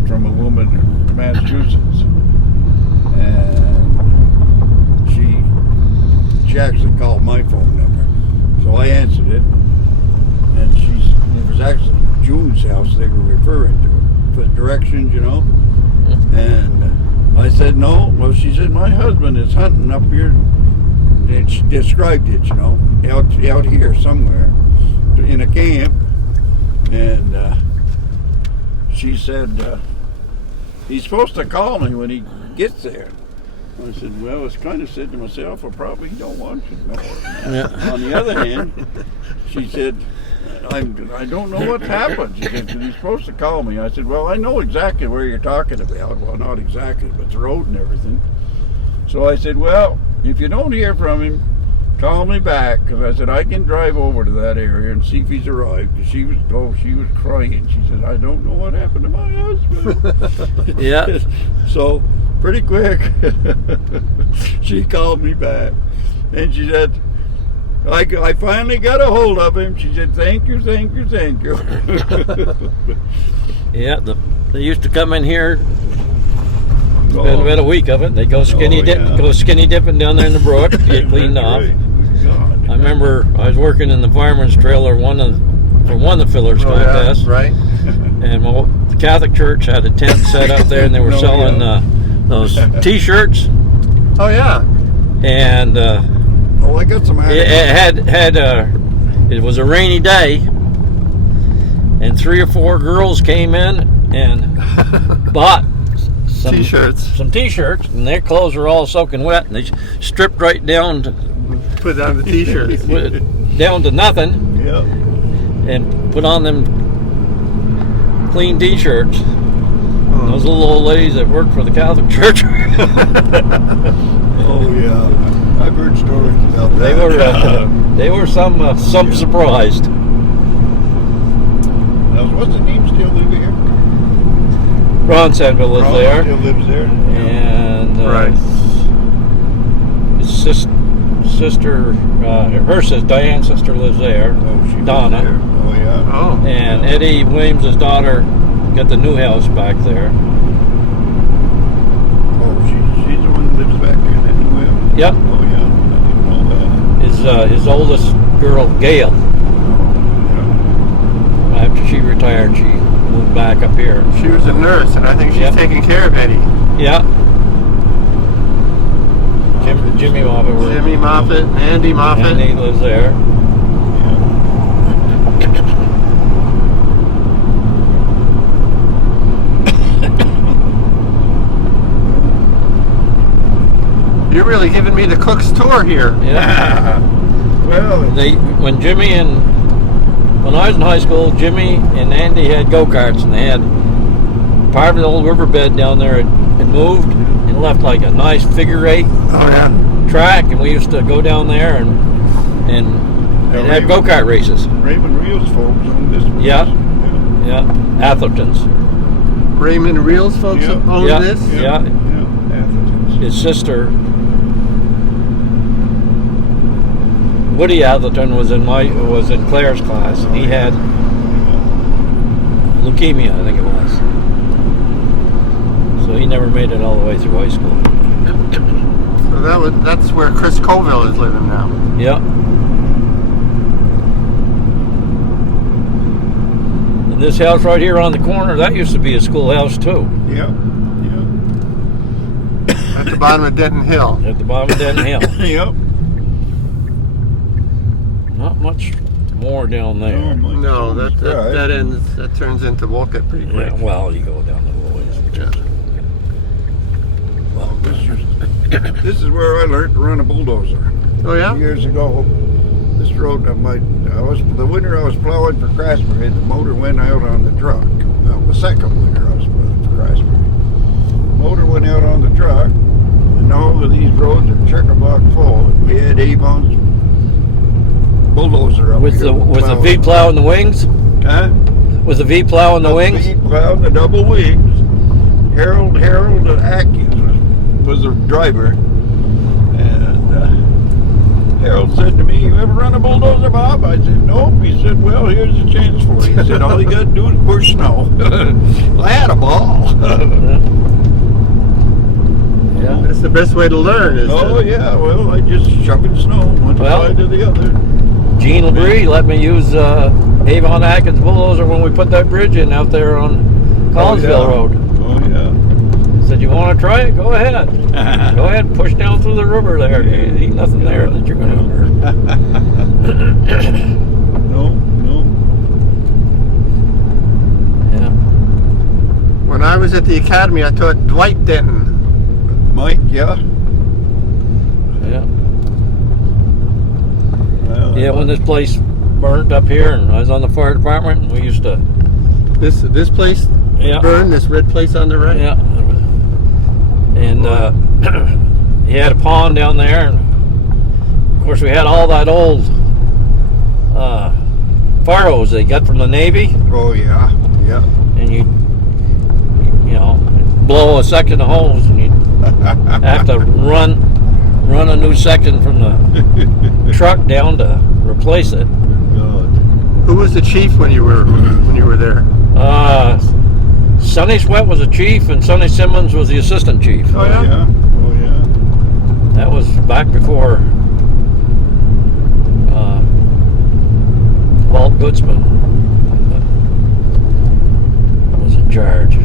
from a woman in Massachusetts, and she actually called my phone number, so I answered it, and it was actually June's house they were referring to for directions, you know, and I said no. Well, she said my husband is hunting up here, and she described it, you know, out here somewhere in a camp, and she said he's supposed to call me when he gets there. I said, well, I was kind of said to myself, I probably don't want you to know her. Yeah. On the other hand, she said, I don't know what's happened. She said, he's supposed to call me. I said, well, I know exactly where you're talking about. Well, not exactly, but the road and everything. So I said, well, if you don't hear from him, call me back, because I said I can drive over to that area and see if he's arrived. She was crying. She said, I don't know what happened to my husband. Yeah. So pretty quick, she called me back, and she said, I finally got a hold of him. She said, thank you. Yeah. They used to come in here. Oh. Spend about a week of it. They go skinny dipping down there in the brook, get cleaned off. Right. God. I remember I was working in the fireman's trailer for one of the fillers Oh, yeah, contests, right. and the Catholic Church had a tent set up there, and they were No, selling those T-shirts, Oh yeah. and Oh, I got some it was a rainy day, and 3 or 4 girls came in and bought some T-shirts. some T-shirts, and their clothes were all soaking wet, and they stripped right down to Put down the T-shirts. down to nothing, Yeah. and put on them clean T-shirts. Oh. Those little old ladies that worked for the Catholic Church. Oh yeah. I've heard stories about that. they were some surprised. Now, what's the name still live here? Ron Senville was Ron there, Still lives there. and Right. his sister, her sister, Diane's sister lives there, Oh, she lives Donna, there. Oh yeah. Oh. and Eddie Williams' daughter got the new house back there. Oh, she's the one that lives back there. That new house. Yep. Oh yeah. I didn't know that. His oldest girl, Gail, Yeah. after she retired, she moved back up here. She was a nurse, and I think she's Yep. taking care of Eddie. Yeah. Jimmy Moffett. Jimmy Moffett, Andy Moffett. And he lives there. You're really giving me the cook's tour here. Yeah. Well, When I was in high school, Jimmy and Andy had go-karts, and they had part of the old riverbed down there had moved and left like a nice figure 8 Oh yeah. track, and we used to go down there and have go-kart races. Raymond Reels folks own this place. Yeah. Yeah, Atherton's. Raymond Reels folks Yeah. own Yeah. this. Yeah. Atherton's. His sister, Woody Atherton, was in Claire's class, and he had leukemia, I think it was. So he never made it all the way through high school. So that's where Chris Colville is living now. Yep. And this house right here on the corner, that used to be a schoolhouse too, Yeah. At the bottom of Denton Hill. at the bottom of Denton Hill. Yep. Not much more down there. Oh, my No, goodness. that turns into Wolcott pretty quick. Yeah, well, you go down the little ways. Well, this is where I learned to run a bulldozer. Oh yeah. Years ago, this road, the winter I was plowing for Craftsbury, the motor went out on the truck. Well, the second winter I was plowing for Craftsbury. Motor went out on the truck, and all of these roads are chock-a-block full. And we had Avon's bulldozer up With here. the V plow in the wings? Huh? With the V plow in the wings? V plow and the double wings. Harold Atkins was the driver. Harold said to me, "You ever run a bulldozer, Bob?" I said, "Nope." He said, "Well, here's a chance for you." He said, "All you got to do is push snow." I had a ball. Yeah. That's the best way to learn. Is Oh to, yeah, well, I just shoveled snow one side to the other. Gene Labrie let me use Avon Atkins bulldozer when we put that bridge in out there on Collinsville Road. Oh yeah. Said, "You want to try it? Go ahead. Go ahead and push down through the river there. Ain't nothing there that you're going to hurt." No. Yeah. when I was at the academy, I taught Dwight Denton. Mike, yeah. Yeah. Well, Yeah, when this place burnt up here and I was on the fire department, we used to... This place Yeah. burned, this red place on the right. Yeah. And he had a pond down there. And of course, we had all that old fire hose they got from the Navy. oh yeah. And you know, blow a section of hose and you have to run a new section from the truck down to replace it. God. Who was the chief when you were there? Sonny Sweat was the chief and Sonny Simmons was the assistant chief. Oh, yeah? Oh yeah. That was back before Walt Goodsman was in charge.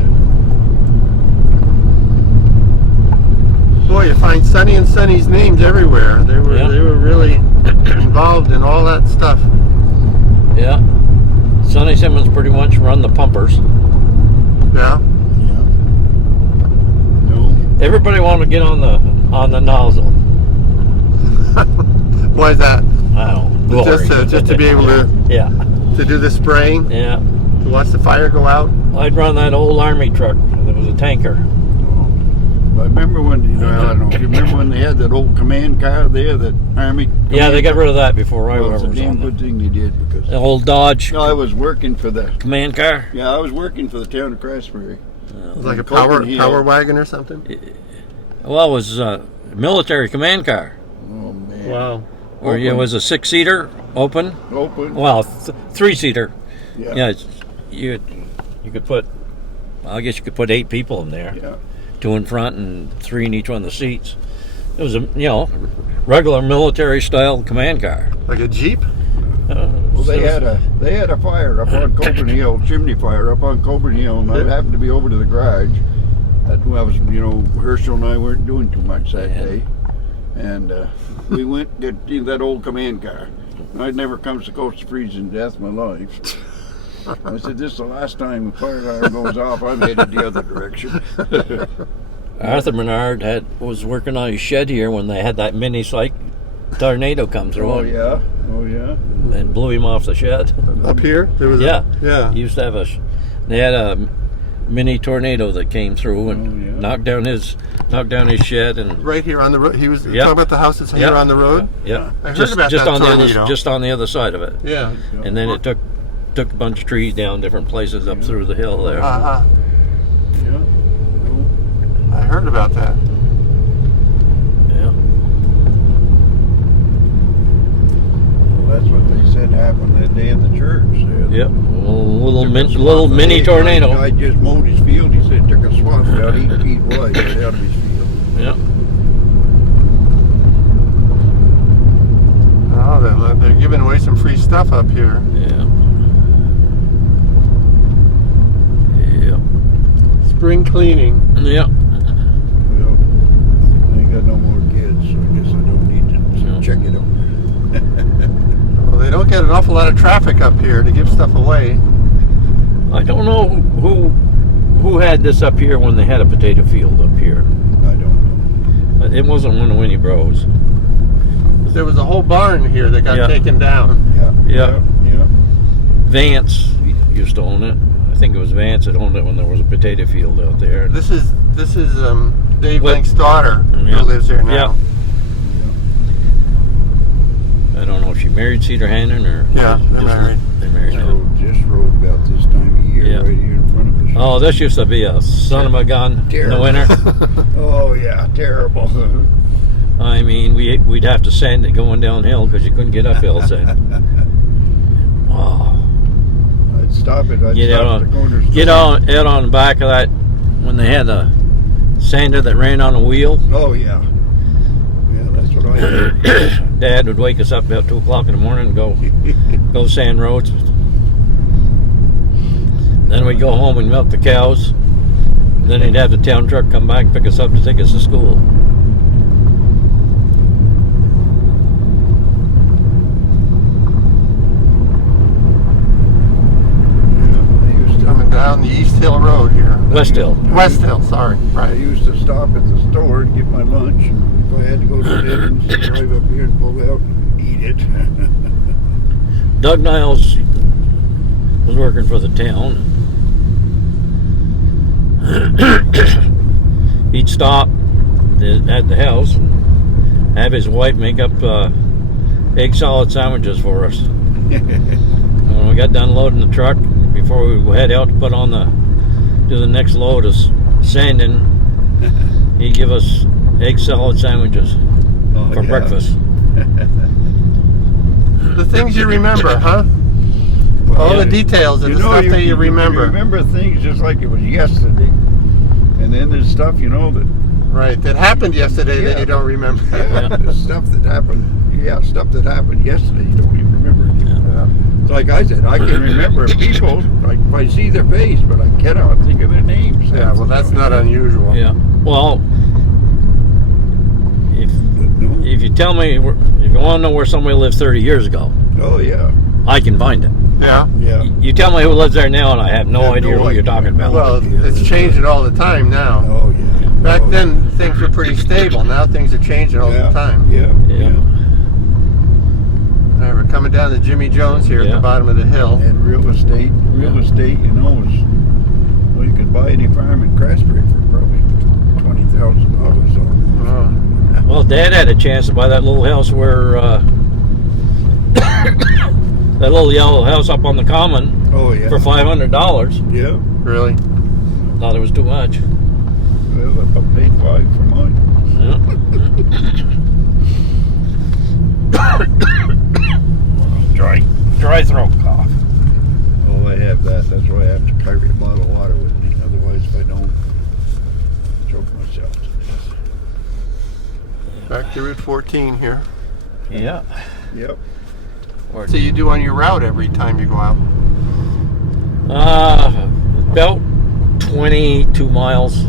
Boy, you find Sonny and Sonny's names everywhere. They were Yeah. really involved in all that stuff. Yeah. Sonny Simmons pretty much run the pumpers. Yeah. Yeah. No. Everybody wanted to get on the nozzle. Why is that? I don't know. Just to be able to Yeah. do the spraying, Yeah. to watch the fire go out. I'd run that old army truck. There was a tanker. I remember when, I don't know, if you remember when they had that old command car there, that Army? Yeah, they got rid of that before I Well, was it's a damn on good it. thing they did because The old Dodge I was working for the command car. I was working for the town of Craftsbury. It was like a Copenhagen. power wagon or something. Well, it was a military command car. Oh man! Wow. Or it was a 6-seater, open. Open. Well, 3-seater. Yeah. Yeah, you could put, I guess you could put 8 people in there. Yeah. 2 in front and 3 in each one of the seats. It was a regular military style command car. Like a Jeep? Well, they had a fire up on Coburn Hill, chimney fire up on Coburn Hill, and I happened to be over to the garage. That I was, Herschel and I weren't doing too much that day, and we went to get that old command car. And I'd never come so close to freezing to death in my life. I said, "This is the last time the fire alarm goes off. I'm headed the other direction." Arthur Menard was working on his shed here when they had that mini tornado come through Oh yeah. and blew him off the shed. Up here? There was Yeah. yeah. He used to have they had a mini tornado that came through and Oh, yeah. knocked down his shed and Right here on the road. He was Yeah. talking about the house that's here on the road. Yeah. I heard just about just that on tornado. just on the other side of it. Yeah. And then it took a bunch of trees down different places up through the hill there. Uh-huh. Yeah. I heard about that. Yeah. Well, that's what they said happened that day at the church. Yep. Little Took a mini swath. tornado. The guy just mowed his field. He said took a swath about 8 feet wide right out of his field. Yeah. Oh, they're giving away some free stuff up here. Yeah. Yeah. Spring cleaning. Yeah. Well, I ain't got no more kids, so I guess I don't need to No. check it out. Well, they don't get an awful lot of traffic up here to give stuff away. I don't know who had this up here when they had a potato field up here. I don't But it wasn't one of Winnie Bros. There was a whole barn here that got Yeah. taken down. know. Yeah. Yeah. Vance used to own it. I think it was Vance that owned it when there was a potato field out there. This is Dave What- Link's daughter Yeah. who lives here now. Yeah. I don't know if she married Cedar Hannon or Yeah, they're married. They're married This now. road about this time of year, Yeah. right here in front of us. Oh, this used to be a son of a gun in the Terrible. winter. Oh yeah, terrible. I mean, we'd have to sand it going downhill because you couldn't get uphill. So, oh, I'd stop it. I'd get stop out at the corner store. out on the back of that when they had the sander that ran on a wheel. Oh yeah. Yeah, that's what I did. Dad would wake us up about 2 o'clock in the morning and go sand roads. Then we'd go home and milk the cows. Then he'd have the town truck come back and pick us up to take us to school. Coming down the East Hill Road here. West Hill. West Hill, sorry. I Right. used to stop at the store and get my lunch. If I had to go to Dickens, drive up here and pull out and eat it. Doug Niles was working for the town. He'd stop at the house and have his wife make up egg salad sandwiches for us. When we got done loading the truck, before we head out to put on do the next load of sanding, he'd give us egg salad sandwiches for breakfast. The things you remember, huh? All the details of the stuff that you remember. You remember things just like it was yesterday. And then there's stuff, that... Right, that happened yesterday that you don't remember. Yeah, there's stuff that happened. Yeah, stuff that happened yesterday you don't even remember anymore. Yeah. Like I said, I can remember people, like if I see their face, but I cannot think of their names. Yeah, well, that's not unusual. Yeah. Well, if you tell me, if you want to know where somebody lived 30 years ago, Oh, yeah. I can find it. Yeah. Yeah. You tell me who lives there now, and I have no idea who you're talking about. Well, it's changing all the time now. Oh, yeah. Back then, things were pretty stable. Now things are changing all the time. Yeah. Yeah. All right, we're coming down to Jimmy Jones here at Yeah. the bottom of the hill. And real estate, is, well, you could buy any farm in Craftsbury for probably $20,000 or Oh. Well, Dad had a chance to buy that little house where that little yellow house up on the common Oh, yeah. for $500. Yeah. Really? Thought it was too much. Well, I paid $5 for mine. Dry throat cough. Oh, I have that. That's why I have to carry a bottle of water with me. Otherwise, if I don't, choke myself to death. Back to Route 14 here. Yeah. Yep. So you do on your route every time you go out? About 22 miles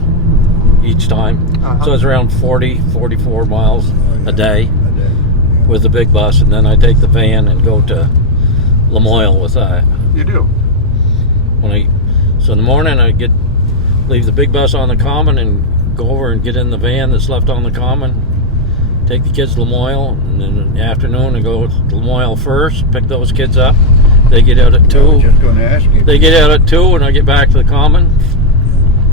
each time. Uh-huh. So it's around 44 miles a day I did. Yeah. with the big bus, and then I take the van and go to Lamoille with that. You do? So in the morning I leave the big bus on the common and go over and get in the van that's left on the common, take the kids to Lamoille, and then in the afternoon I go to Lamoille first, pick those kids up. They get out at 2. I was just going to ask you. They get out at 2 and I get back to the common.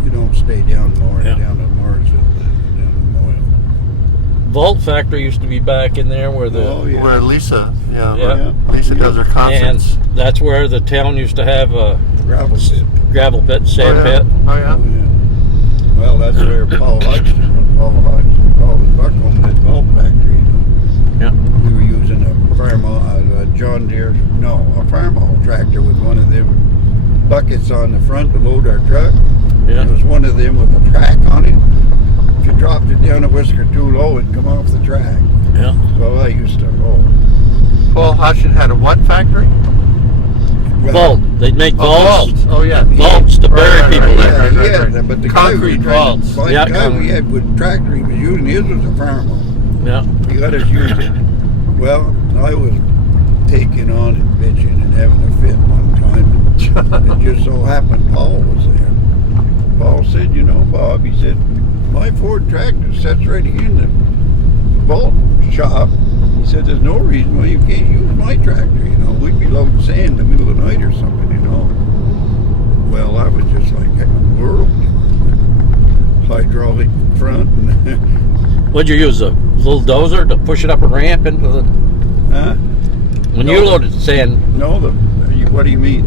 You don't stay down more, Yeah. down at Morrisville, down at Moyle. Vault Factory used to be back in there where the Oh, yeah. Where Lisa, Yeah. Lisa does her and concerts. that's where the town used to have a Gravel pit. gravel pit, sand Oh, yeah. pit. Oh, Oh, yeah? yeah. Well, that's where Paul Hodgson was Buckholm, that vault factory. Yeah. We were using a John Deere, a farm haul tractor with one of them buckets on the front to load our truck. Yeah. There was one of them with a track on it. If you dropped it down a whisker too low, it'd come off the track. Yeah. So I used to, Paul Hodgson had a what factory? Vault. They'd make vaults. Oh, yeah. Vaults to bury people in. Yeah, but the Concrete vaults. The Yeah, guy we had with tractor he was using, his was a farm haul. Yeah. He let us use it. Well, I was taking on and bitching and having a fit one time. It just so happened Paul was there. Paul said, Bob, he said, my Ford tractor sits right here in the vault shop. He said, there's no reason why you can't use my tractor, We'd be loading sand in the middle of the night or something, Well, I was just like, heck in the world. Hydraulic front and Would you use a little dozer to push it up a ramp into the... huh? When No. you loaded sand, No, what do you mean?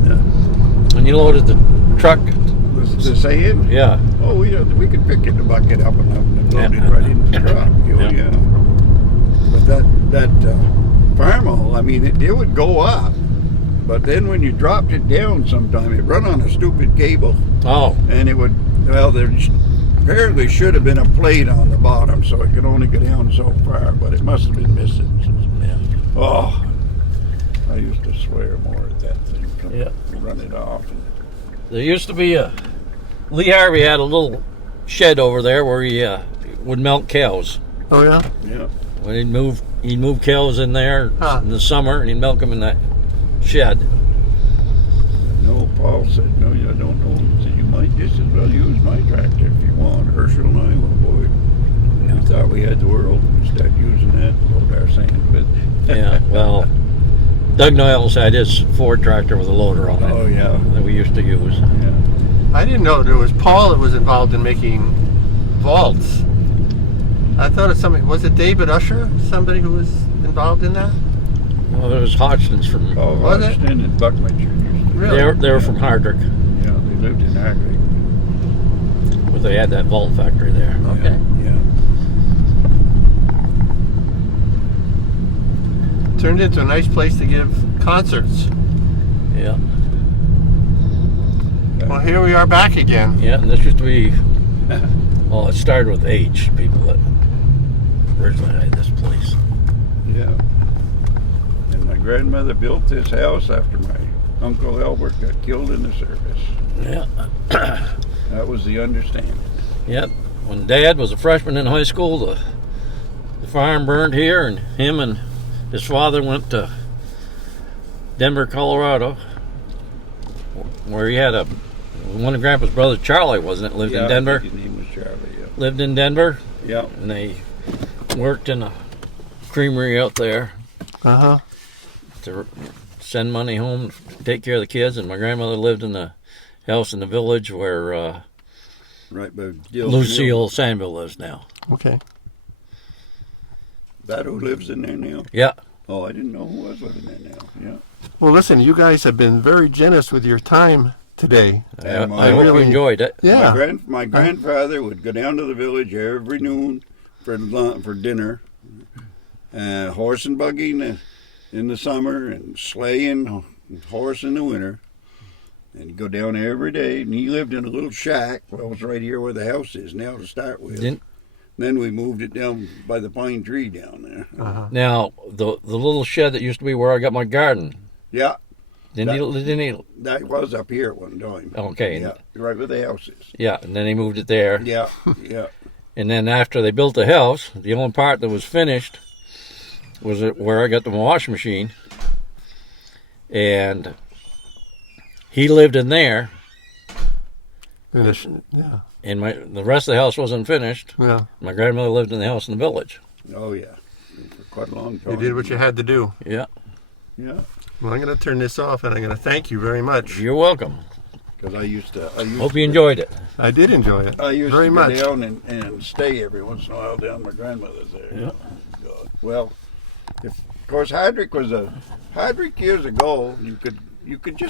when you loaded the truck, The sand? yeah. Oh, we could pick the bucket up and load Yeah. it right in the truck. Yeah. Yeah. farmall, I mean, it would go up. But then when you dropped it down sometime, it run on a stupid cable. Oh, And it would, well, there apparently should have been a plate on the bottom so it could only go down so far, but it must have been missing. yeah. Oh, I used to swear more at that thing. Yeah. Run it off. There used to be Lee Harvey had a little shed over there where he would milk cows. Oh yeah. Yeah. When he'd move cows in there Huh. in the summer, and he'd milk them in that shed. No, Paul said, no, you don't know. He said, you might just as well use my tractor if you want. Herschel and I, well, boy, we thought we had the world. We started using that, load our sand with. Yeah, well, Doug Niles had his Ford tractor with a loader on it. Oh, yeah. That we used to use. Yeah. I didn't know there was Paul that was involved in making vaults. I thought it was somebody. Was it David Usher? Somebody who was involved in that? Well, there was Hodgson's from. Oh, Was it? Hodgson and Buckminster used to. Really? They were from Hardwick, Yeah, they lived in Hardwick. but they had that vault factory there. Okay. Yeah. Turned into a nice place to give concerts. Yeah, Well, here we are back again. yeah. And this used to be. Well, it started with H. People that originally had this place. Yeah. And my grandmother built this house after my Uncle Albert got killed in the service. Yeah. That was the understanding. Yep. When Dad was a freshman in high school, the farm burned here, and him and his father went to Denver, Colorado, where he had one of Grandpa's brothers, Charlie, wasn't it? Lived in Denver. I think his name was Charlie, yeah. Lived in Denver, Yeah. and they worked in a creamery out there Uh huh. to send money home to take care of the kids. And my grandmother lived in the house in the village where Right by Gil Lucille Sandville lives now. Okay. That who lives in there now? Yeah. Oh, I didn't know who was living there now. Yeah. Well, listen, you guys have been very generous with your time today. I I hope you really- enjoyed it. Yeah. My grandfather would go down to the village every noon for dinner. Horse and buggy in the summer, and sleigh and horse in the winter. And he'd go down every day. And he lived in a little shack. Well, it was right here where the house is now to start with. Didn't- Then we moved it down by the pine tree down there. Uh-huh. Now, the little shed that used to be where I got my garden, Yeah, didn't he? that was up here at one time. Okay. Yeah, right where the house is. Yeah, and then he moved it there. Yeah, yeah. And then after they built the house, the only part that was finished was where I got the washing machine. And he lived in there, Yeah. and the rest of the house wasn't finished. Yeah. My grandmother lived in the house in the village. Oh, yeah. For quite a long time. You did what you had to do. Yeah, Yeah, Well, I'm going to turn this off, and I'm going to thank you very much. you're welcome. because I used to. Hope you enjoyed it. I did enjoy it. I used very to much. go down and stay every once in a while down my grandmother's there. Yeah. God. Well, of course, Hardwick years ago. You could just